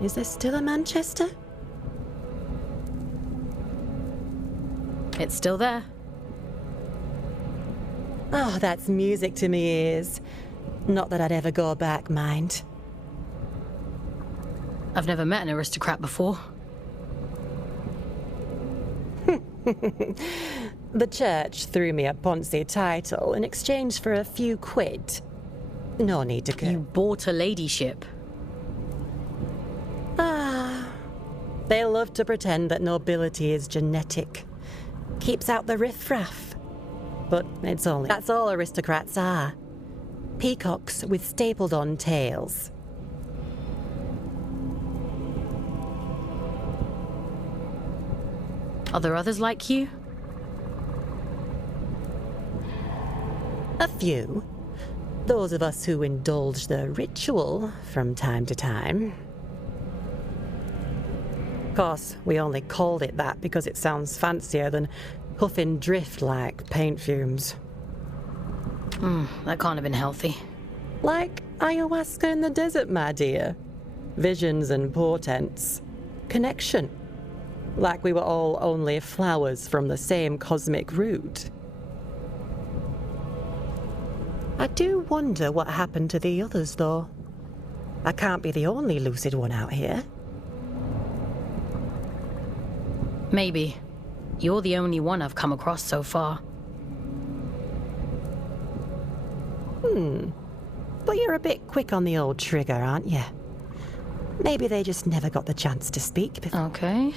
Is there still a Manchester? It's still there. Oh, that's music to me ears. Not that I'd ever go back, mind. I've never met an aristocrat before. The church threw me a Ponzi title in exchange for a few quid. No need to You bought a ladyship. Ah, they love to pretend that nobility is genetic. Keeps out the riffraff. But that's all aristocrats are. Peacocks with stapled-on tails. Are there others like you? A few. Those of us who indulge the ritual from time to time. Of course, we only called it that because it sounds fancier than puffing drift like paint fumes. That can't have been healthy. Like ayahuasca in the desert, my dear. Visions and portents. Connection. Like we were all only flowers from the same cosmic root. I do wonder what happened to the others, though. I can't be the only lucid one out here. Maybe. You're the only one I've come across so far. But you're a bit quick on the old trigger, aren't you? Maybe they just never got the chance to speak before. Okay.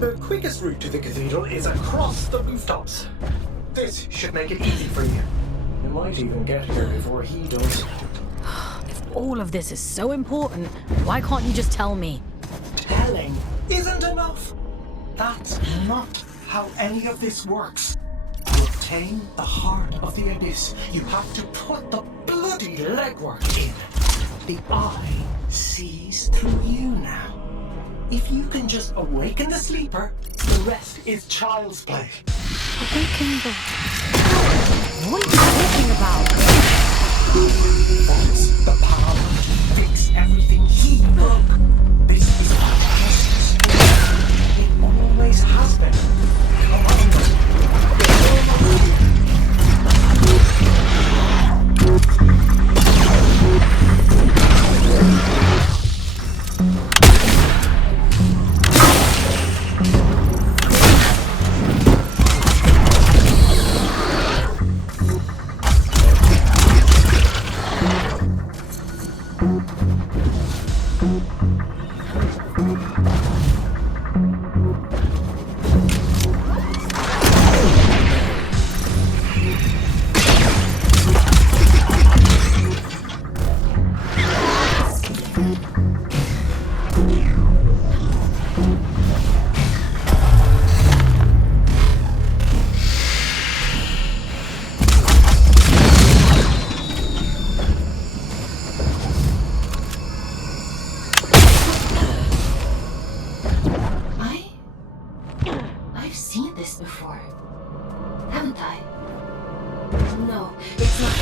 The quickest route to the cathedral is across the rooftops. This should make it easy for you. might even get here before he does. If all of this is so important, why can't you just tell me? Telling isn't enough. That's not how any of this works. To obtain the heart of the abyss, you have to put the bloody legwork in. The eye sees through you now. If you can just awaken the sleeper, the rest is child's play. Awaken the... What are you talking about? Fawkes, the power to fix everything he broke. This is our it always has been. I've seen this before, haven't I? No, it's not.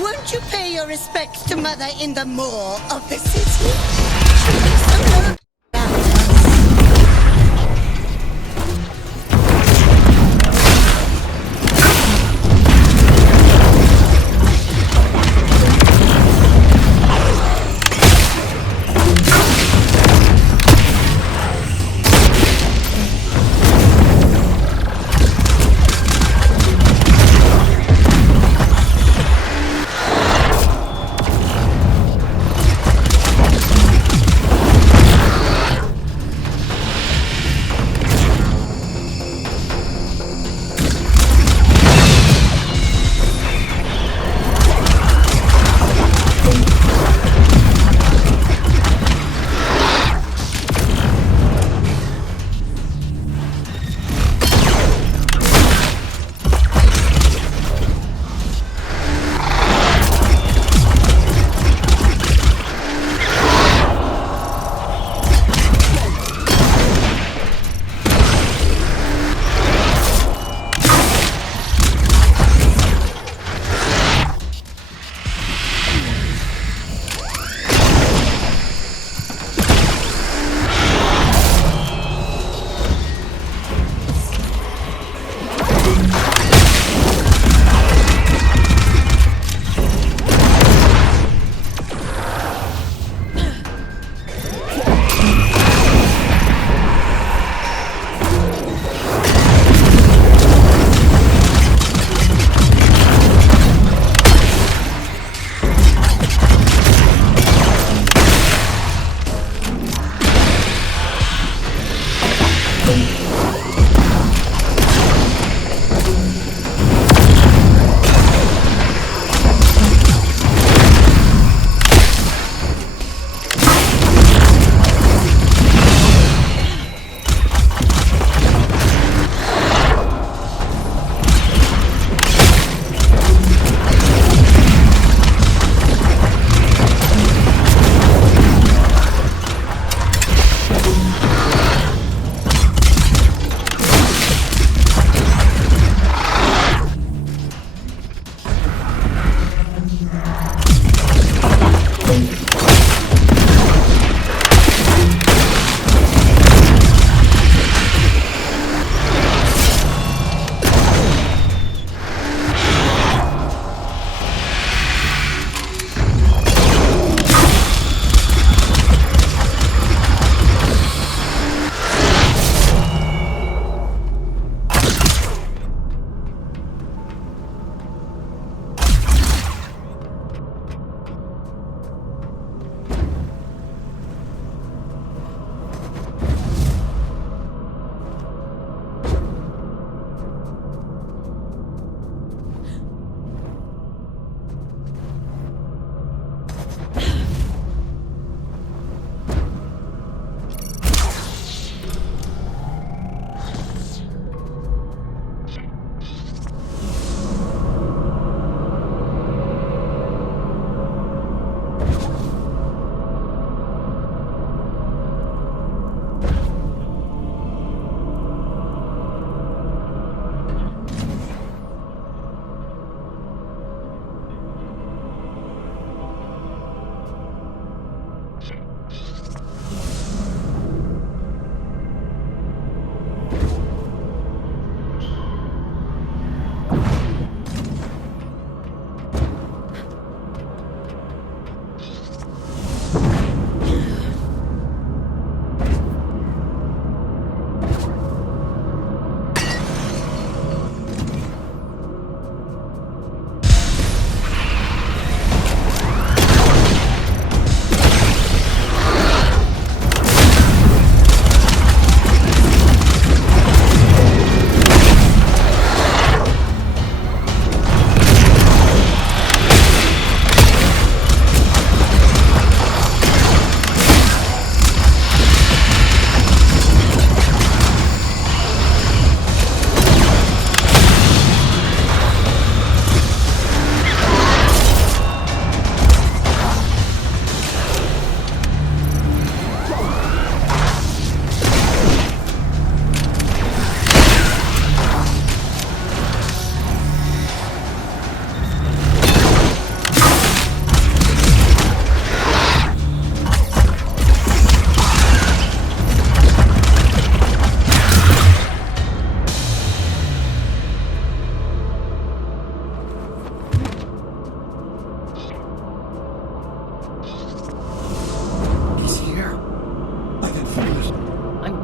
Won't you pay your respects to Mother in the maw of the city?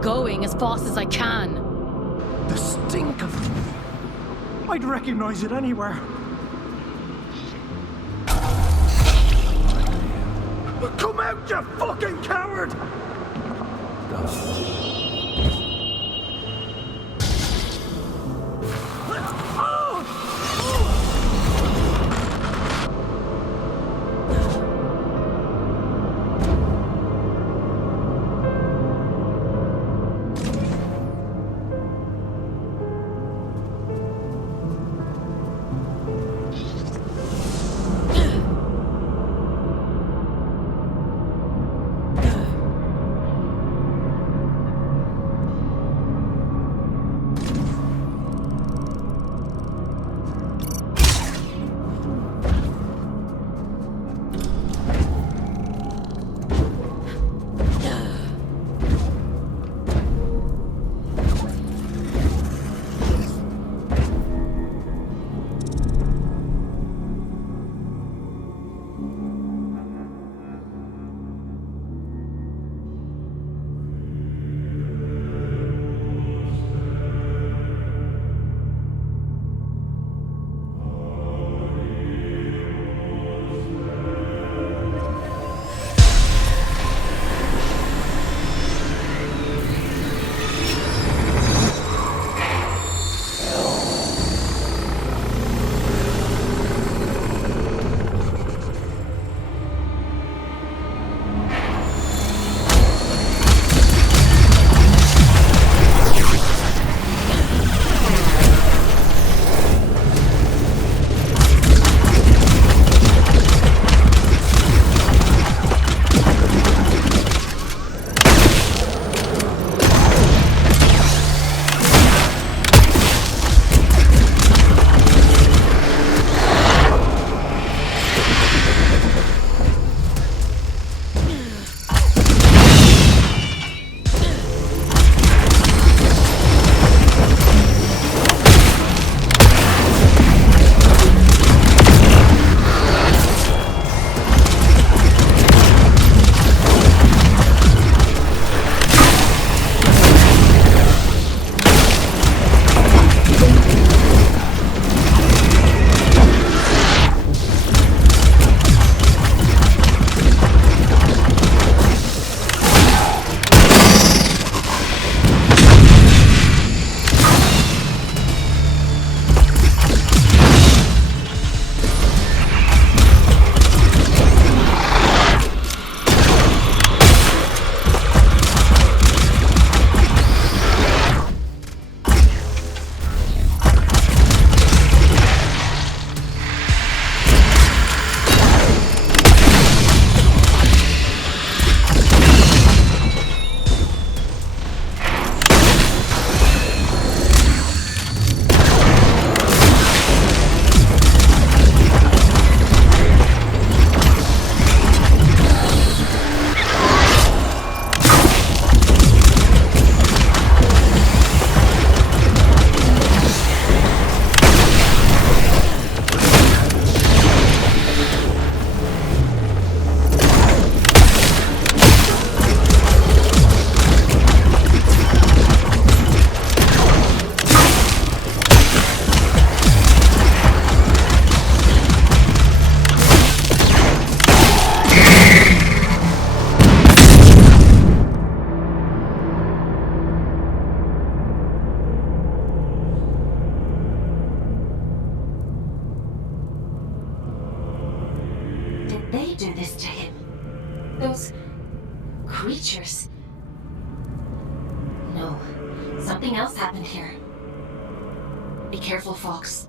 going as fast as I can. The stink of... I'd recognize it anywhere. Come out, you fucking coward! do this to him? Those creatures. No, something else happened here. Be careful, Fawkes.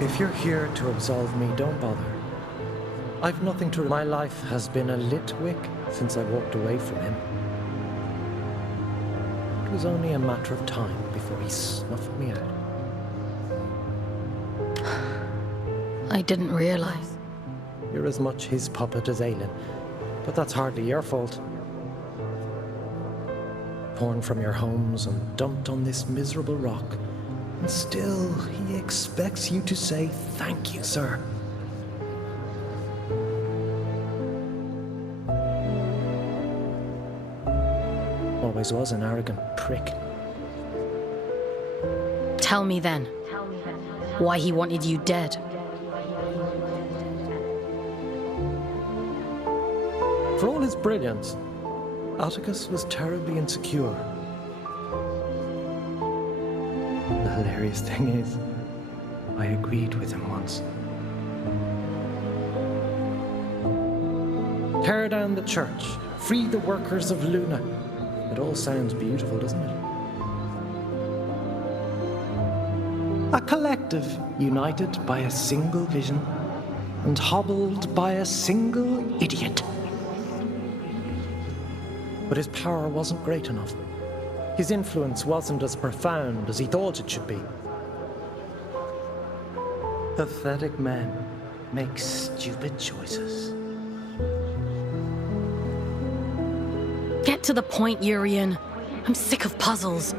If you're here to absolve me, don't bother. I've nothing to... My life has been a lit wick since I walked away from him. It was only a matter of time before he snuffed me out. I didn't realize. You're as much his puppet as Aelin, but that's hardly your fault. Torn from your homes and dumped on this miserable rock, and still he expects you to say thank you, sir. Always was an arrogant prick. Tell me then, why he wanted you dead. For all his brilliance, Atticus was terribly insecure. The hilarious thing is, I agreed with him once. Tear down the church, free the workers of Luna. It all sounds beautiful, doesn't it? A collective united by a single vision and hobbled by a single idiot. But his power wasn't great enough. His influence wasn't as profound as he thought it should be. Pathetic men make stupid choices. Get to the point, Urien. I'm sick of puzzles.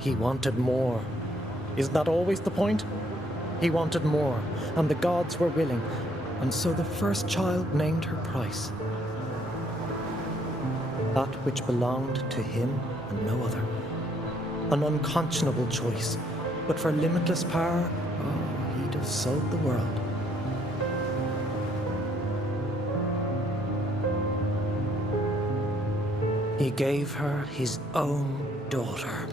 He wanted more. Isn't that always the point? He wanted more, and the gods were willing, and so the first child named her price. That which belonged to him and no other. An unconscionable choice, but for limitless power, oh, he'd have sold the world. He gave her his own daughter.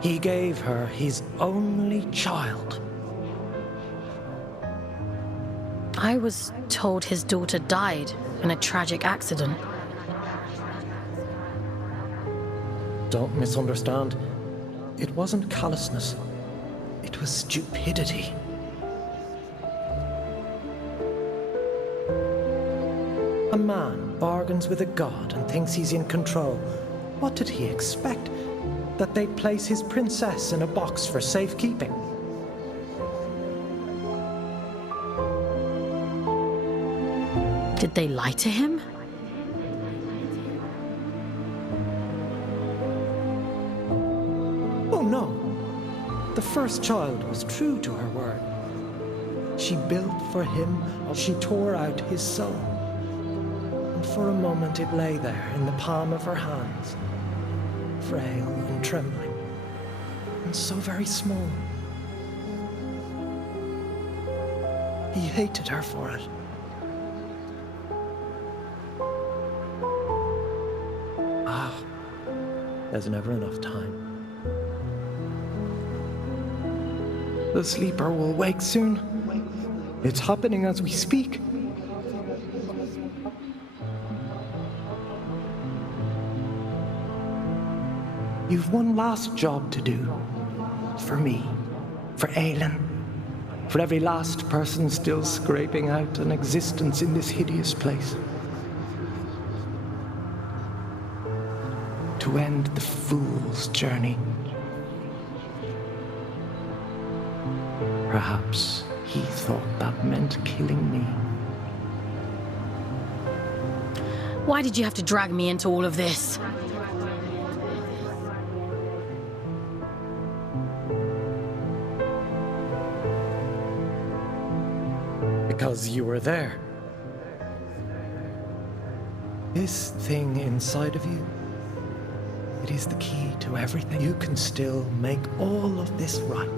He gave her his only child. I was told his daughter died in a tragic accident. Don't misunderstand. It wasn't callousness. It was stupidity. A man bargains with a god and thinks he's in control. What did he expect? That they'd place his princess in a box for safekeeping? Did they lie to him? Oh no. The first child was true to her word. She built for him, she tore out his soul. And for a moment it lay there in the palm of her hands, frail and trembling, and so very small. He hated her for it. There's never enough time. The sleeper will wake soon. It's happening as we speak. You've one last job to do. For me. For Aelin. For every last person still scraping out an existence in this hideous place. To end the fool's journey. Perhaps he thought that meant killing me. Why did you have to drag me into all of this? Because you were there. This thing inside of you, it is the key to everything. You can still make all of this right.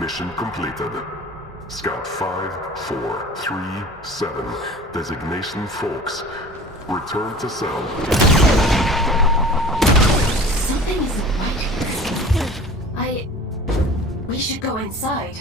Mission completed. Scout 5437, designation Fawkes. Return to cell. Something isn't right. We should go inside.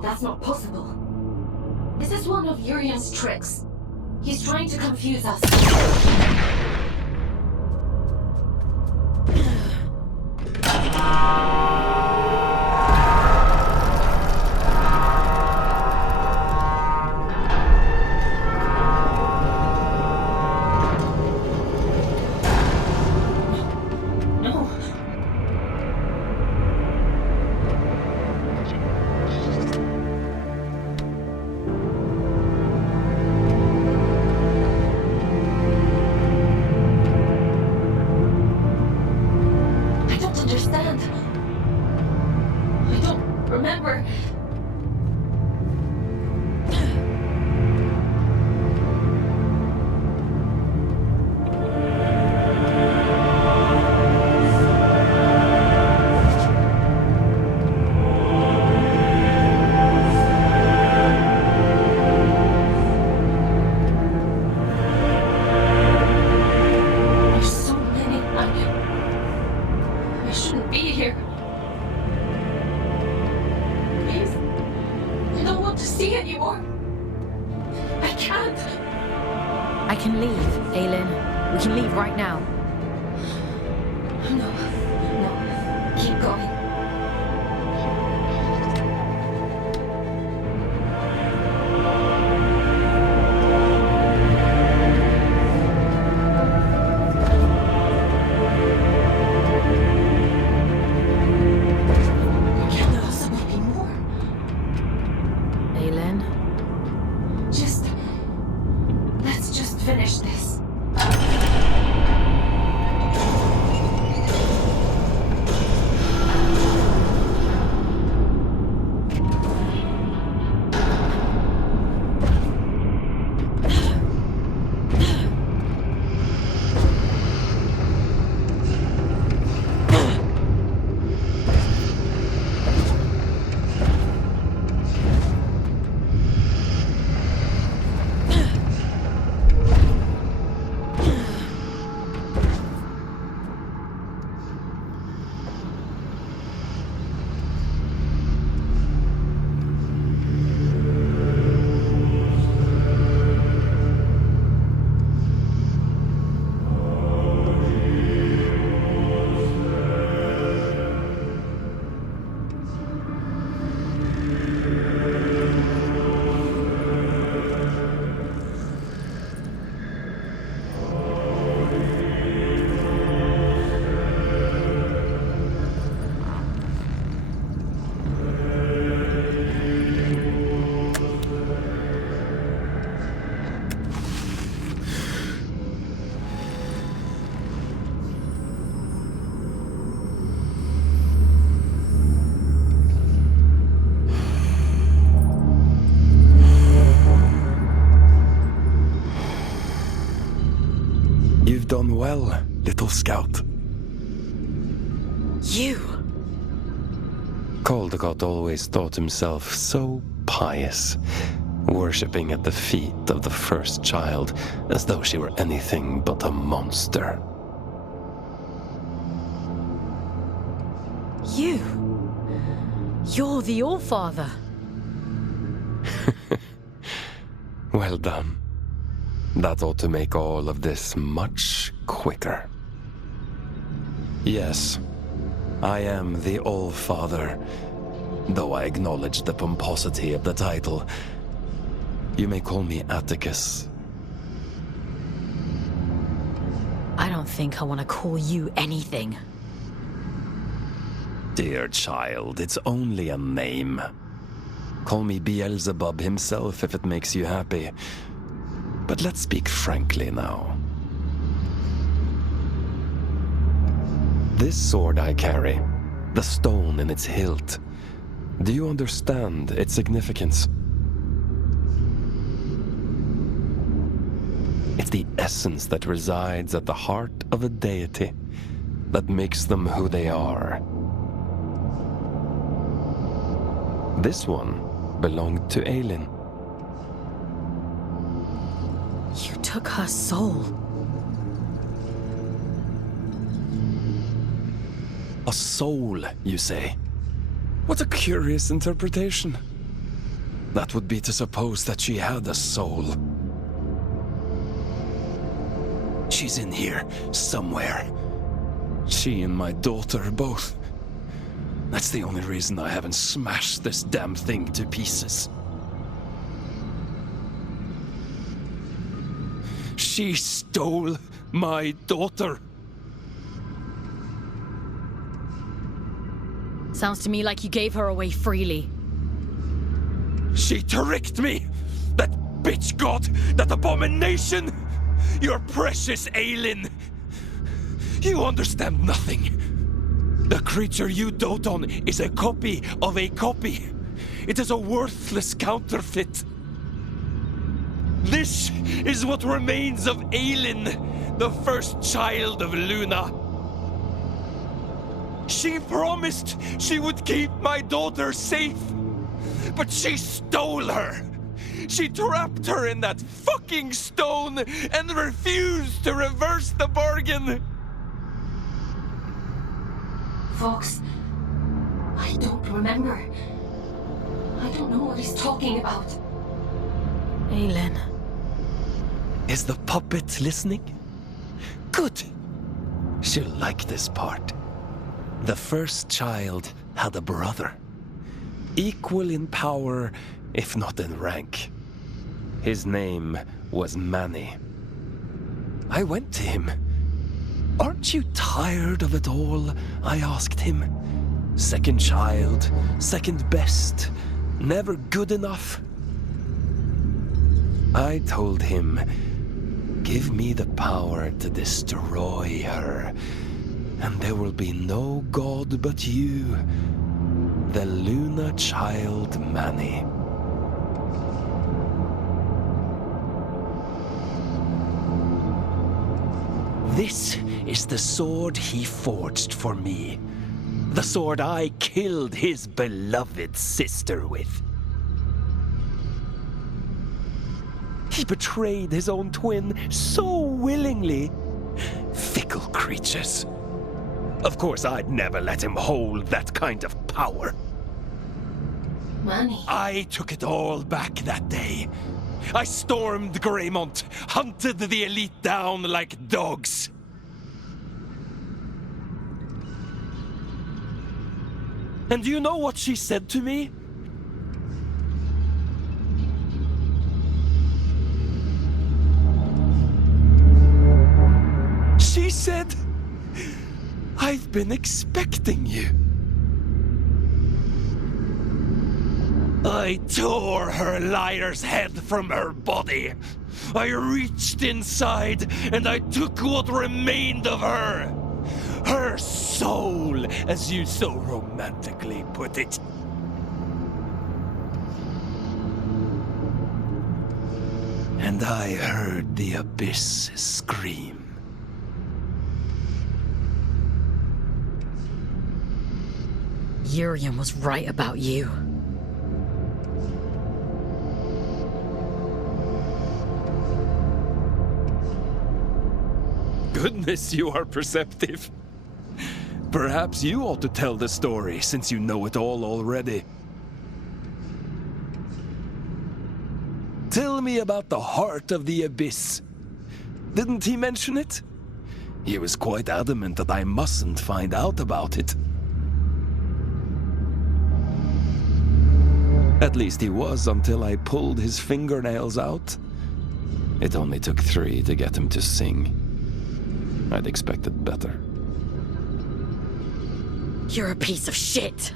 That's not possible. This is one of Urien's tricks. He's trying to confuse us. Done well, little scout. You? Caldecott always thought himself so pious, worshipping at the feet of the first child as though she were anything but a monster. you. You're the Allfather. Well done. That ought to make all of this much quicker. Yes, I am the Allfather, though I acknowledge the pomposity of the title. You may call me Atticus. I don't think I want to call you anything. Dear child, it's only a name. Call me Beelzebub himself if it makes you happy. But let's speak frankly now. This sword I carry, the stone in its hilt, do you understand its significance? It's the essence that resides at the heart of a deity that makes them who they are. This one belonged to Aelin. You took her soul. A soul, you say? What a curious interpretation. That would be to suppose that she had a soul. She's in here, somewhere. She and my daughter both. That's the only reason I haven't smashed this damn thing to pieces. She stole my daughter. Sounds to me like you gave her away freely. She tricked me! That bitch god! That abomination! Your precious Aelin! You understand nothing. The creature you dote on is a copy of a copy. It is a worthless counterfeit. This is what remains of Aelin, the first child of Luna. She promised she would keep my daughter safe, but she stole her. She trapped her in that fucking stone and refused to reverse the bargain. Fawkes, I don't remember. I don't know what he's talking about. Aelin. Is the puppet listening? Good. She'll like this part. The first child had a brother. Equal in power, if not in rank. His name was Manny. I went to him. Aren't you tired of it all? I asked him. Second child, second best, never good enough. I told him, give me the power to destroy her, and there will be no god but you, the Luna child Manny. This is the sword he forged for me. The sword I killed his beloved sister with. He betrayed his own twin so willingly. Fickle creatures. Of course, I'd never let him hold that kind of power. Manny. I took it all back that day. I stormed Greymont, hunted the elite down like dogs. And do you know what she said to me? She said, I've been expecting you. I tore her liar's head from her body. I reached inside and I took what remained of her. Her soul, as you so romantically put it. And I heard the abyss scream. Urien was right about you. Goodness, you are perceptive. Perhaps you ought to tell the story, since you know it all already. Tell me about the heart of the abyss. Didn't he mention it? He was quite adamant that I mustn't find out about it. At least he was until I pulled his fingernails out. It only took 3 to get him to sing. I'd expected better. You're a piece of shit!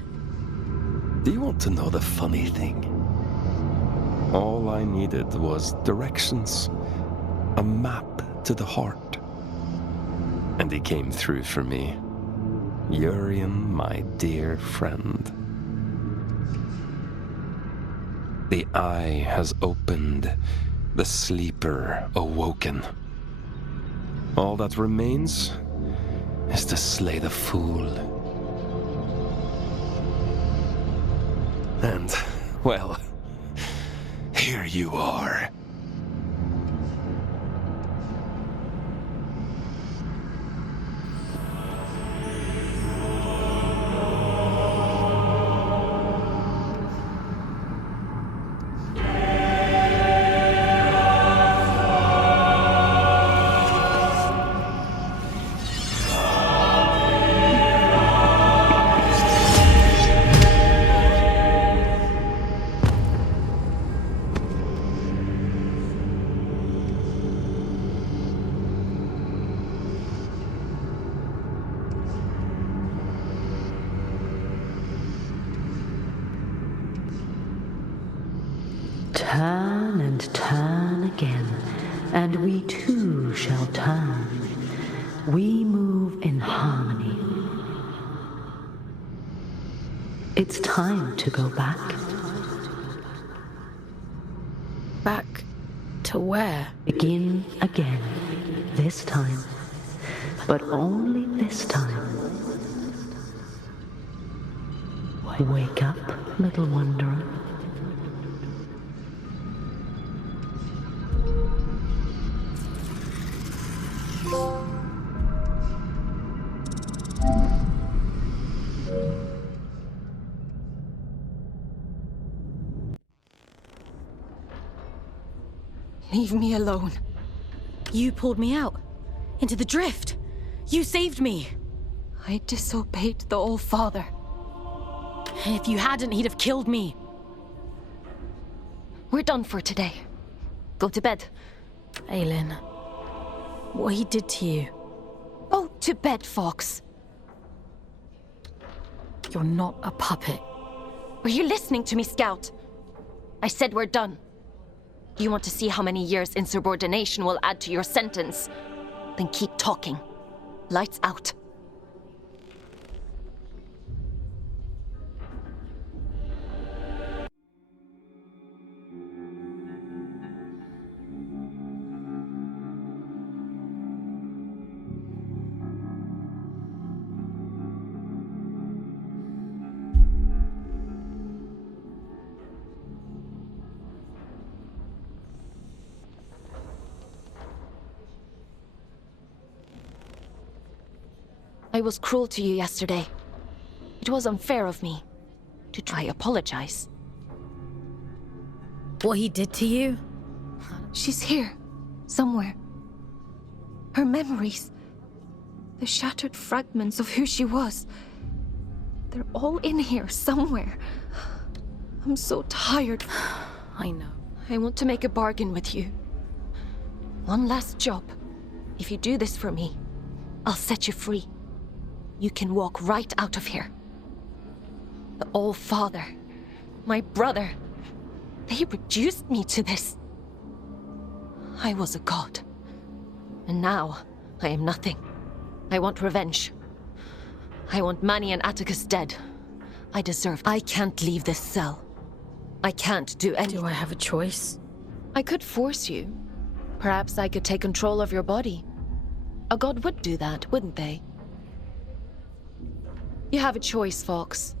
Do you want to know the funny thing? All I needed was directions, a map to the heart. And he came through for me. Urien, my dear friend. The eye has opened, the sleeper awoken. All that remains is to slay the fool. And, well, here you are. Turn and turn again, and we too shall turn. We move in harmony. It's time to go back. Back to where? Begin again, this time. But only this time. Wake up, little wanderer. Leave me alone. You pulled me out. Into the drift. You saved me. I disobeyed the All-Father. If you hadn't, he'd have killed me. We're done for today. Go to bed. Aylin, what he did to you. Go to bed, Fawkes. You're not a puppet. Were you listening to me, Scout? I said we're done. You want to see how many years insubordination will add to your sentence? Then keep talking. Lights out. I was cruel to you yesterday. It was unfair of me to try apologize. What he did to you? She's here, somewhere. Her memories, the shattered fragments of who she was, they're all in here somewhere. I'm so tired. I know. I want to make a bargain with you. One last job. If you do this for me, I'll set you free. You can walk right out of here. The All-Father, my brother, they reduced me to this. I was a god. And now, I am nothing. I want revenge. I want Manny and Atticus dead. I can't leave this cell. I can't do anything. Do I have a choice? I could force you. Perhaps I could take control of your body. A god would do that, wouldn't they? You have a choice, Fawkes.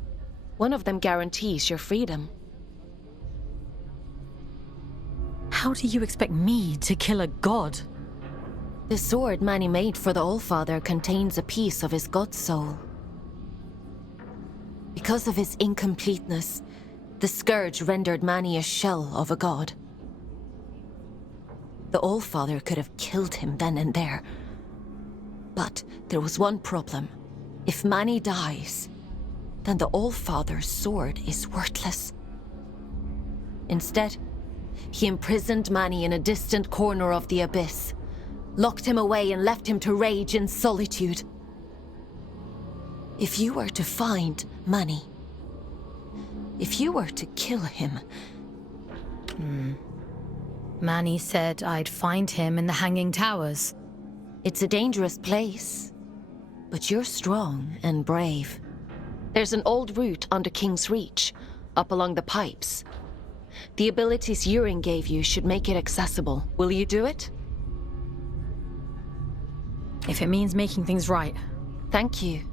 One of them guarantees your freedom. How do you expect me to kill a god? The sword Manny made for the Allfather contains a piece of his god soul. Because of his incompleteness, the Scourge rendered Manny a shell of a god. The Allfather could have killed him then and there. But there was one problem. If Manny dies, then the Allfather's sword is worthless. Instead, he imprisoned Manny in a distant corner of the abyss, locked him away and left him to rage in solitude. If you were to find Manny, if you were to kill him... Manny said I'd find him in the Hanging Towers. It's a dangerous place, but you're strong and brave. There's an old route under King's Reach, up along the pipes. The abilities Urien gave you should make it accessible. Will you do it? If it means making things right. Thank you.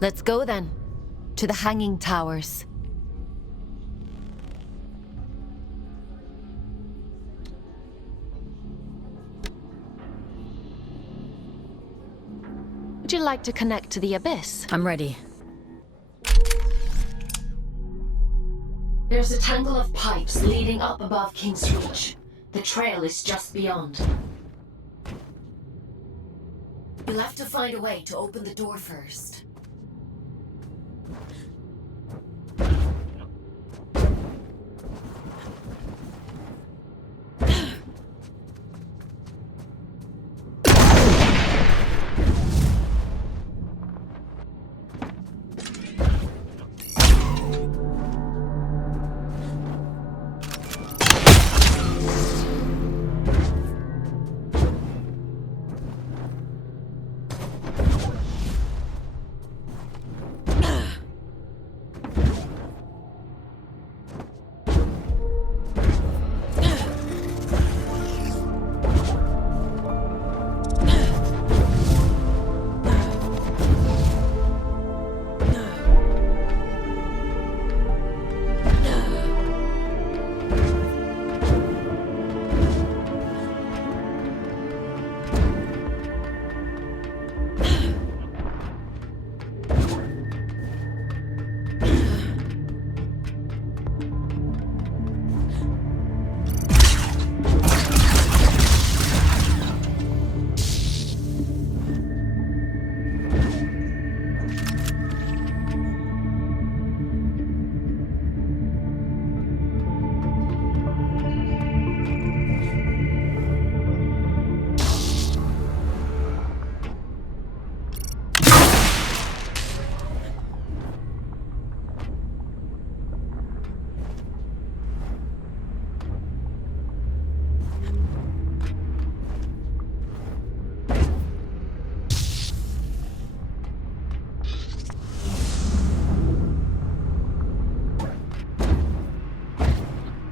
Let's go then, to the Hanging Towers. Would you like to connect to the abyss? I'm ready. There's a tangle of pipes leading up above King's Reach. The trail is just beyond. You'll have to find a way to open the door first.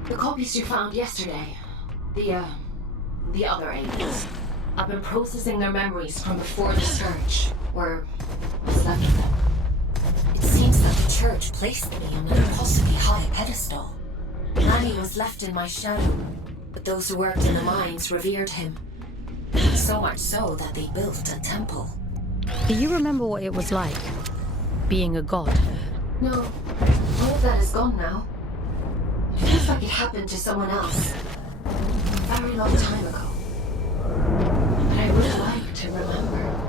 The copies you found yesterday, the other aliens. I've been processing their memories from before the Scourge, or what's left of them. It seems that the Church placed me on an impossibly high pedestal. Manny was left in my shadow, but those who worked in the mines revered him. So much so that they built a temple. Do you remember what it was like, being a god? No, all of that is gone now. It feels like it happened to someone else. A very long time ago. But I would like to remember.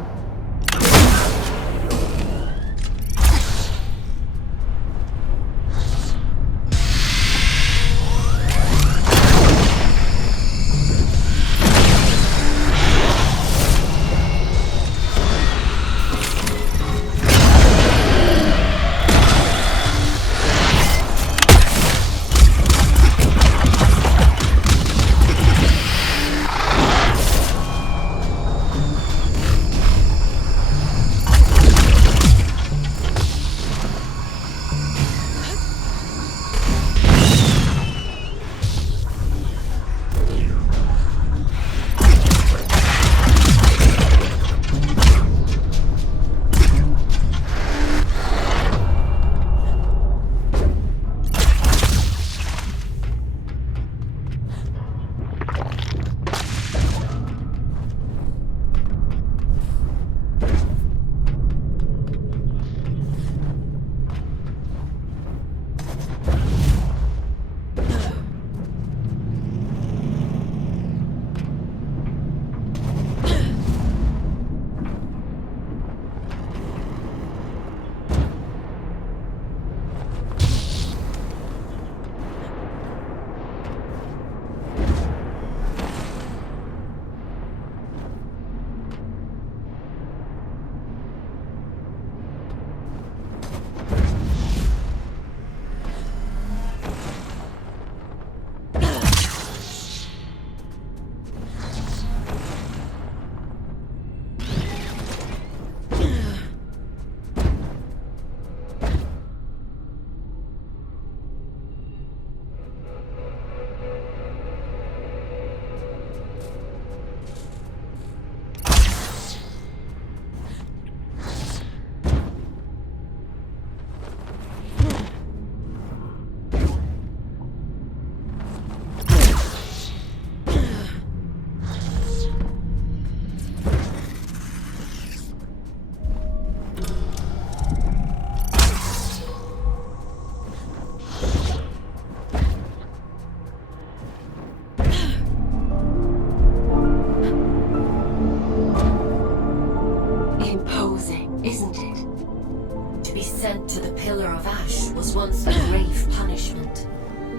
was once a grave punishment.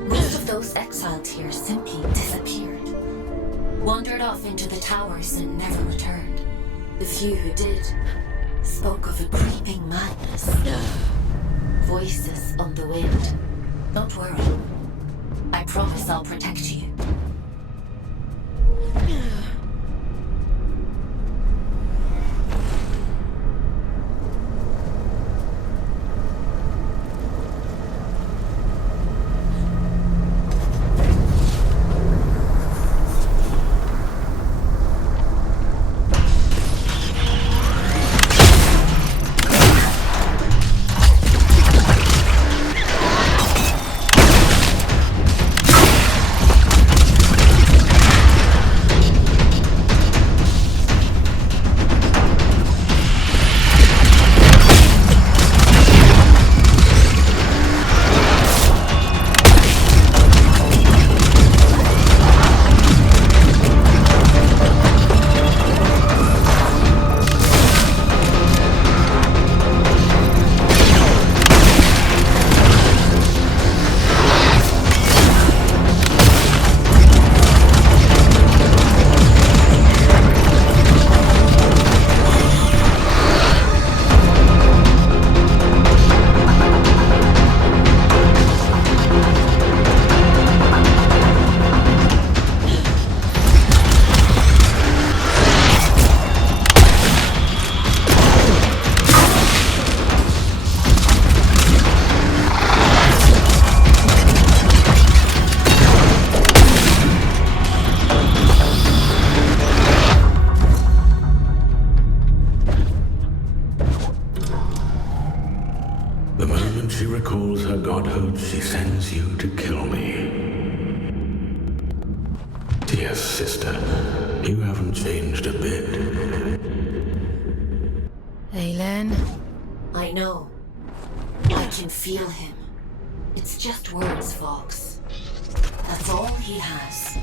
Most of those exiled here simply disappeared. Wandered off into the towers and never returned. The few who did spoke of a creeping madness. Voices on the wind. Don't worry. I promise I'll protect you. The moment she recalls her godhood, she sends you to kill me. Dear sister, you haven't changed a bit. Aylin, I know. I can feel him. It's just words, Fawkes. That's all he has.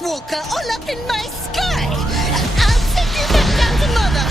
Walker all up in my sky. I'll send you back down to Mother.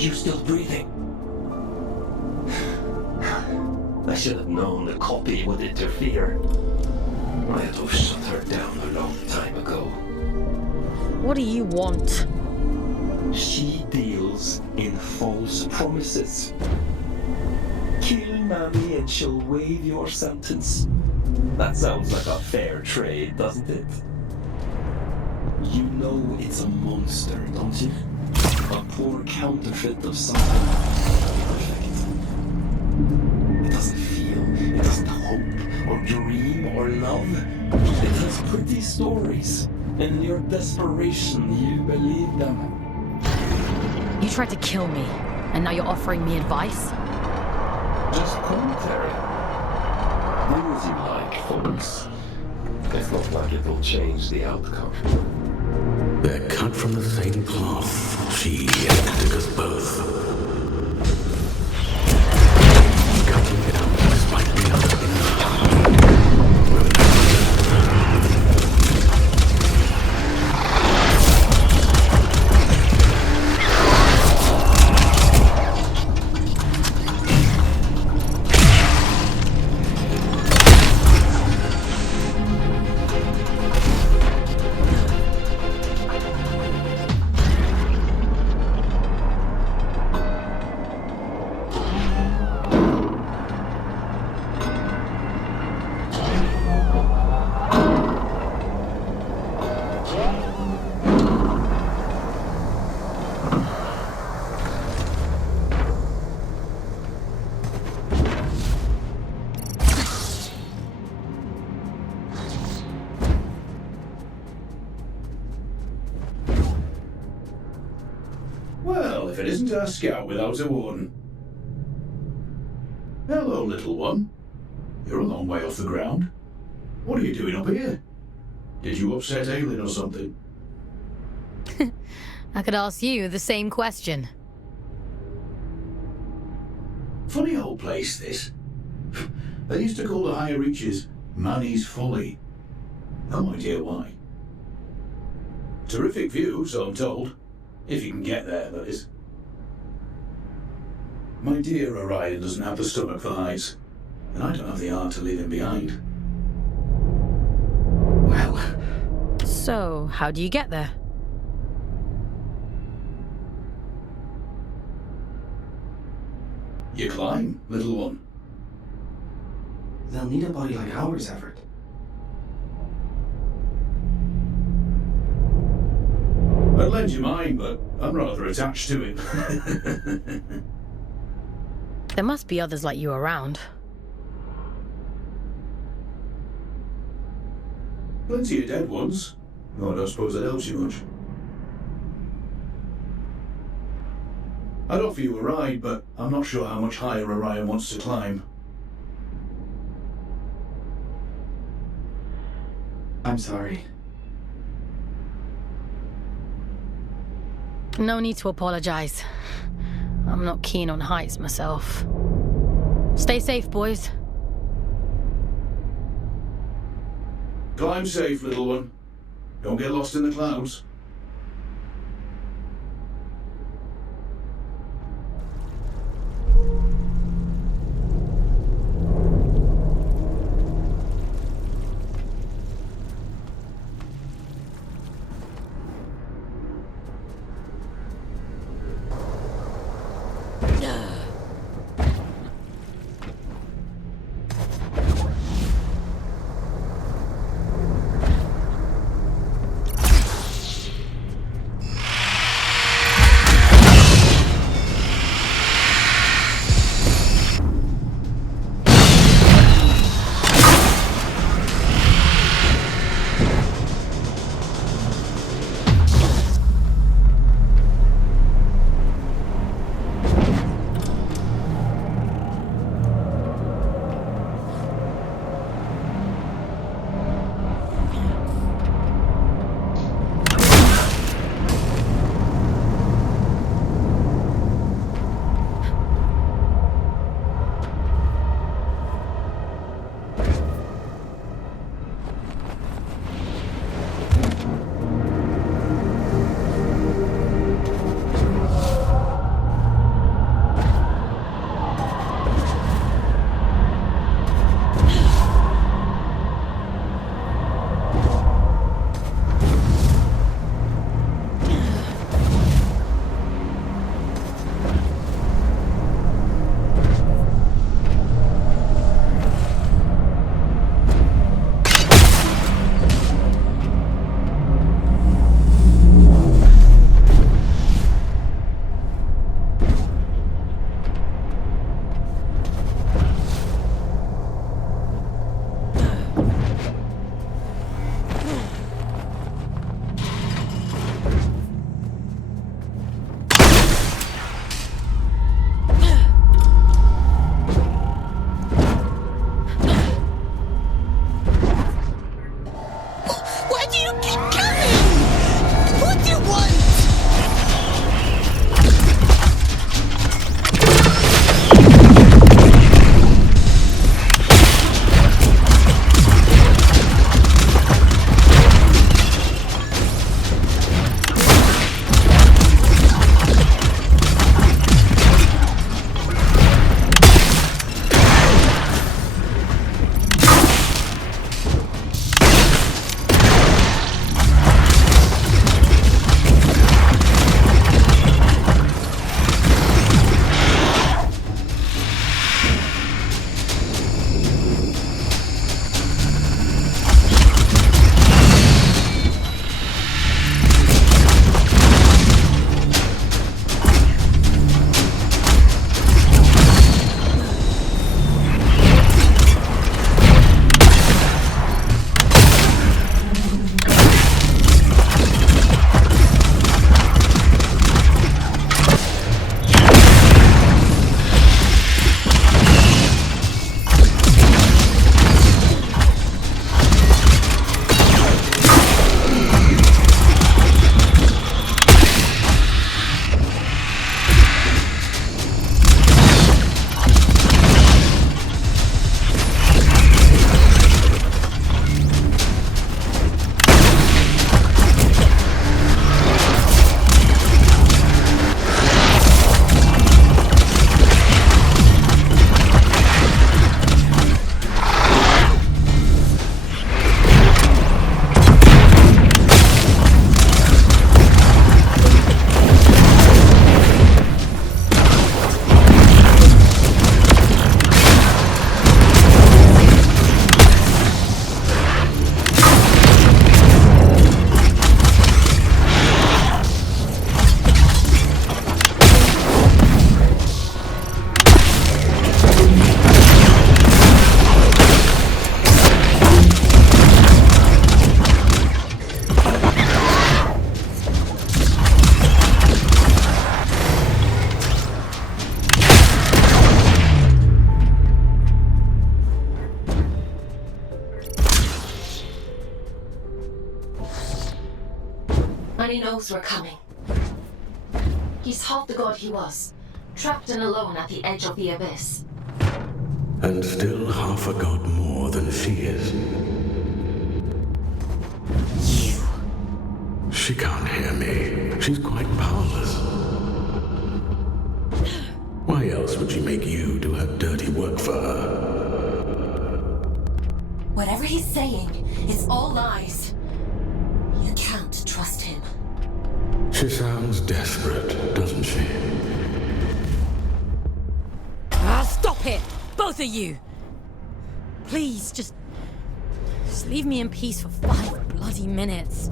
you still breathing? I should have known the copy would interfere. I had to have shut her down a long time ago. What do you want? She deals in false promises. Kill Mammy and she'll waive your sentence. That sounds like a fair trade, doesn't it? You know it's a monster, don't you? A poor counterfeit of something perfect. It doesn't feel, it doesn't hope, or dream, or love. It has pretty stories. In your desperation, you believe them. You tried to kill me, and now you're offering me advice? Just commentary. Do as you like, Fawkes. It's not like it will change the outcome. They're cut from the same cloth. She and Atticus both. Cutting down despite the other in the Well, if it isn't our scout without a warden. Hello, little one. You're a long way off the ground. What are you doing up here? Did you upset Aylin or something? I could ask you the same question. Funny old place, this. They used to call the higher reaches Manny's Folly. No idea why. Terrific view, so I'm told. If you can get there, that is. My dear Urien doesn't have the stomach for heights, and I don't have the art to leave him behind. Well... So, how do you get there? You climb, little one. They'll need a body like ours, Everett. I'd lend you mine, but I'm rather attached to it. There must be others like you around. Plenty of dead ones. Oh, I don't suppose that helps you much. I'd offer you a ride, but I'm not sure how much higher Urien wants to climb. I'm sorry. No need to apologize. I'm not keen on heights myself. Stay safe, boys. Climb safe, little one. Don't get lost in the clouds. And he knows we're coming. He's half the god he was, trapped and alone at the edge of the abyss. And still half a god more than she is. You! She can't hear me. She's quite powerless. Why else would she make you do her dirty work for her? Whatever he's saying, it's all lies. You can't trust him. She sounds desperate, doesn't she? Stop it! Both of you! Please, just leave me in peace for 5 bloody minutes.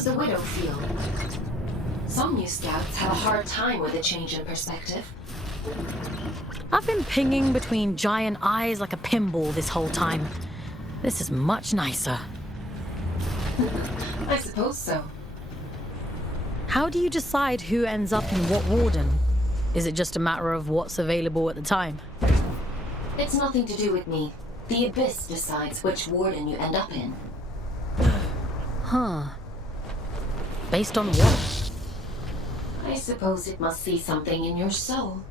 does the widow feel? Some new scouts have a hard time with a change in perspective. I've been pinging between giant eyes like a pinball this whole time. This is much nicer. I suppose so. How do you decide who ends up in what warden? Is it just a matter of what's available at the time? It's nothing to do with me. The Abyss decides which warden you end up in. Huh. Based on what? I suppose it must see something in your soul.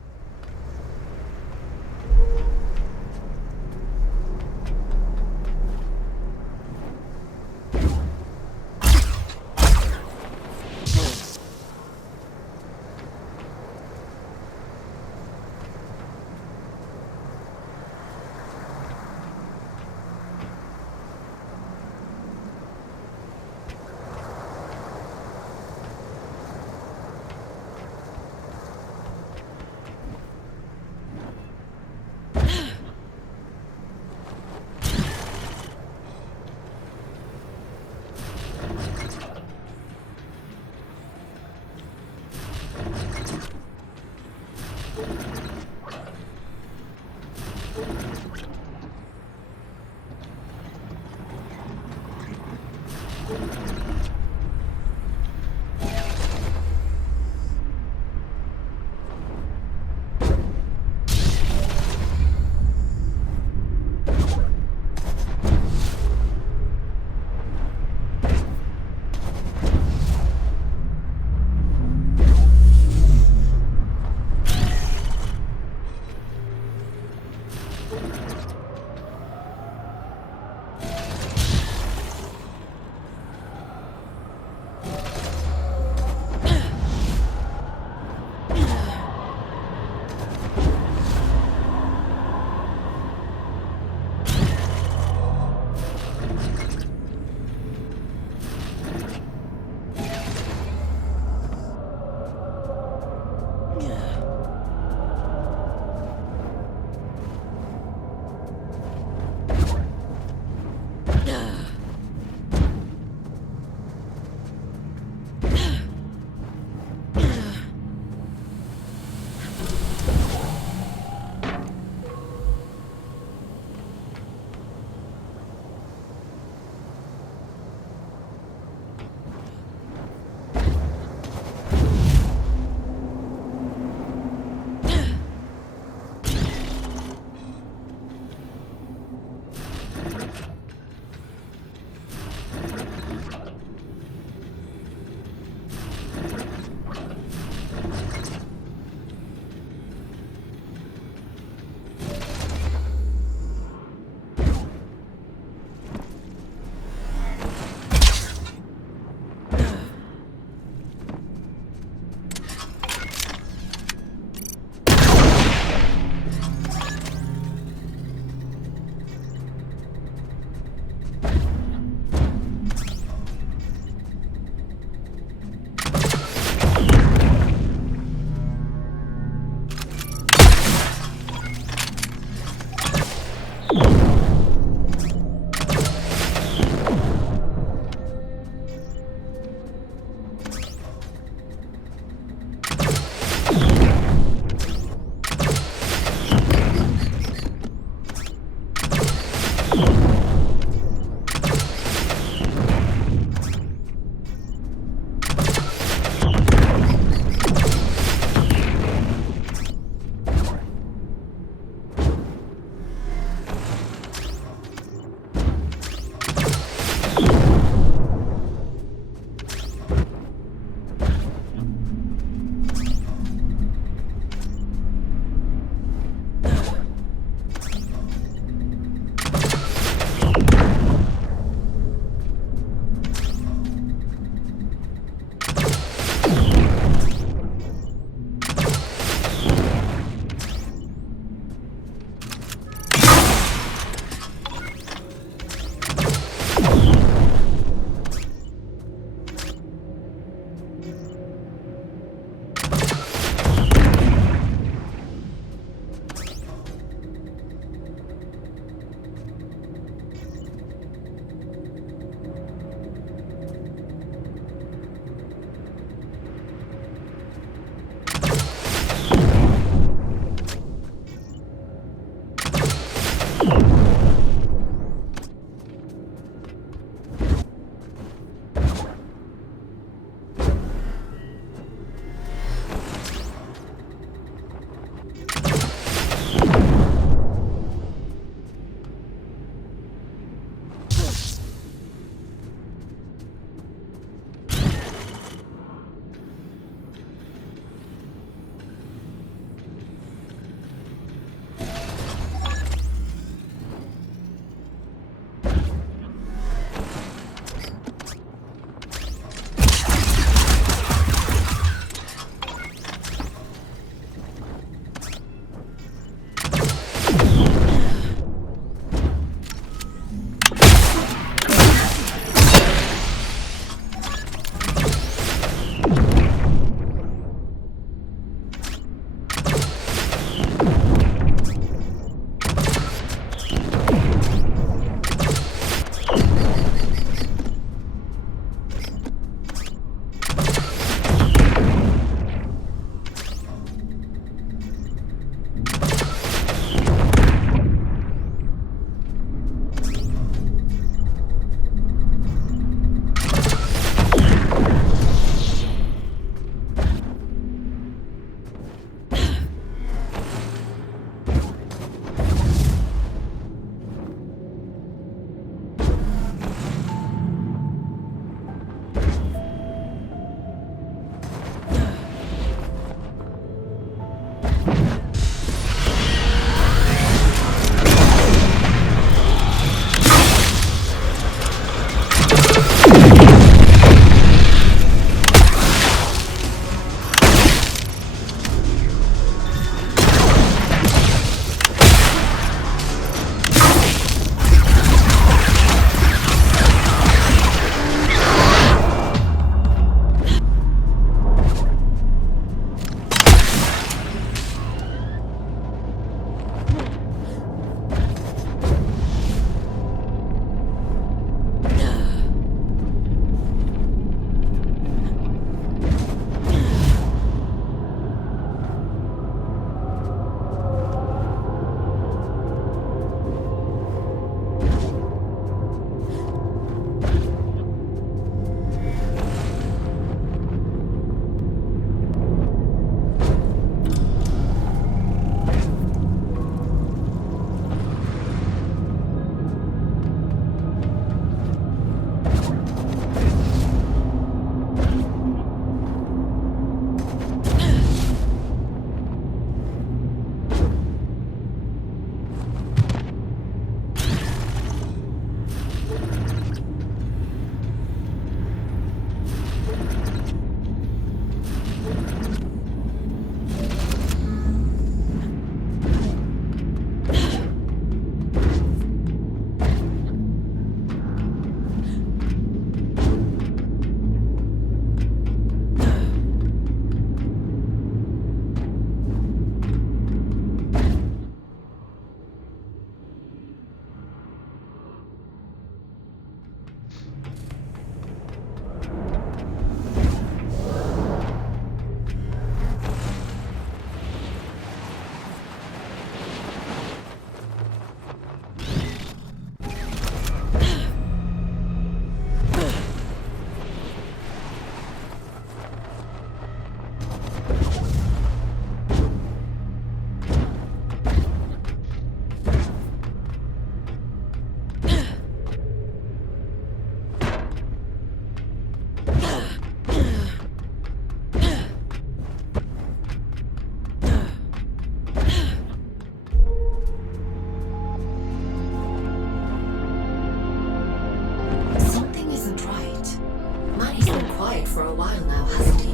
quiet for a while now, hasn't he?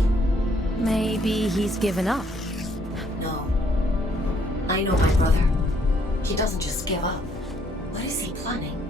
Maybe he's given up. No. I know my brother. He doesn't just give up. What is he planning?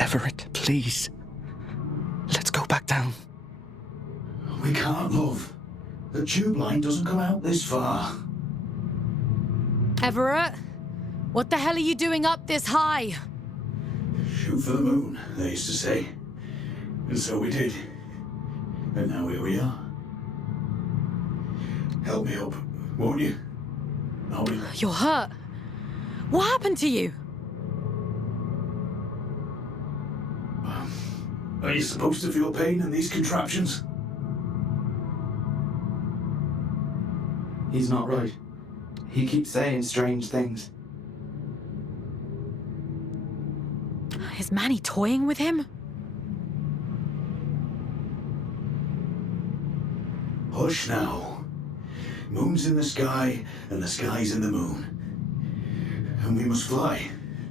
Everett, please. Let's go back down. We can't, love. The tube line doesn't come out this far. Everett, what the hell are you doing up this high? Shoot for the moon, they used to say. And so we did. And now here we are. Help me up, won't you? I'll be... You're hurt. What happened to you? Are you supposed to feel pain in these contraptions? He's not right. He keeps saying strange things. Is Manny toying with him? Hush now. Moon's in the sky, and the sky's in the moon. And we must fly,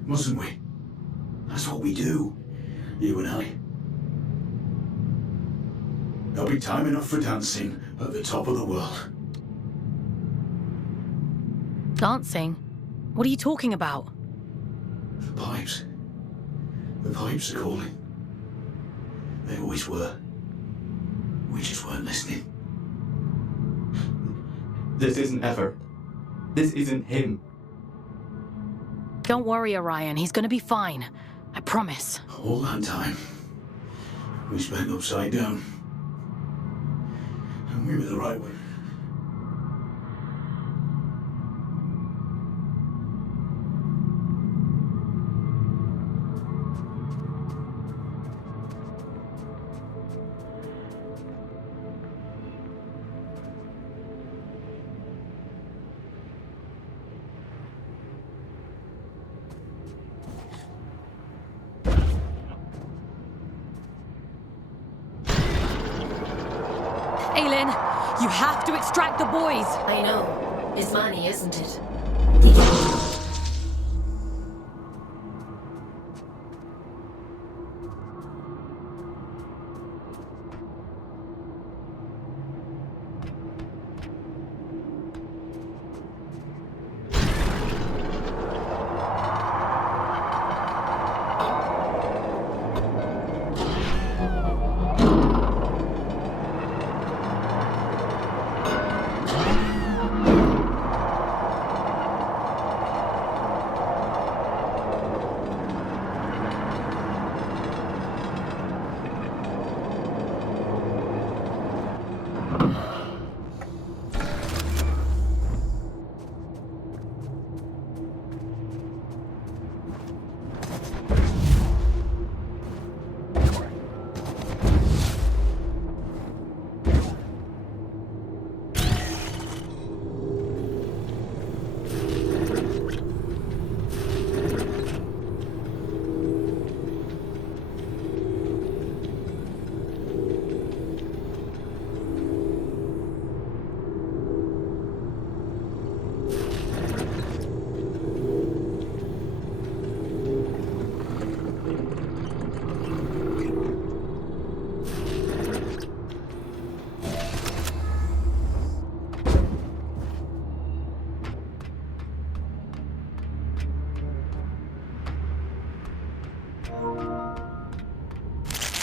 mustn't we? That's what we do, you and I. There'll be time enough for dancing at the top of the world. Dancing? What are you talking about? The pipes. The pipes are calling. They always were. We just weren't listening. This isn't Ever. This isn't him. Don't worry, Urien. He's gonna be fine. I promise. All that time, we spent upside down. And we were the right one. Aylin, you have to extract the boys. I know. It's money, isn't it?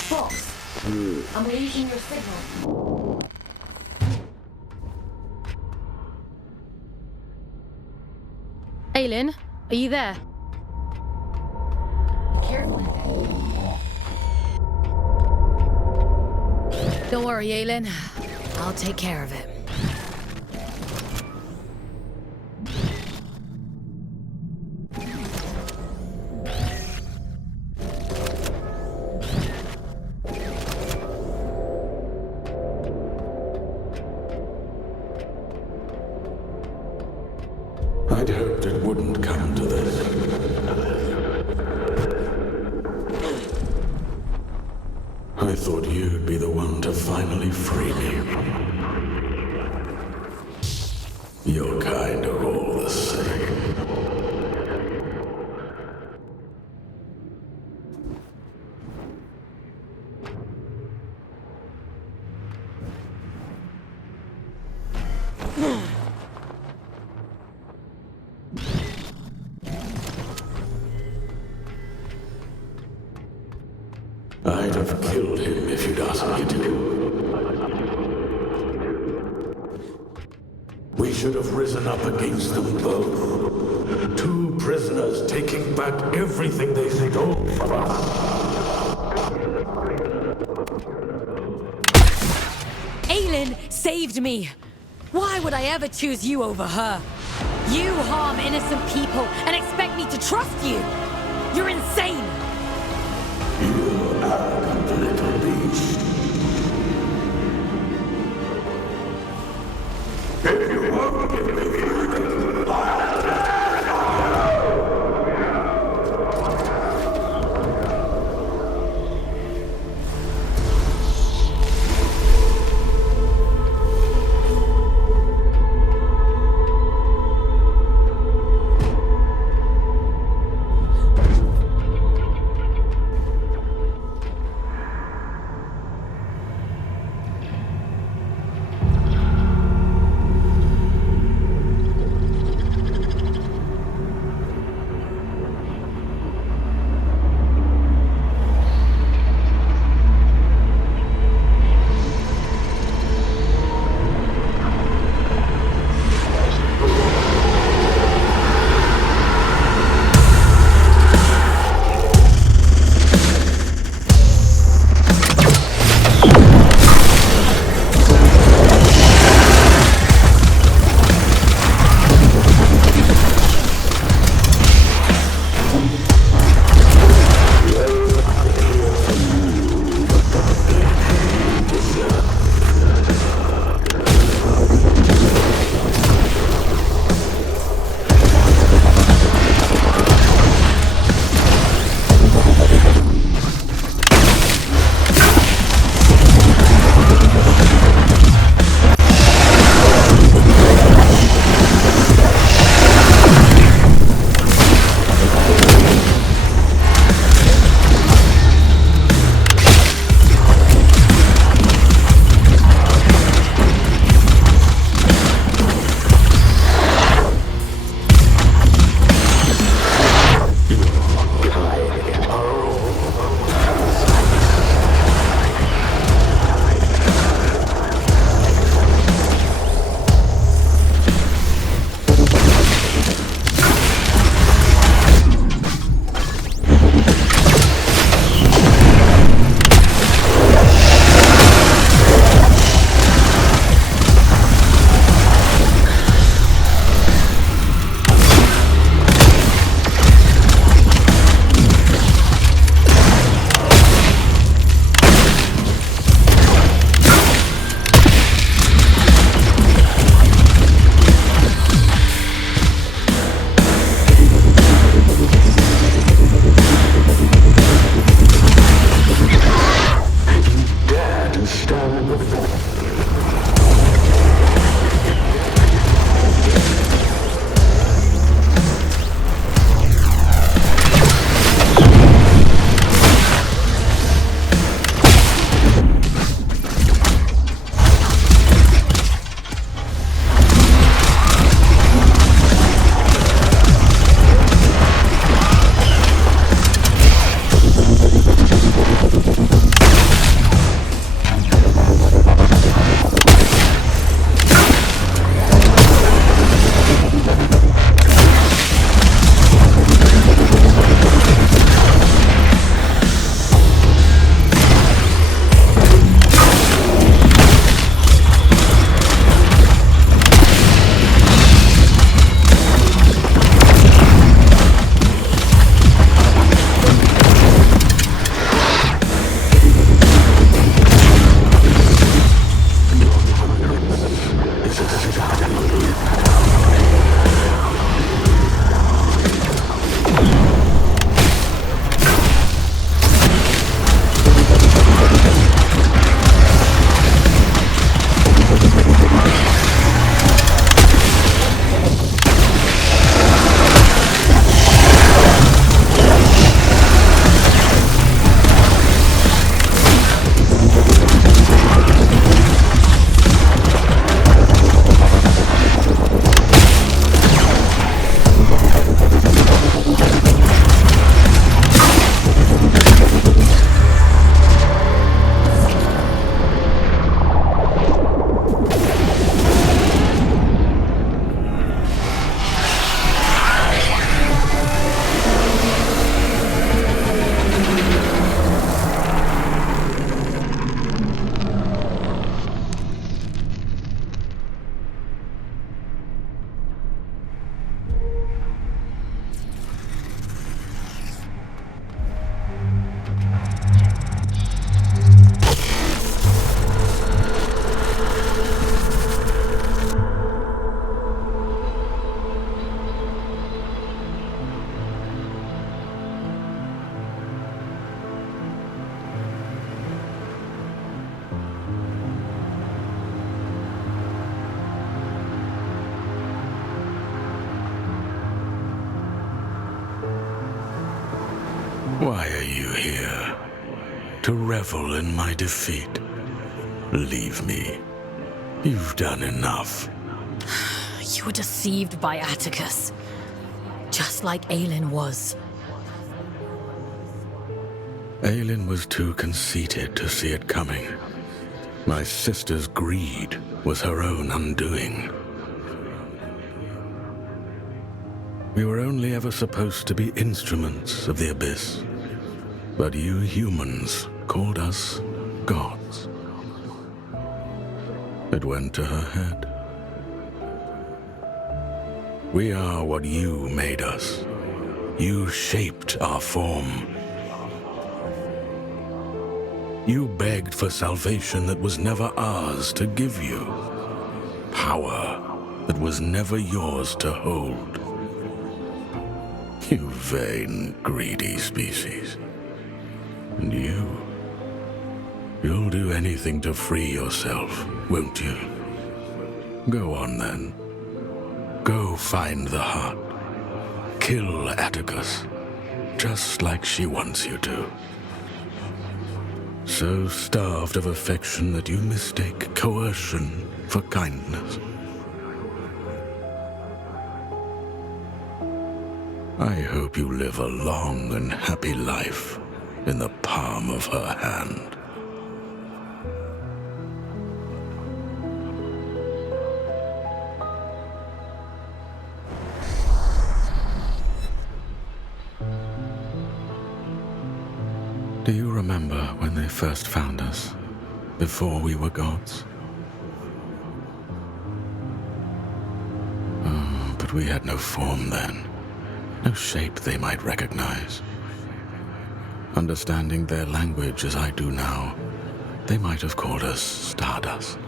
Fawkes, I'm losing your signal. Aylin, are you there? Be careful in there. Don't worry, Aylin. I'll take care of it. I'd hoped it wouldn't come to this. I thought you'd be the one to finally free me. Your kind are all the same. I'd have killed him if you'd asked me to. We should have risen up against them both. Two prisoners taking back everything they stole from us. Aylin saved me! Why would I ever choose you over her? You harm innocent people and expect me to trust you! You're insane! You arrogant little beast. If you won't give me freedom, Why are you here? To revel in my defeat? Leave me. You've done enough. You were deceived by Atticus. Just like Aelin was. Aelin was too conceited to see it coming. My sister's greed was her own undoing. We were only ever supposed to be instruments of the Abyss. But you humans called us gods. It went to her head. We are what you made us. You shaped our form. You begged for salvation that was never ours to give you. Power that was never yours to hold. You vain, greedy species. And you'll do anything to free yourself, won't you? Go on then. Go find the heart. Kill Atticus, just like she wants you to. So starved of affection that you mistake coercion for kindness. I hope you live a long and happy life in the palm of her hand. Do you remember when they first found us, before we were gods? Oh, but we had no form then, no shape they might recognize. Understanding their language as I do now, they might have called us Stardust.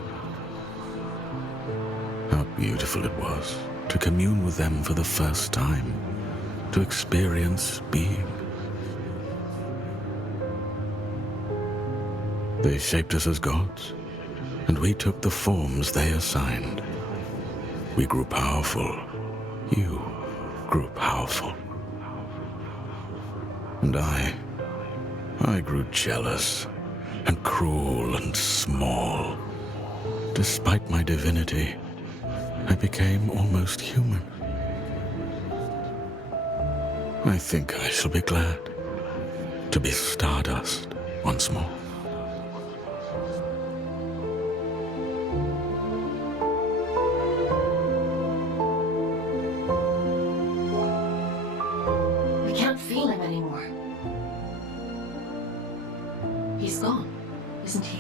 How beautiful it was to commune with them for the first time, to experience being. They shaped us as gods, and we took the forms they assigned. We grew powerful. You grew powerful. And I grew jealous and cruel and small. Despite my divinity, I became almost human. I think I shall be glad to be Stardust once more. We can't feel him anymore. He's gone, isn't he?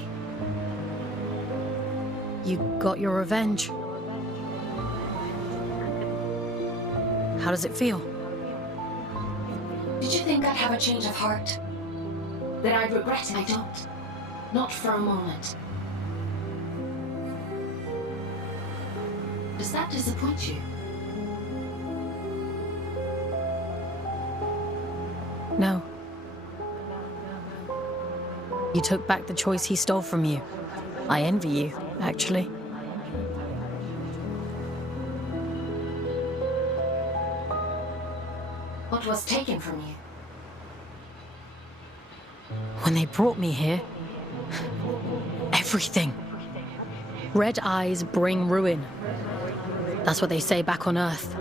You got your revenge. How does it feel? Did you think I'd have a change of heart? That I'd regret it? I don't. Not for a moment. Does that disappoint you? No. You took back the choice he stole from you. I envy you, actually. What was taken from you? When they brought me here, everything. Red eyes bring ruin. That's what they say back on Earth.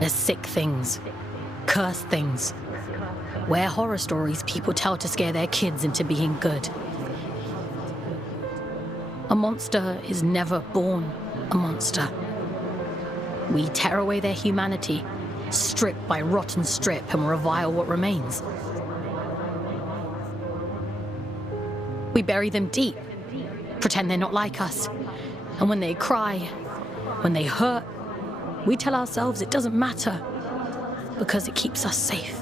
There's sick things, cursed things. We're horror stories people tell to scare their kids into being good. A monster is never born a monster. We tear away their humanity, strip by rotten strip, and revile what remains. We bury them deep, pretend they're not like us. And when they cry, when they hurt, we tell ourselves it doesn't matter because it keeps us safe.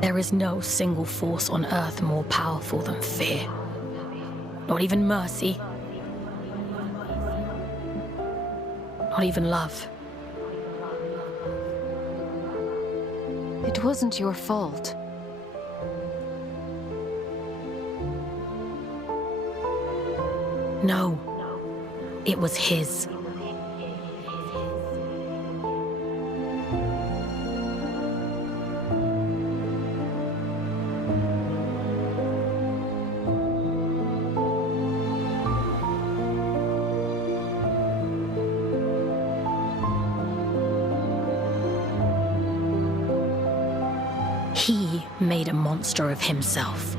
There is no single force on Earth more powerful than fear. Not even mercy. Not even love. It wasn't your fault. No. It was his. He made a monster of himself.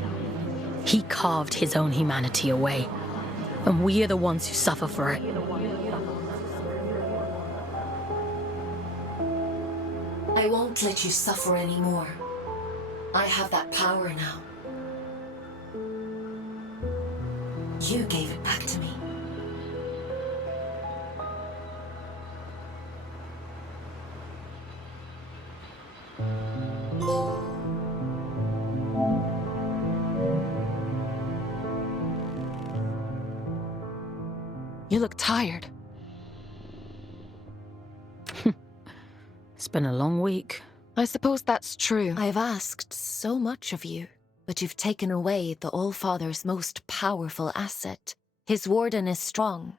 He carved his own humanity away, and we are the ones who suffer for it. I won't let you suffer anymore. I have that power now. You gave it back to me. You look tired. It's been a long week. I suppose that's true. I've asked so much of you, but you've taken away the All-Father's most powerful asset. His warden is strong,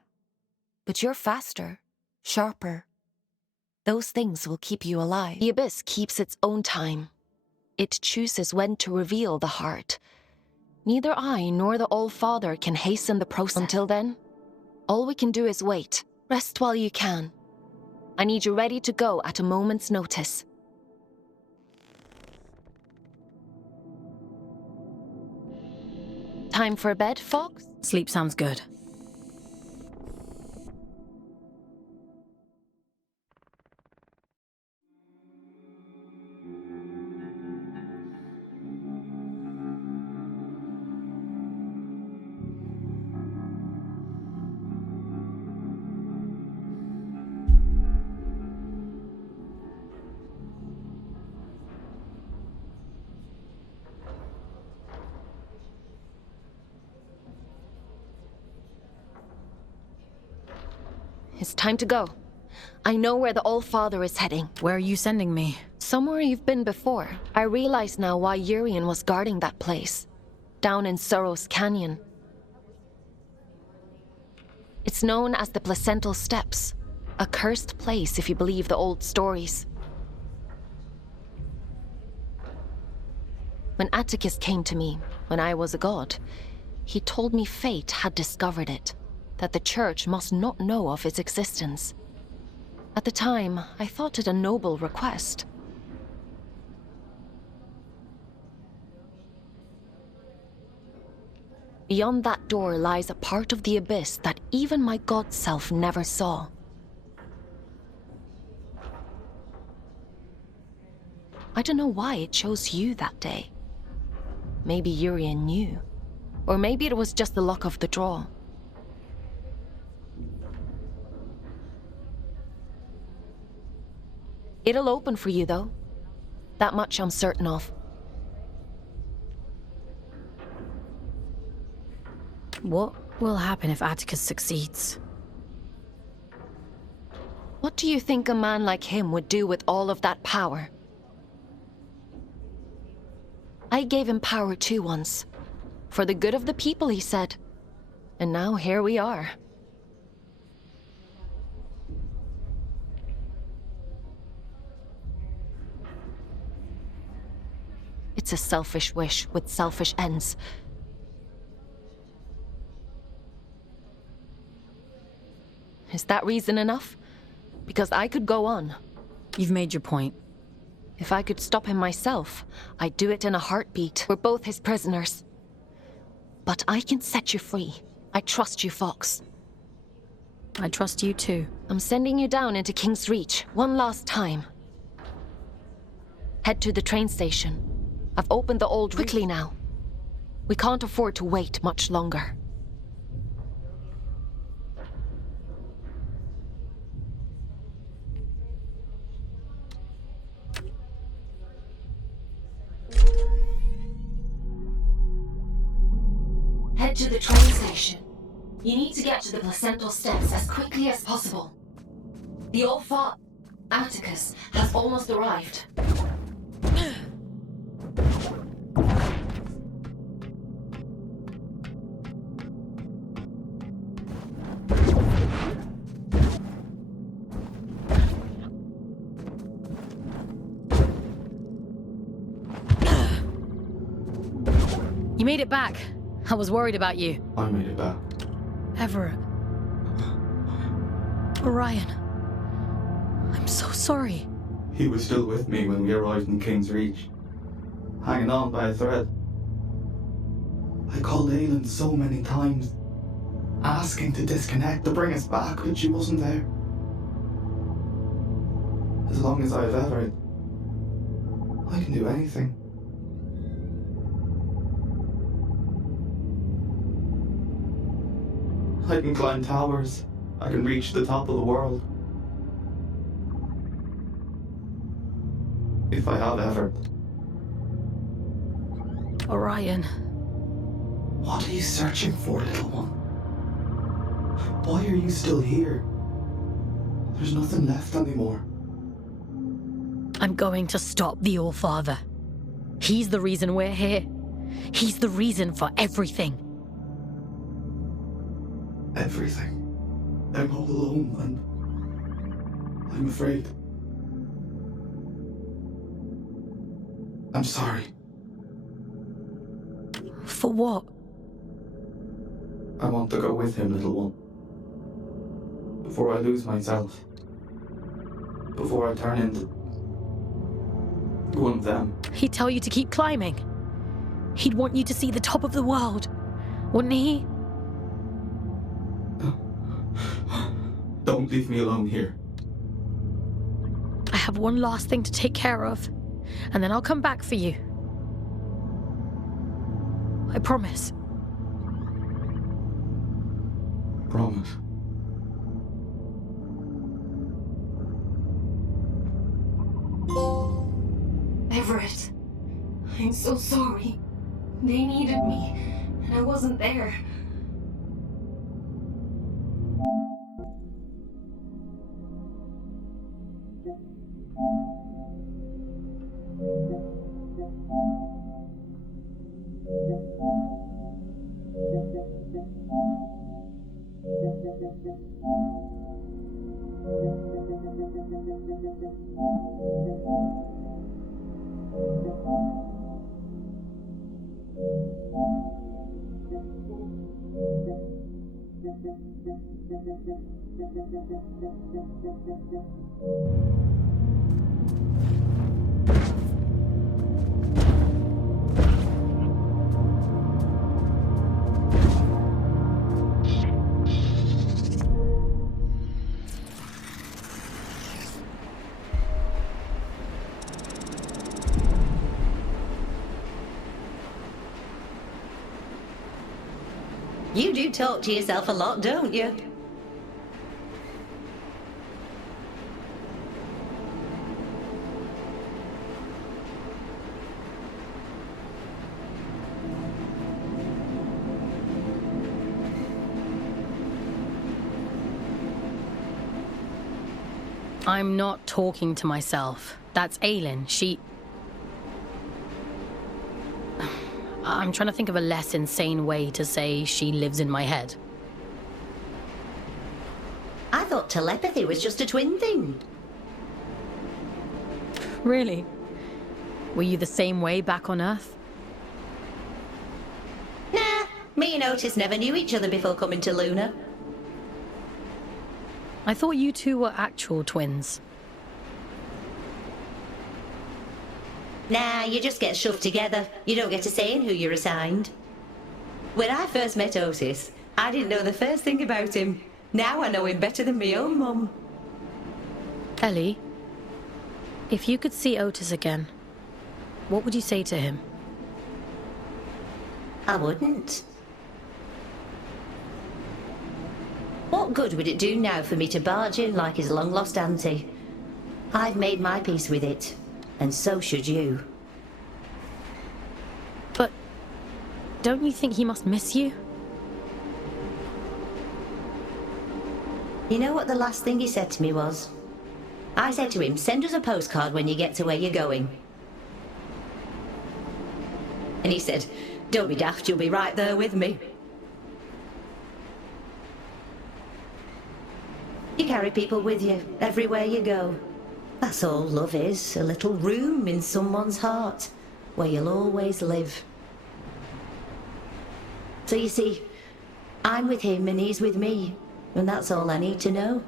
but you're faster, sharper. Those things will keep you alive. The Abyss keeps its own time. It chooses when to reveal the heart. Neither I nor the All-Father can hasten the process. Until then, all we can do is wait. Rest while you can. I need you ready to go at a moment's notice. Time for bed, Fawkes? Sleep sounds good. It's time to go. I know where the All-Father is heading. Where are you sending me? Somewhere you've been before. I realize now why Urien was guarding that place. Down in Sorrow's Canyon. It's known as the Placental Steps. A cursed place if you believe the old stories. When Atticus came to me, when I was a god, he told me fate had discovered it. That the Church must not know of its existence. At the time, I thought it a noble request. Beyond that door lies a part of the Abyss that even my god self never saw. I don't know why it chose you that day. Maybe Urien knew. Or maybe it was just the luck of the draw. It'll open for you, though. That much I'm certain of. What will happen if Atticus succeeds? What do you think a man like him would do with all of that power? I gave him power too once. For the good of the people, he said. And now here we are. It's a selfish wish with selfish ends. Is that reason enough? Because I could go on. You've made your point. If I could stop him myself, I'd do it in a heartbeat. We're both his prisoners. But I can set you free. I trust you, Fawkes. I trust you too. I'm sending you down into King's Reach, one last time. Head to the train station. I've opened the old quickly now. We can't afford to wait much longer. Head to the train station. You need to get to the Placental Steps as quickly as possible. The All-Father, Atticus, has almost arrived. You made it back. I was worried about you. I made it back. Everett. Urien. I'm so sorry. He was still with me when we arrived in King's Reach. hanging on by a thread. I called Aylin so many times, asking to disconnect, to bring us back, but she wasn't there. As long as I've ever, I can do anything. I can climb towers. I can reach the top of the world. If I have ever. Urien. What are you searching for, little one? Why are you still here? There's nothing left anymore. I'm going to stop the All-Father. He's the reason we're here. He's the reason for everything. Everything. I'm all alone and I'm afraid. I'm sorry. For what? I want to go with him, little one. Before I lose myself. Before I turn into one of them. He'd tell you to keep climbing. He'd want you to see the top of the world, wouldn't he? Don't leave me alone here. I have one last thing to take care of, and then I'll come back for you. I promise. Promise. Everett, I'm so sorry. They needed me, and I wasn't there. You do talk to yourself a lot, don't you? I'm not talking to myself. That's Aylin. I'm trying to think of a less insane way to say she lives in my head. I thought telepathy was just a twin thing. Really? Were you the same way back on Earth? Nah, me and Otis never knew each other before coming to Luna. I thought you two were actual twins. Nah, you just get shoved together. You don't get a say in who you're assigned. When I first met Otis, I didn't know the first thing about him. Now I know him better than my own mum. Ellie, if you could see Otis again, what would you say to him? I wouldn't. What good would it do now for me to barge in like his long-lost auntie? I've made my peace with it, and so should you. But don't you think he must miss you? You know what the last thing he said to me was? I said to him, send us a postcard when you get to where you're going. And he said, don't be daft, you'll be right there with me. You carry people with you, everywhere you go. That's all love is, a little room in someone's heart, where you'll always live. So you see, I'm with him and he's with me, and that's all I need to know.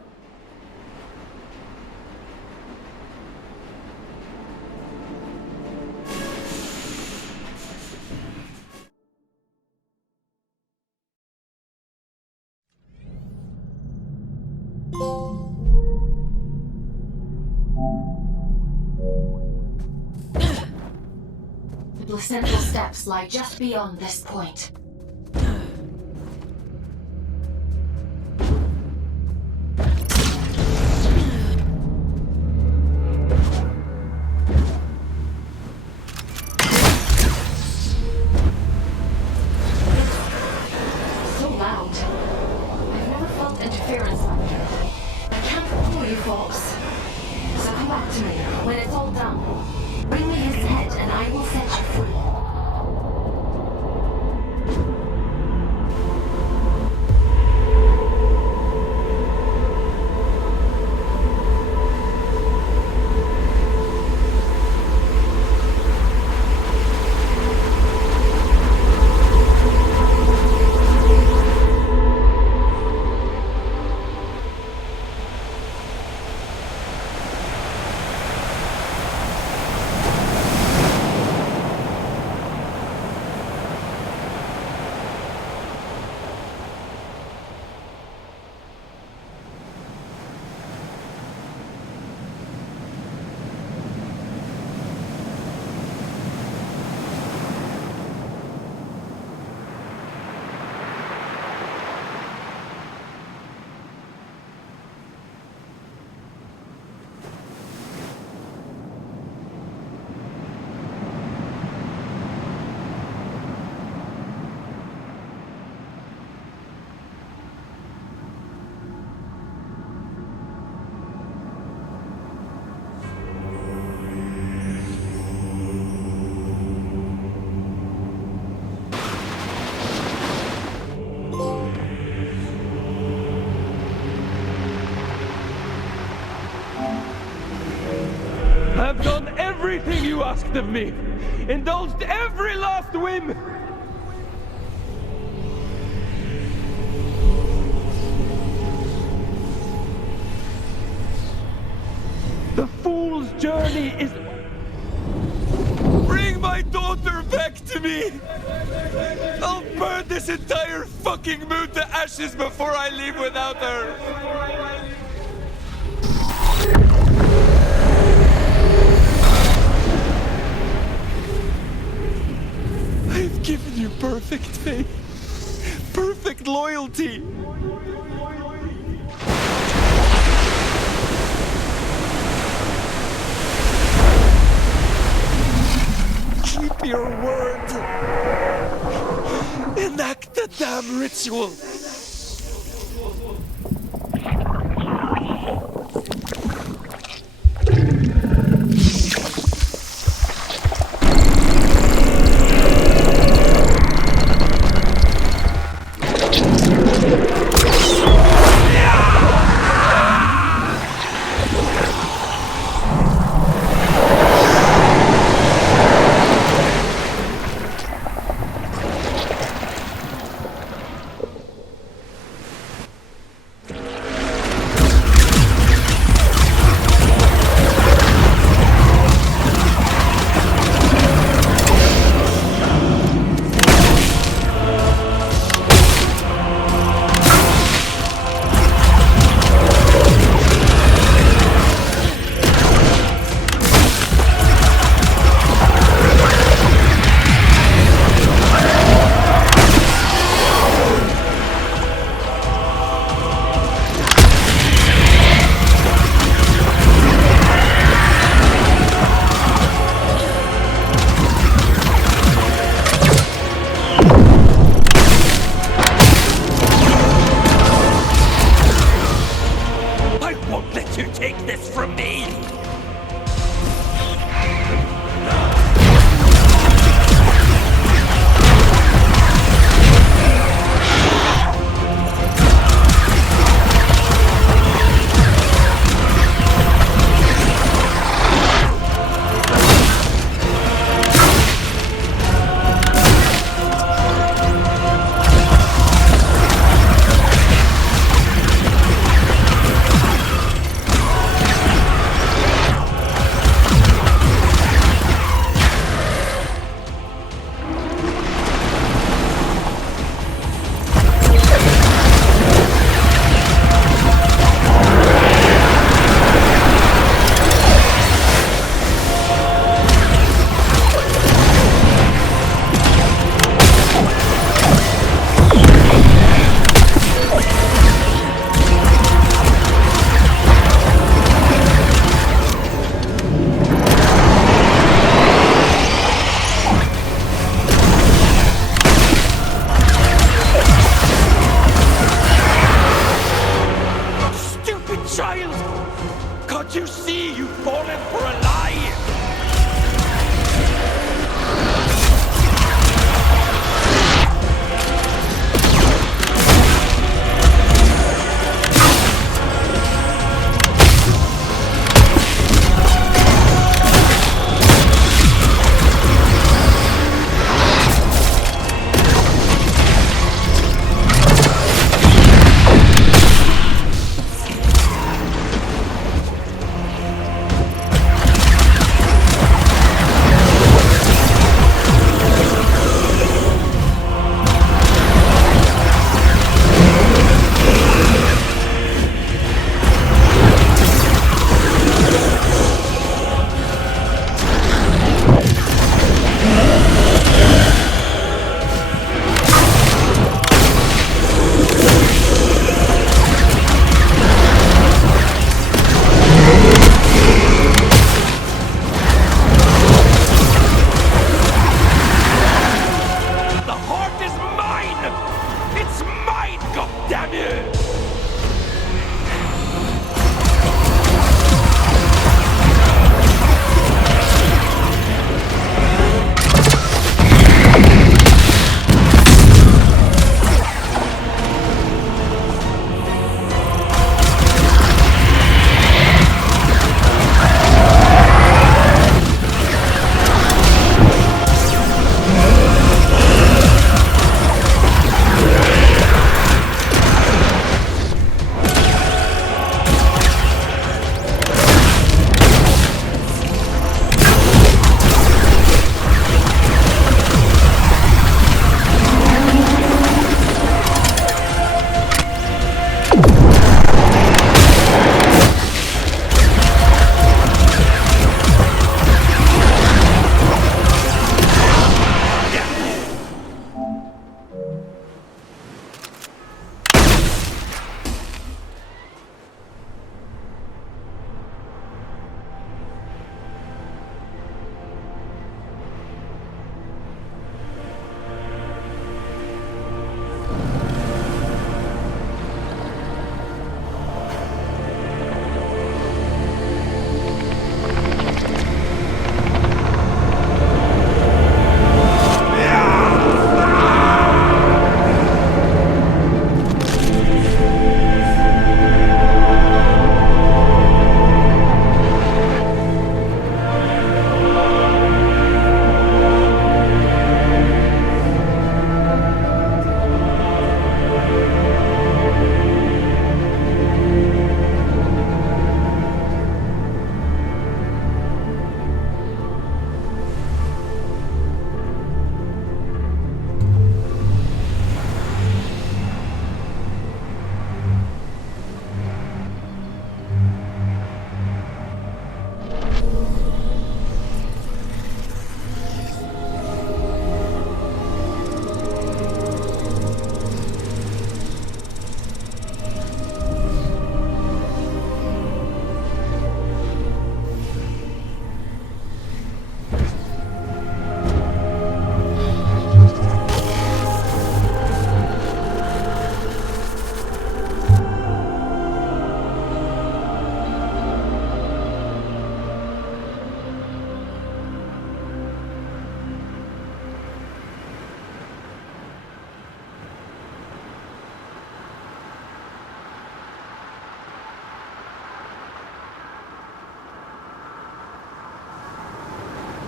placental steps lie just beyond this point. So loud. I've never felt interference like that. I can't fool you, Fawkes. So come back to me when it's all done. Bring me his head and I will set you free. I've done everything you asked of me! Indulged every last whim! The fool's journey is... Bring my daughter back to me! I'll burn this entire fucking moon to ashes before I leave without her! I've given you perfect faith, perfect loyalty. Keep your word. Enact the damn ritual.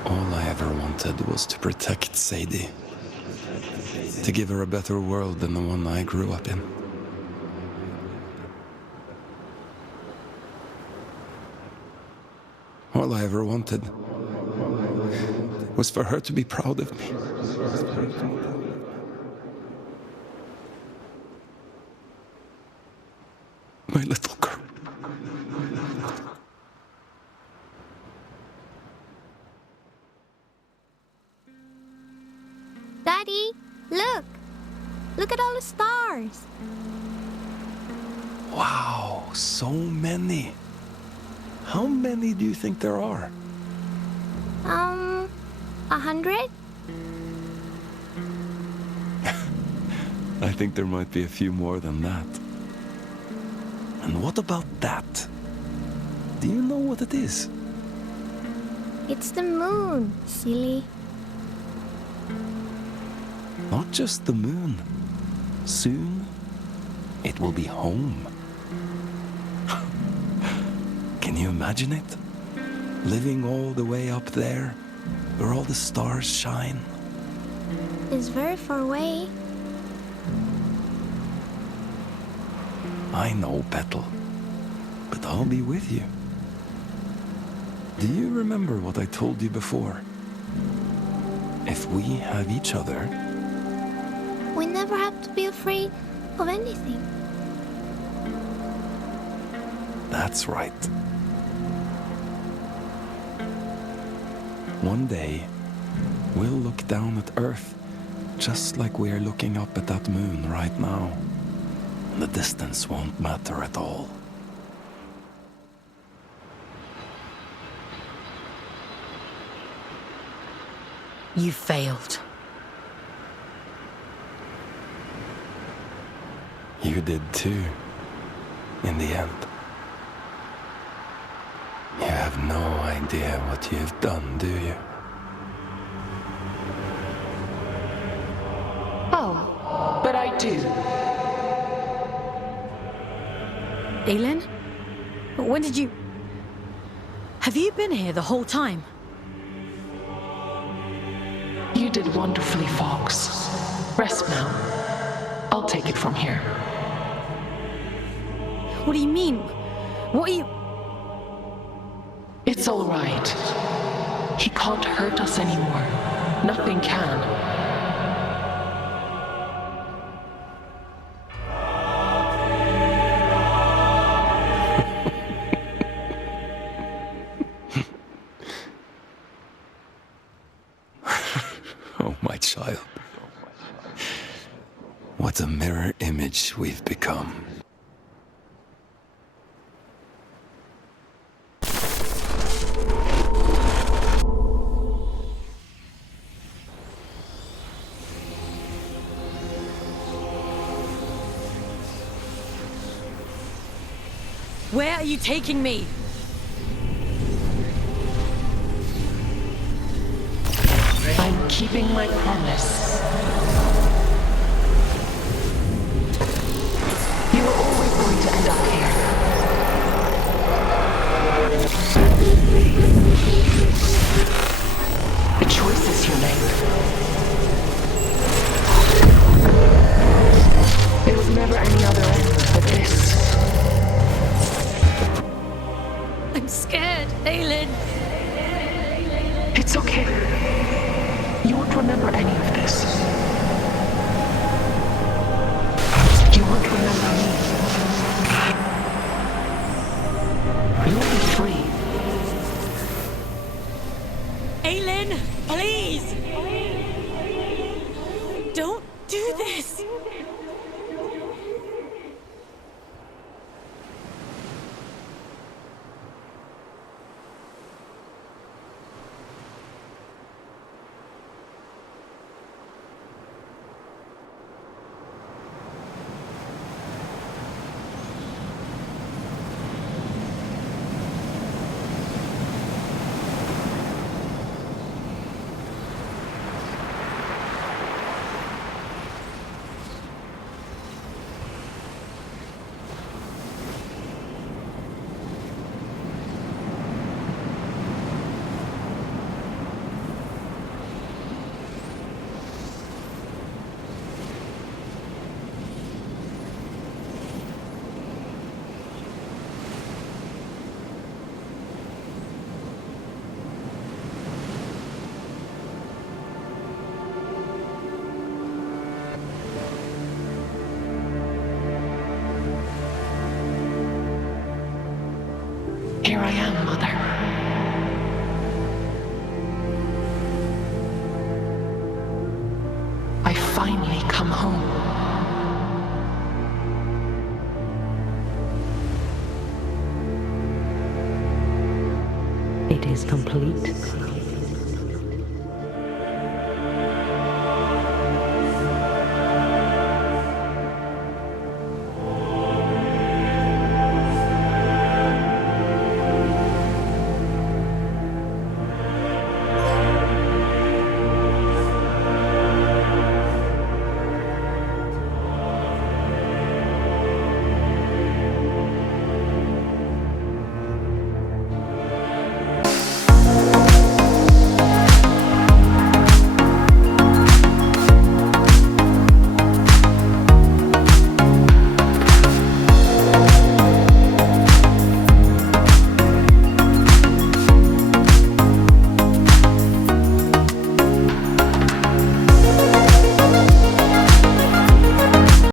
All I ever wanted was to protect Sadie. To give her a better world than the one I grew up in. All I ever wanted was for her to be proud of me. My little girl. Daddy, look! Look at all the stars! Wow, so many. How many do you think there are? 100? I think there might be a few more than that. And what about that? Do you know what it is? It's the moon, silly. Not just the moon. Soon, it will be home. Can you imagine it? Living all the way up there, where all the stars shine. It's very far away. I know, Petal. But I'll be with you. Do you remember what I told you before? If we have each other... We never have to be afraid of anything. That's right. One day, we'll look down at Earth, just like we are looking up at that moon right now. And the distance won't matter at all. You failed. You did too, in the end. You have no idea what you've done, do you? Oh, but I do. Aylin? When did you... Have you been here the whole time? You did wonderfully, Fawkes. Rest now. I'll take it from here. What do you mean? What are you... It's all right. He can't hurt us anymore. Nothing can. Oh, my child. What a mirror image we've become. Where are you taking me? I'm keeping my promise. You were always going to end up here. The choices you made. There was never any other end but this. I'm scared, Aylin. It's okay. You won't remember any of this. You won't remember me. You'll be free. Aylin, please! Don't do this! finally come home. It is complete